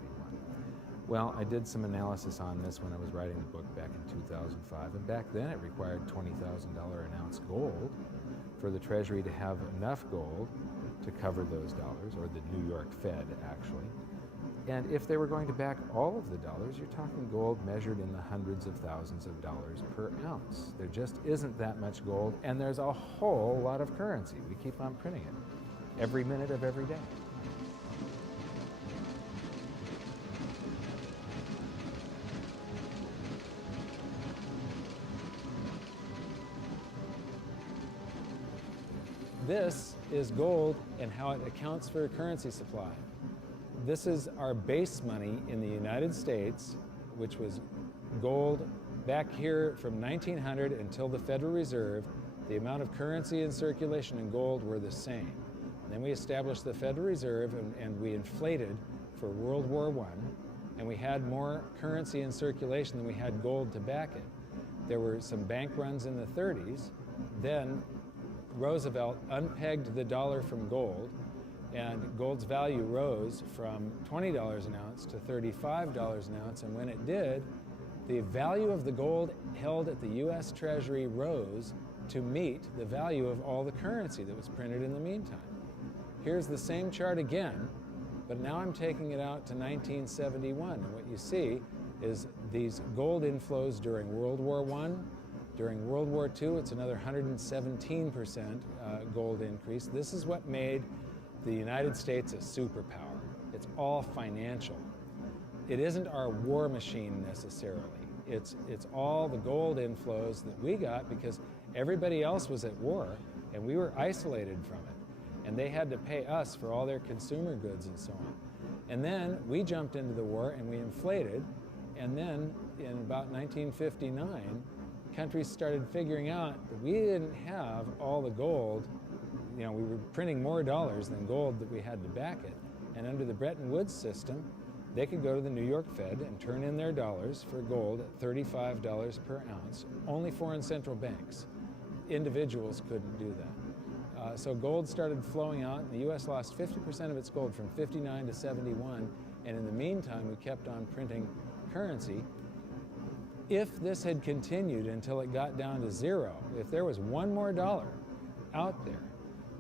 Well, I did some analysis on this when I was writing the book back in 2005, and back then it required $20,000 an ounce gold for the Treasury to have enough gold to cover those dollars, or the New York Fed, actually. And if they were going to back all of the dollars, you're talking gold measured in the hundreds of thousands of dollars per ounce. There just isn't that much gold, and there's a whole lot of currency. We keep on printing it every minute of every day. this is gold and how it accounts for a currency supply. This is our base money in the United States, which was gold back here from 1900 until the Federal Reserve. The amount of currency in circulation in gold were the same. And then we established the Federal Reserve and we inflated for World War I, and we had more currency in circulation than we had gold to back it. There were some bank runs in the 30s. Then Roosevelt unpegged the dollar from gold, and gold's value rose from $20 an ounce to $35 an ounce. And when it did, the value of the gold held at the U.S. Treasury rose to meet the value of all the currency that was printed in the meantime. Here's the same chart again, but now I'm taking it out to 1971. And what you see is these gold inflows during World War I. During World War II, it's another 117% gold increase. This is what made the United States a superpower. It's all financial. It isn't our war machine necessarily. It's all the gold inflows that we got because everybody else was at war and we were isolated from it. And they had to pay us for all their consumer goods and so on. And then we jumped into the war and we inflated. And then in about 1959, countries started figuring out that we didn't have all the gold. You know, we were printing more dollars than gold that we had to back it. And under the Bretton Woods system, they could go to the New York Fed and turn in their dollars for gold at $35 per ounce. Only foreign central banks. Individuals couldn't do that. So gold started flowing out, and the U.S. lost 50% of its gold from 59 to 71. And in the meantime, we kept on printing currency. If this had continued until it got down to zero, if there was one more dollar out there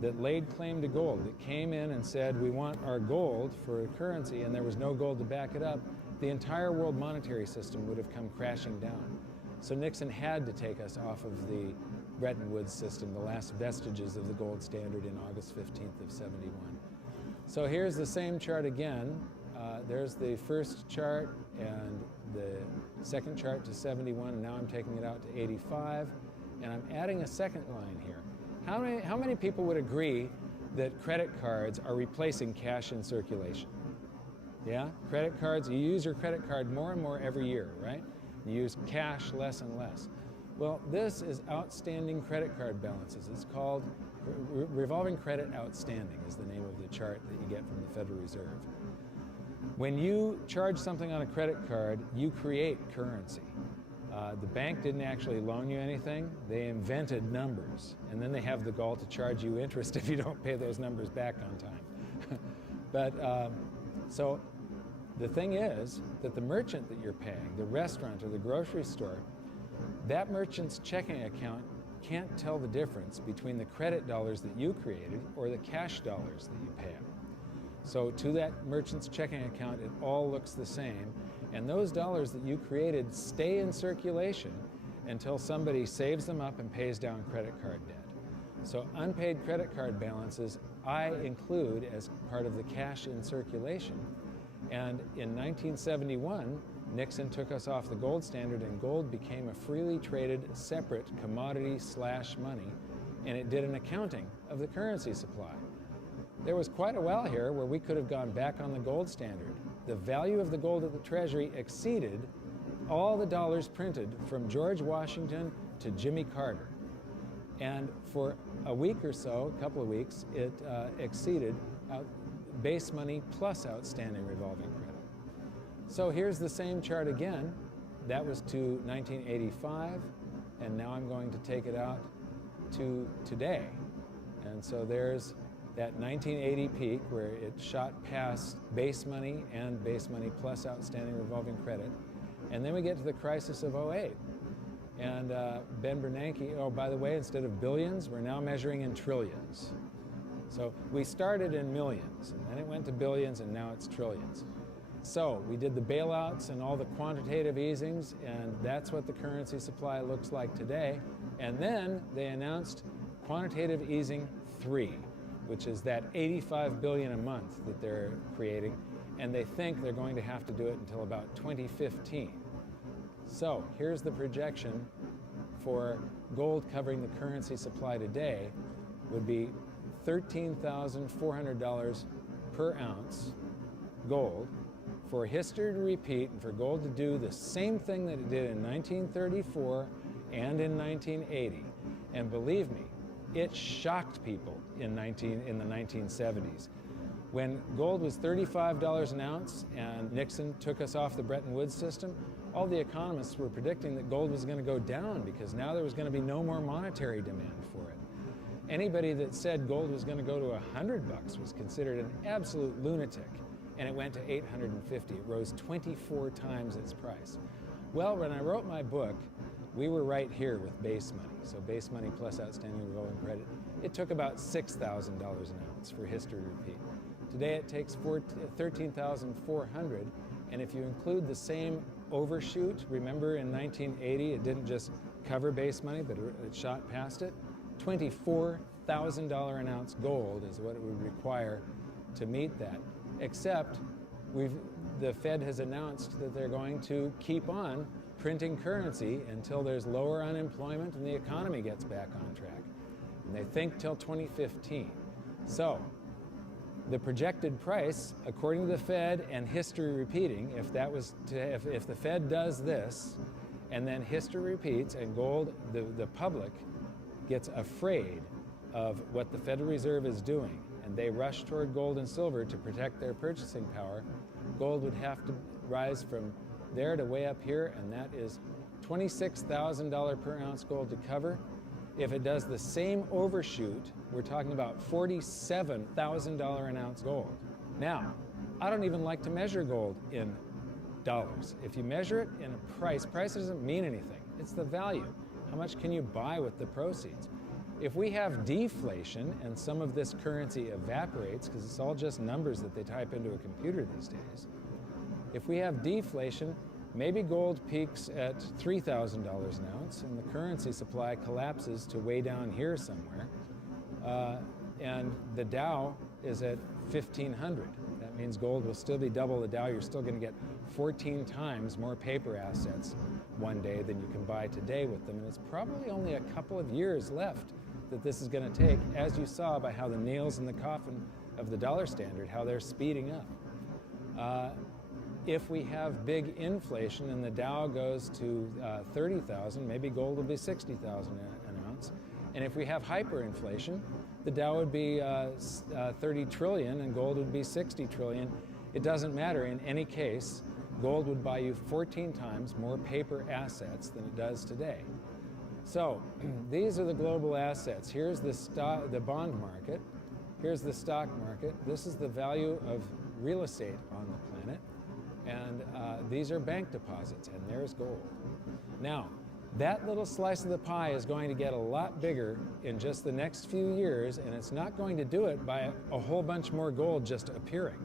that laid claim to gold, that came in and said, we want our gold for a currency, and there was no gold to back it up, the entire world monetary system would have come crashing down. So Nixon had to take us off of the Bretton Woods system, the last vestiges of the gold standard in August 15th of 71. So here's the same chart again. There's the first chart and the second chart to 71, and now I'm taking it out to 85, and I'm adding a second line here. How many people would agree that credit cards are replacing cash in circulation? Yeah? Credit cards, you use your credit card more and more every year, right? You use cash less and less. Well, this is outstanding credit card balances. It's called revolving credit outstanding is the name of the chart that you get from the Federal Reserve. When you charge something on a credit card, you create currency. The bank didn't actually loan you anything. They invented numbers, and then they have the gall to charge you interest if you don't pay those numbers back on time. But so the thing is that the merchant that you're paying, the restaurant or the grocery store, that merchant's checking account can't tell the difference between the credit dollars that you created or the cash dollars that you pay them. So to that merchant's checking account, it all looks the same. And those dollars that you created stay in circulation until somebody saves them up and pays down credit card debt. So unpaid credit card balances I include as part of the cash in circulation. And in 1971, Nixon took us off the gold standard, and gold became a freely traded separate commodity/money, and it did an accounting of the currency supply. There was quite a while here where we could have gone back on the gold standard. The value of the gold at the Treasury exceeded all the dollars printed from George Washington to Jimmy Carter. And for a week or so, a couple of weeks, it exceeded base money plus outstanding revolving credit. So here's the same chart again. That was to 1985, and now I'm going to take it out to today. And so there's that 1980 peak where it shot past base money and base money plus outstanding revolving credit. And then we get to the crisis of 08. And Ben Bernanke, oh, by the way, instead of billions, we're now measuring in trillions. So we started in millions, and then it went to billions, and now it's trillions. So we did the bailouts and all the quantitative easings, and that's what the currency supply looks like today. And then they announced quantitative easing 3, which is that 85 billion a month that they're creating, and they think they're going to have to do it until about 2015. So here's the projection for gold covering the currency supply today would be $13,400 per ounce gold for history to repeat and for gold to do the same thing that it did in 1934 and in 1980. And believe me, it shocked people in the 1970s. When gold was $35 an ounce and Nixon took us off the Bretton Woods system, all the economists were predicting that gold was going to go down because now there was going to be no more monetary demand for it. Anybody that said gold was going to go to $100 was considered an absolute lunatic, and it went to $850. It rose 24 times its price. Well, when I wrote my book, we were right here with base money. So base money plus outstanding revolving credit. It took about $6,000 an ounce for history to repeat. Today it takes $13,400, and if you include the same overshoot, remember in 1980 it didn't just cover base money, but it shot past it. $24,000 an ounce gold is what it would require to meet that. Except the Fed has announced that they're going to keep on printing currency until there's lower unemployment and the economy gets back on track. And they think till 2015. So the projected price, according to the Fed and history repeating, if the Fed does this and then history repeats and gold, the public gets afraid of what the Federal Reserve is doing and they rush toward gold and silver to protect their purchasing power, gold would have to rise from there to way up here, and that is $26,000 per ounce gold to cover. If it does the same overshoot, we're talking about $47,000 an ounce gold. Now, I don't even like to measure gold in dollars. If you measure it in a price doesn't mean anything. It's the value. How much can you buy with the proceeds? If we have deflation and some of this currency evaporates, because it's all just numbers that they type into a computer these days, if we have deflation, maybe gold peaks at $3,000 an ounce and the currency supply collapses to way down here somewhere, and the Dow is at 1,500. That means gold will still be double the Dow. You're still going to get 14 times more paper assets one day than you can buy today with them. And it's probably only a couple of years left that this is going to take, as you saw by how the nails in the coffin of the dollar standard, how they're speeding up. If we have big inflation and the Dow goes to 30,000, maybe gold will be 60,000 an ounce. And if we have hyperinflation, the Dow would be 30 trillion and gold would be 60 trillion. It doesn't matter. In any case, gold would buy you 14 times more paper assets than it does today. So these are the global assets. Here's the bond market. Here's the stock market. This is the value of real estate on the planet. And these are bank deposits, and there's gold. Now, that little slice of the pie is going to get a lot bigger in just the next few years, and it's not going to do it by a whole bunch more gold just appearing.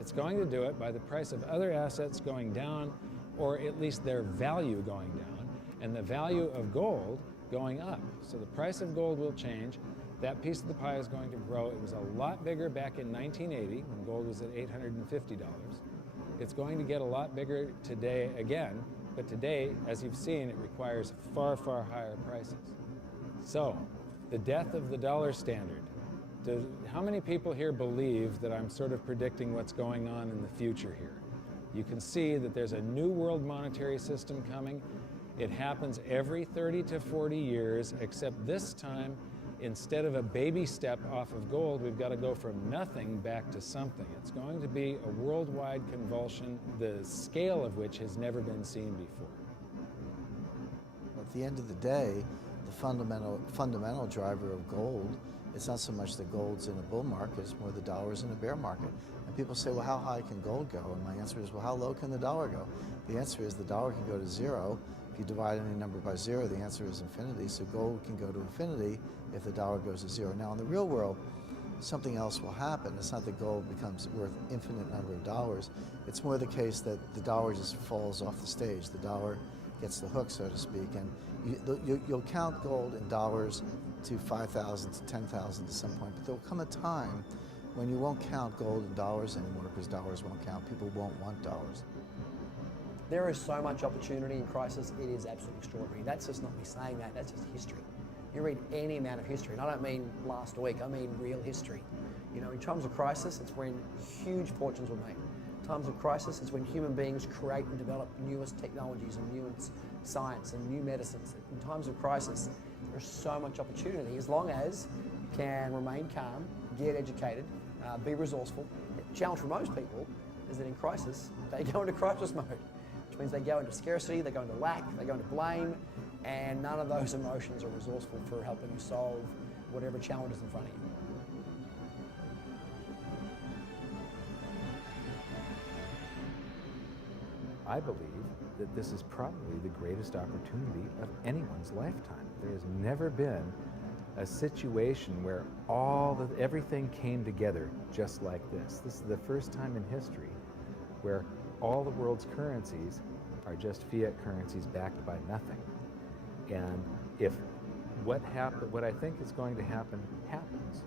It's going to do it by the price of other assets going down, or at least their value going down, and the value of gold going up. So the price of gold will change. That piece of the pie is going to grow. It was a lot bigger back in 1980 when gold was at $850. It's going to get a lot bigger today again, but today, as you've seen, it requires far, far higher prices. So, the death of the dollar standard. How many people here believe that I'm sort of predicting what's going on in the future here? You can see that there's a new world monetary system coming. It happens every 30 to 40 years, except this time, instead of a baby step off of gold, we've got to go from nothing back to something. It's going to be a worldwide convulsion, the scale of which has never been seen before. At the end of the day, the fundamental driver of gold, it's not so much that gold's in a bull market, it's more the dollar's in a bear market. And people say, well, how high can gold go? And my answer is, well, how low can the dollar go? The answer is the dollar can go to zero. If you divide any number by zero, the answer is infinity. So gold can go to infinity if the dollar goes to zero. Now, in the real world, something else will happen. It's not that gold becomes worth infinite number of dollars. It's more the case that the dollar just falls off the stage. The dollar gets the hook, so to speak, and you'll count gold in dollars to 5,000 to 10,000 to some point, but there will come a time when you won't count gold in dollars anymore because dollars won't count. People won't want dollars. There is so much opportunity in crisis, it is absolutely extraordinary. That's just not me saying that, that's just history. You read any amount of history, and I don't mean last week, I mean real history. You know, in times of crisis, it's when huge fortunes were made. In times of crisis, it's when human beings create and develop newest technologies and newest science and new medicines. In times of crisis, there's so much opportunity as long as you can remain calm, get educated, be resourceful. The challenge for most people is that in crisis, they go into crisis mode, which means they go into scarcity, they go into lack, they go into blame, and none of those emotions are resourceful for helping you solve whatever challenge is in front of you. I believe that this is probably the greatest opportunity of anyone's lifetime. There has never been a situation where everything came together just like this. This is the first time in history where all the world's currencies are just fiat currencies backed by nothing. And if what I think is going to happen happens,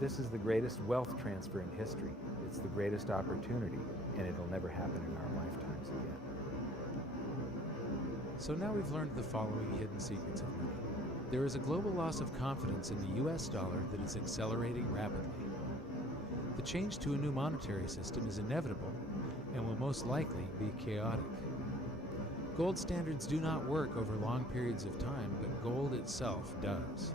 this is the greatest wealth transfer in history. It's the greatest opportunity, and it'll never happen in our lifetimes again. So now we've learned the following hidden secrets of money. There is a global loss of confidence in the US dollar that is accelerating rapidly. The change to a new monetary system is inevitable and will most likely be chaotic. Gold standards do not work over long periods of time, but gold itself does.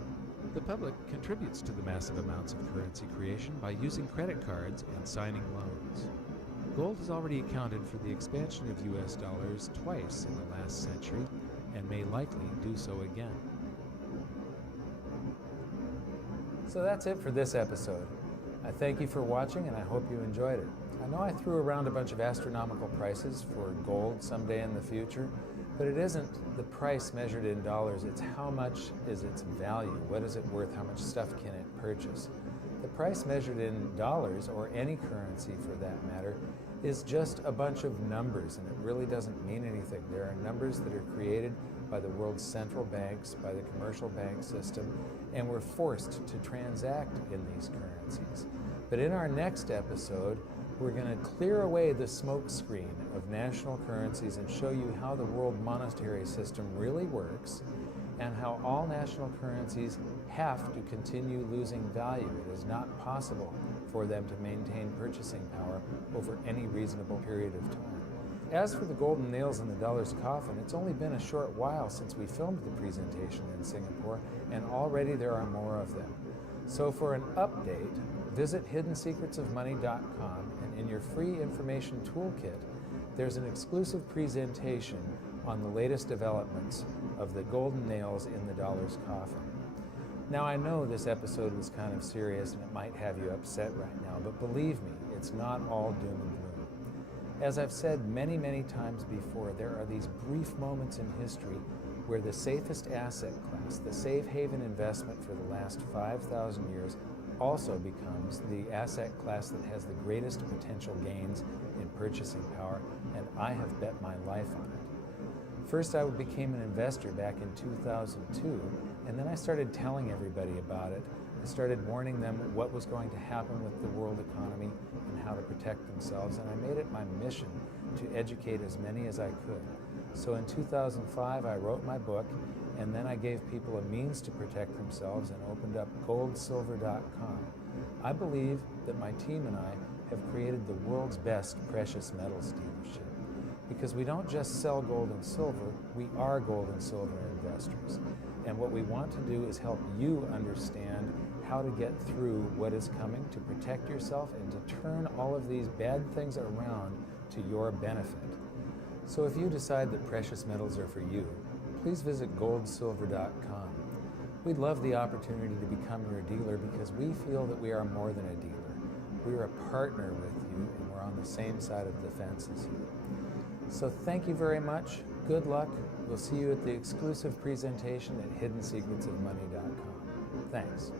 The public contributes to the massive amounts of currency creation by using credit cards and signing loans. Gold has already accounted for the expansion of US dollars twice in the last century and may likely do so again. So that's it for this episode. I thank you for watching and I hope you enjoyed it. I know I threw around a bunch of astronomical prices for gold someday in the future, but it isn't the price measured in dollars, it's how much is its value, what is it worth, how much stuff can it purchase. The price measured in dollars, or any currency for that matter, is just a bunch of numbers, and it really doesn't mean anything. There are numbers that are created by the world's central banks, by the commercial bank system, and we're forced to transact in these currencies. But in our next episode, we're going to clear away the smoke screen of national currencies and show you how the world monetary system really works and how all national currencies have to continue losing value. It is not possible for them to maintain purchasing power over any reasonable period of time. As for the golden nails in the dollar's coffin, it's only been a short while since we filmed the presentation in Singapore, and already there are more of them. So for an update, visit hiddensecretsofmoney.com, and in your free information toolkit, there's an exclusive presentation on the latest developments of the golden nails in the dollar's coffin. Now, I know this episode was kind of serious and it might have you upset right now, but believe me, it's not all doom and gloom. As I've said many, many times before, there are these brief moments in history where the safest asset class, the safe haven investment for the last 5,000 years, also becomes the asset class that has the greatest potential gains in purchasing power, and I have bet my life on it. First, I became an investor back in 2002, and then I started telling everybody about it. I started warning them what was going to happen with the world economy and how to protect themselves, and I made it my mission to educate as many as I could. So in 2005, I wrote my book, and then I gave people a means to protect themselves and opened up goldsilver.com. I believe that my team and I have created the world's best precious metals dealership, because we don't just sell gold and silver, we are gold and silver investors. And what we want to do is help you understand how to get through what is coming, to protect yourself, and to turn all of these bad things around to your benefit. So if you decide that precious metals are for you, please visit goldsilver.com. We'd love the opportunity to become your dealer because we feel that we are more than a dealer. We are a partner with you, and we're on the same side of the fence as you. So thank you very much. Good luck. We'll see you at the exclusive presentation at hiddensecretsofmoney.com. Thanks.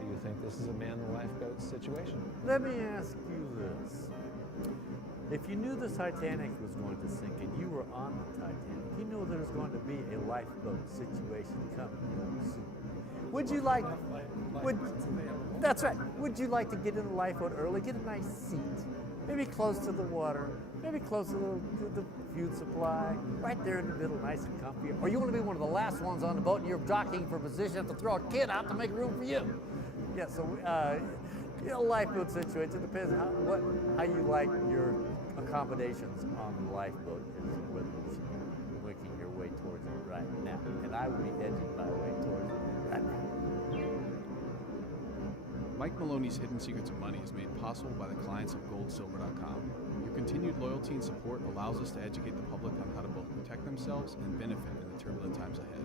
Do you think this is a man in the lifeboat situation? Let me ask you this. If you knew the Titanic was going to sink and you were on the Titanic, you know there's going to be a lifeboat situation coming soon. Would you like, that's right, would you like to get in the lifeboat early, get a nice seat, maybe close to the water, maybe close to the food supply, right there in the middle, nice and comfy. Or you want to be one of the last ones on the boat and you're jockeying for position, have to throw a kid out to make room for you. Yeah, so lifeboat situation, it depends how you like your accommodations on the lifeboat is whether you're making your way towards it right now. And I will be edging my way towards it right now. Mike Maloney's Hidden Secrets of Money is made possible by the clients of goldsilver.com. Your continued loyalty and support allows us to educate the public on how to both protect themselves and benefit in the turbulent times ahead.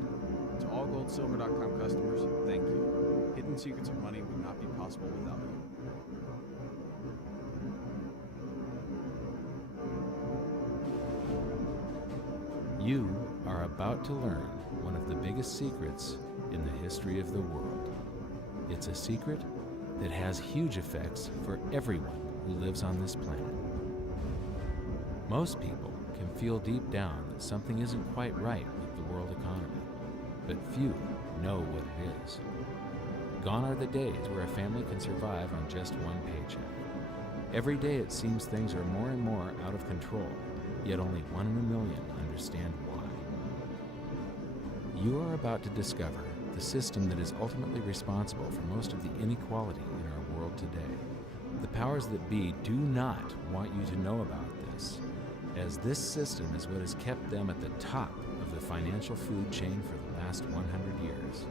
To all goldsilver.com customers, thank you. Hidden Secrets of Money would not be possible without you. You are about to learn one of the biggest secrets in the history of the world. It's a secret that has huge effects for everyone who lives on this planet. Most people can feel deep down that something isn't quite right with the world economy, but few know what it is. Gone are the days where a family can survive on just one paycheck. Every day it seems things are more and more out of control, yet only 1 in a million understand why. You are about to discover the system that is ultimately responsible for most of the inequality in our world today. The powers that be do not want you to know about this, as this system is what has kept them at the top of the financial food chain for the last 100 years.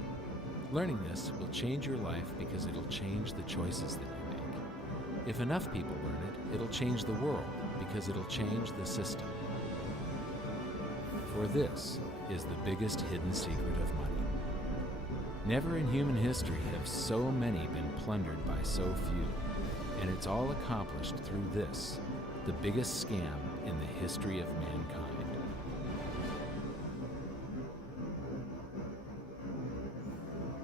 Learning this will change your life because it'll change the choices that you make. If enough people learn it, it'll change the world because it'll change the system. For this is the biggest hidden secret of money. Never in human history have so many been plundered by so few, and it's all accomplished through this, the biggest scam in the history of mankind.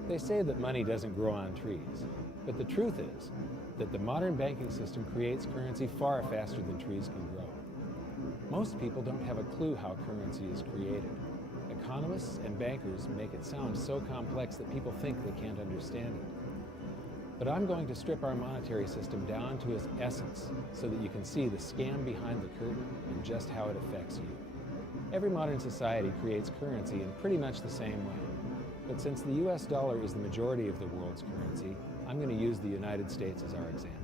They say that money doesn't grow on trees, but the truth is that the modern banking system creates currency far faster than trees can grow. Most people don't have a clue how currency is created. Economists and bankers make it sound so complex that people think they can't understand it. But I'm going to strip our monetary system down to its essence so that you can see the scam behind the curtain and just how it affects you. Every modern society creates currency in pretty much the same way. But since the US dollar is the majority of the world's currency, I'm going to use the United States as our example.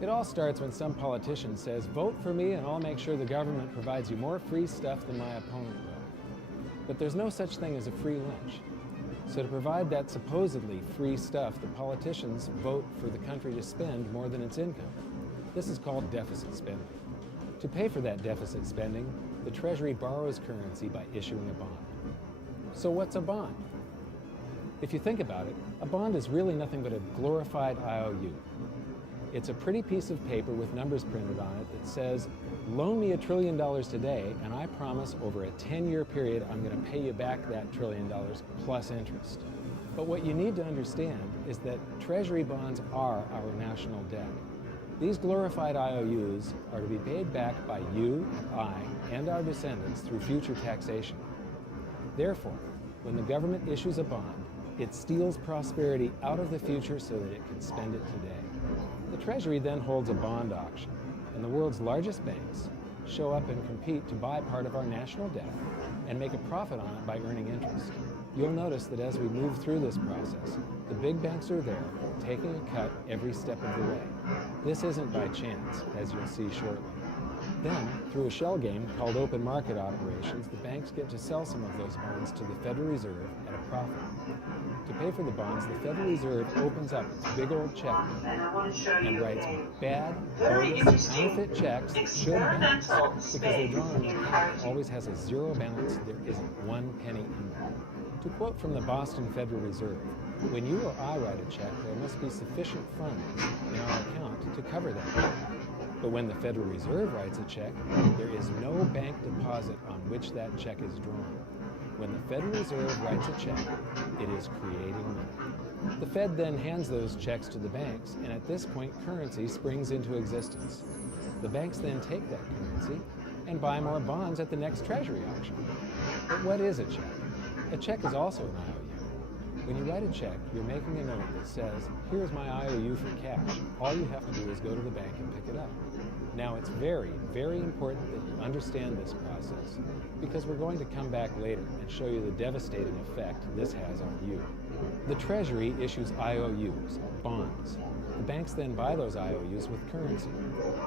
It all starts when some politician says, "Vote for me and I'll make sure the government provides you more free stuff than my opponent will." But there's no such thing as a free lunch. So to provide that supposedly free stuff, the politicians vote for the country to spend more than its income. This is called deficit spending. To pay for that deficit spending, the Treasury borrows currency by issuing a bond. So what's a bond? If you think about it, a bond is really nothing but a glorified IOU. It's a pretty piece of paper with numbers printed on it that says, "Loan me $1 trillion today, and I promise over a 10-year period I'm going to pay you back that $1 trillion plus interest." But what you need to understand is that Treasury bonds are our national debt. These glorified IOUs are to be paid back by you, I, and our descendants through future taxation. Therefore, when the government issues a bond, it steals prosperity out of the future so that it can spend it today. The Treasury then holds a bond auction, and the world's largest banks show up and compete to buy part of our national debt and make a profit on it by earning interest. You'll notice that as we move through this process, the big banks are there, taking a cut every step of the way. This isn't by chance, as you'll see shortly. Then, through a shell game called open market operations, the banks get to sell some of those bonds to the Federal Reserve at a profit. To pay for the bonds, the Federal Reserve opens up its big old checkbook and writes bad, bogus, counterfeit checks that should bounce because they're drawn on an account that always has a zero balance. There isn't 1 penny in there. To quote from the Boston Federal Reserve, "When you or I write a check, there must be sufficient funds in our account to cover that check. But when the Federal Reserve writes a check, there is no bank deposit on which that check is drawn. When the Federal Reserve writes a check, it is creating money." The Fed then hands those checks to the banks, and at this point, currency springs into existence. The banks then take that currency and buy more bonds at the next Treasury auction. But what is a check? A check is also an IOU. When you write a check, you're making a note that says, here's my IOU for cash. All you have to do is go to the bank and pick it up. Now, it's very, very important that you understand this process because we're going to come back later and show you the devastating effect this has on you. The Treasury issues IOUs, bonds. The banks then buy those IOUs with currency.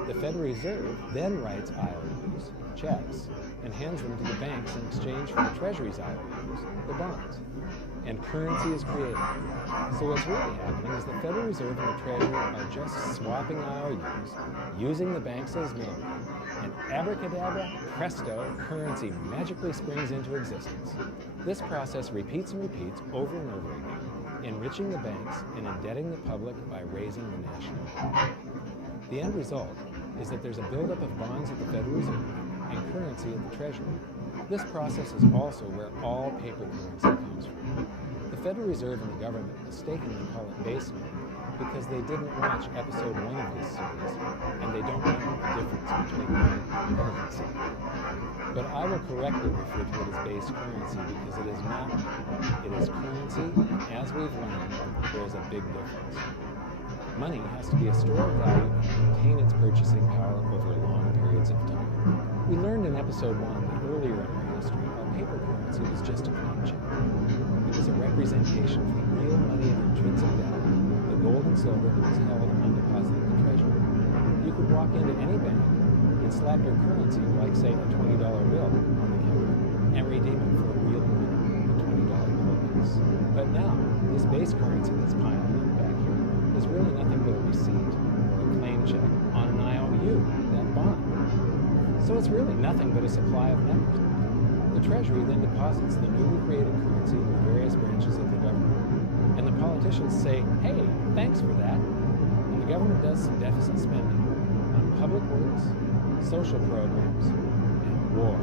The Federal Reserve then writes IOUs, checks, and hands them to the banks in exchange for the Treasury's IOUs, the bonds. And currency is created. So what's really happening is the Federal Reserve and the Treasury are just swapping IOUs, using the banks as middlemen, and abracadabra, presto, currency magically springs into existence. This process repeats and repeats over and over again, enriching the banks and indebting the public by raising the national debt. The end result is that there's a buildup of bonds at the Federal Reserve and currency at the Treasury. This process is also where all paper currency comes from. The Federal Reserve and the government mistakenly call it baseline because they didn't watch episode 1 of this series and they don't know the difference between money and currency. But I will correctly refer to it as base currency because it is not money. It is currency, and as we've learned, there is a big difference. Money has to be a store of value and maintain its purchasing power over long periods of time. We learned in episode 1 that earlier in our history, our paper currency was just a coin check. It was a representation of the real money of intrinsic value, the gold and silver that was held on deposit at the Treasury. You could walk into any bank and slap your currency, like say a $20 bill on the counter, and redeem it for a real money, a $20 bill piece. But now, this base currency that's piling up back here is really nothing but a receipt or a claim check on an IOU, that bond. So it's really nothing but a supply of numbers. The Treasury then deposits the newly created currency in the various branches of the government. And the politicians say, hey, thanks for that. And the government does some deficit spending on public works, social programs, and war.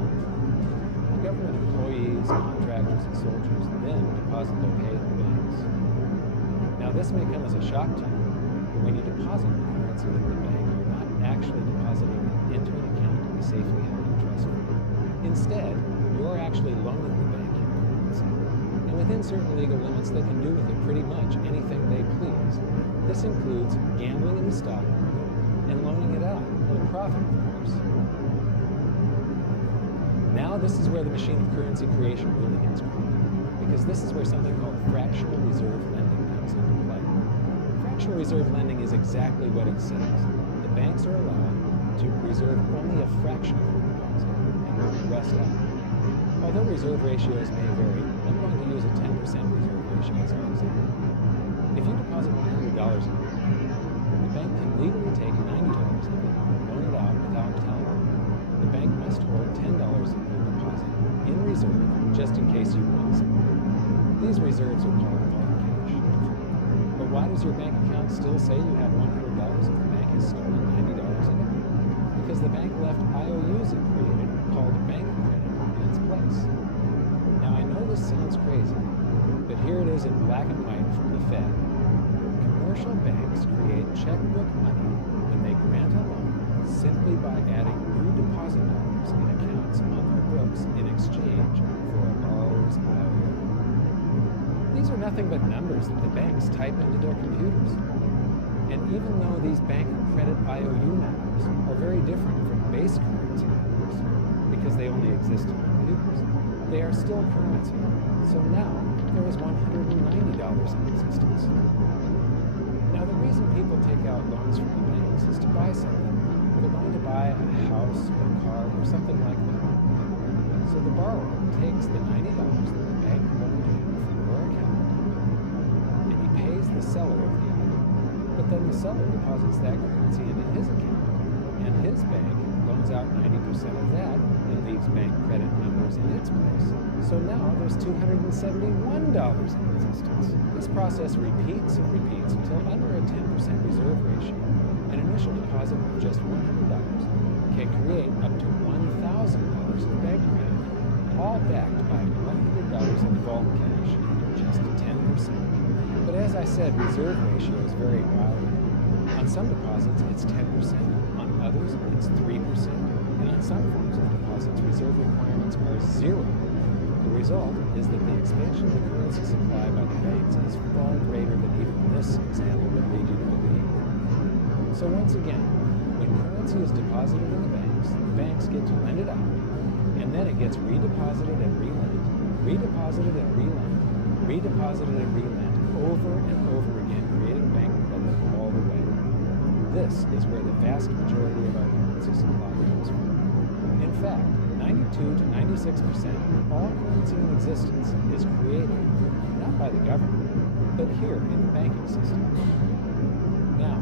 The government employees, contractors, and soldiers then deposit their pay in the banks. Now this may come as a shock to you, but when you deposit your currency at the bank, you're not actually depositing it into an account to be safely held in trust. Instead, you're actually loaning the bank your currency. And within certain legal limits, they can do with it pretty much anything they please. This includes gambling in the stock market and loaning it out at a profit, of course. Now this is where the machine of currency creation really gets cranky, because this is where something called fractional reserve lending comes into play. Fractional reserve lending is exactly what it says. The banks are allowed to reserve only a fraction of their deposit and work the rest out. Although reserve ratios may vary, I'm going to use a 10% reserve ratio as our example. If you deposit $100 in the bank, the bank can legally take $90 of it and loan it out without telling them. The bank must hold $10 of your deposit in reserve just in case you want something. These reserves are called vault cash. But why does your bank account still say you have $100 if the bank has stolen $90 in it? Because the bank left IOUs it created called bank credit in its place. Now I know this sounds crazy, but here it is in black and white from the Fed. Commercial banks create checkbook money when they grant a loan simply by adding new deposit dollars in accounts on their books in exchange for a borrower's IOU. These are nothing but numbers that the banks type into their computers. And even though these bank credit IOU numbers are very different from base currency numbers, because they only exist in computers, they are still currency. So now there is $190 in existence. Now the reason people take out loans from the banks is to buy something. They're going to buy a house or a car or something like that. So the borrower takes the $90 that the bank loaned him from your account, and he pays the seller of the item. But then the seller deposits that currency into his account, and his bank loans out 90% of that and leaves bank credit numbers in its place. So now there's $271 in existence. This process repeats and repeats until under a 10% reserve ratio, an initial deposit of just $100 can create up to $1,000 of bank credit, all backed by $100 of vault cash, just 10%. But as I said, reserve ratios vary wildly. On some deposits, it's 10%. On others, it's 3%. And on some forms of deposits, reserve requirements are 0. The result is that the expansion of the currency supply by the banks is far greater than even this example would lead you to believe. So once again, when currency is deposited in the banks get to lend it out, and then it gets redeposited and relent, redeposited and relent, redeposited and relent over and over again, creating a bank republic all the way. This is where the vast majority of our currency supply comes from. In fact, 92 to 96% of all currency in existence is created, not by the government, but here in the banking system. Now,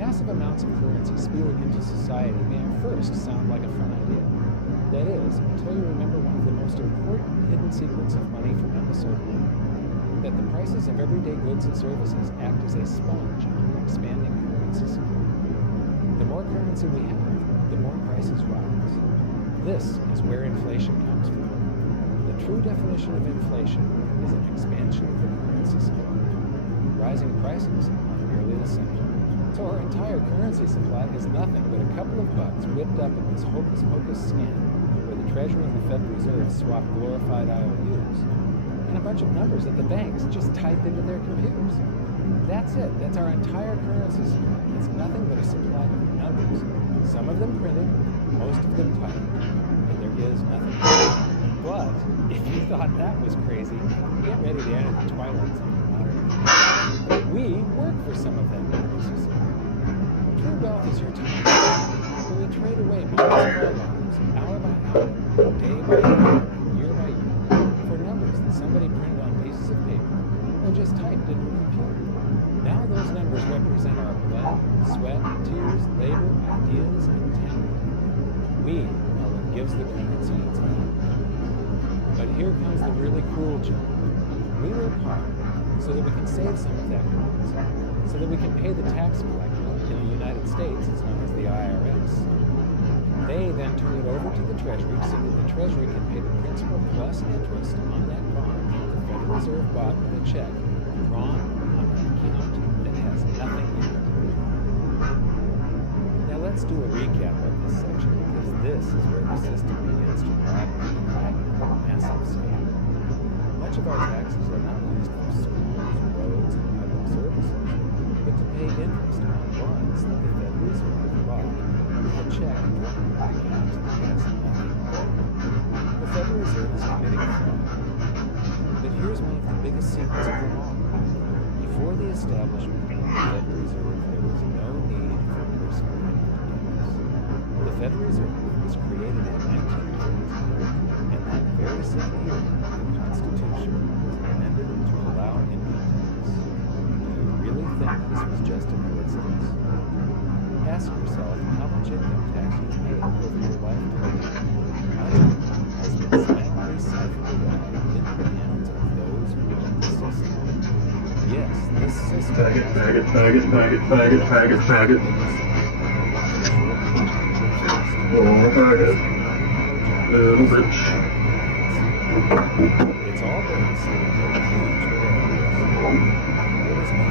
massive amounts of currency spewing into society may at first sound like a fun idea. That is, until you remember one of the most important hidden secrets of money from episode 1, that the prices of everyday goods and services act as a sponge into an expanding currency supply. The more currency we have, the more prices rise. This is where inflation comes from. The true definition of inflation is an expansion of the currency supply. Rising prices are merely the symptom. So our entire currency supply is nothing but a couple of bucks whipped up in this hocus-pocus scam where the Treasury and the Federal Reserve swap glorified IOUs, and a bunch of numbers that the banks just type into their computers. That's it. That's our entire currency supply. It's nothing but a supply of numbers. Some of them printed, most of them typed, and there is nothing else. But if you thought that was crazy, get ready to enter the twilight zone of modern. We work for some of that currency supply. True wealth is your time, where we trade away moments of our lives, hour by hour, day by day, year by year, for numbers that somebody printed on pieces of paper or just typed into a computer. Now those numbers represent our blood, sweat, tears, labor, ideas, and talent. We are what gives the currency its value. But here comes the really cool joke. We work hard so that we can save some of that currency, so that we can pay the tax collector. In the United States, it's known as the IRS. They then turn it over to the Treasury so that the Treasury can pay the principal plus interest on that bond that the Federal Reserve bought with a check drawn on an account that has nothing in it. Now let's do a recap of this section, because this is where the system begins to rapidly drag on a massive scale. Much of our taxes are not used for schools, roads, and public services, but to pay interest on bonds that the Federal Reserve bought with a check drawn on an account that has nothing in it. The Federal Reserve is committing fraud. But here's one of the biggest secrets of them all. Before the establishment of the Federal Reserve, there was no need for personal income tax. The Federal Reserve was created in 1932, and that very same year, the Constitution was amended to allow income tax. Do you really think this was just a coincidence? Ask yourself how much income tax you've paid over your lifetime. Much of it has been silently siphoned away into the hands of those who run the system. Yes, this system... Faggot. Oh, faggot. Little bitch. It's all been the same, but huge. There is no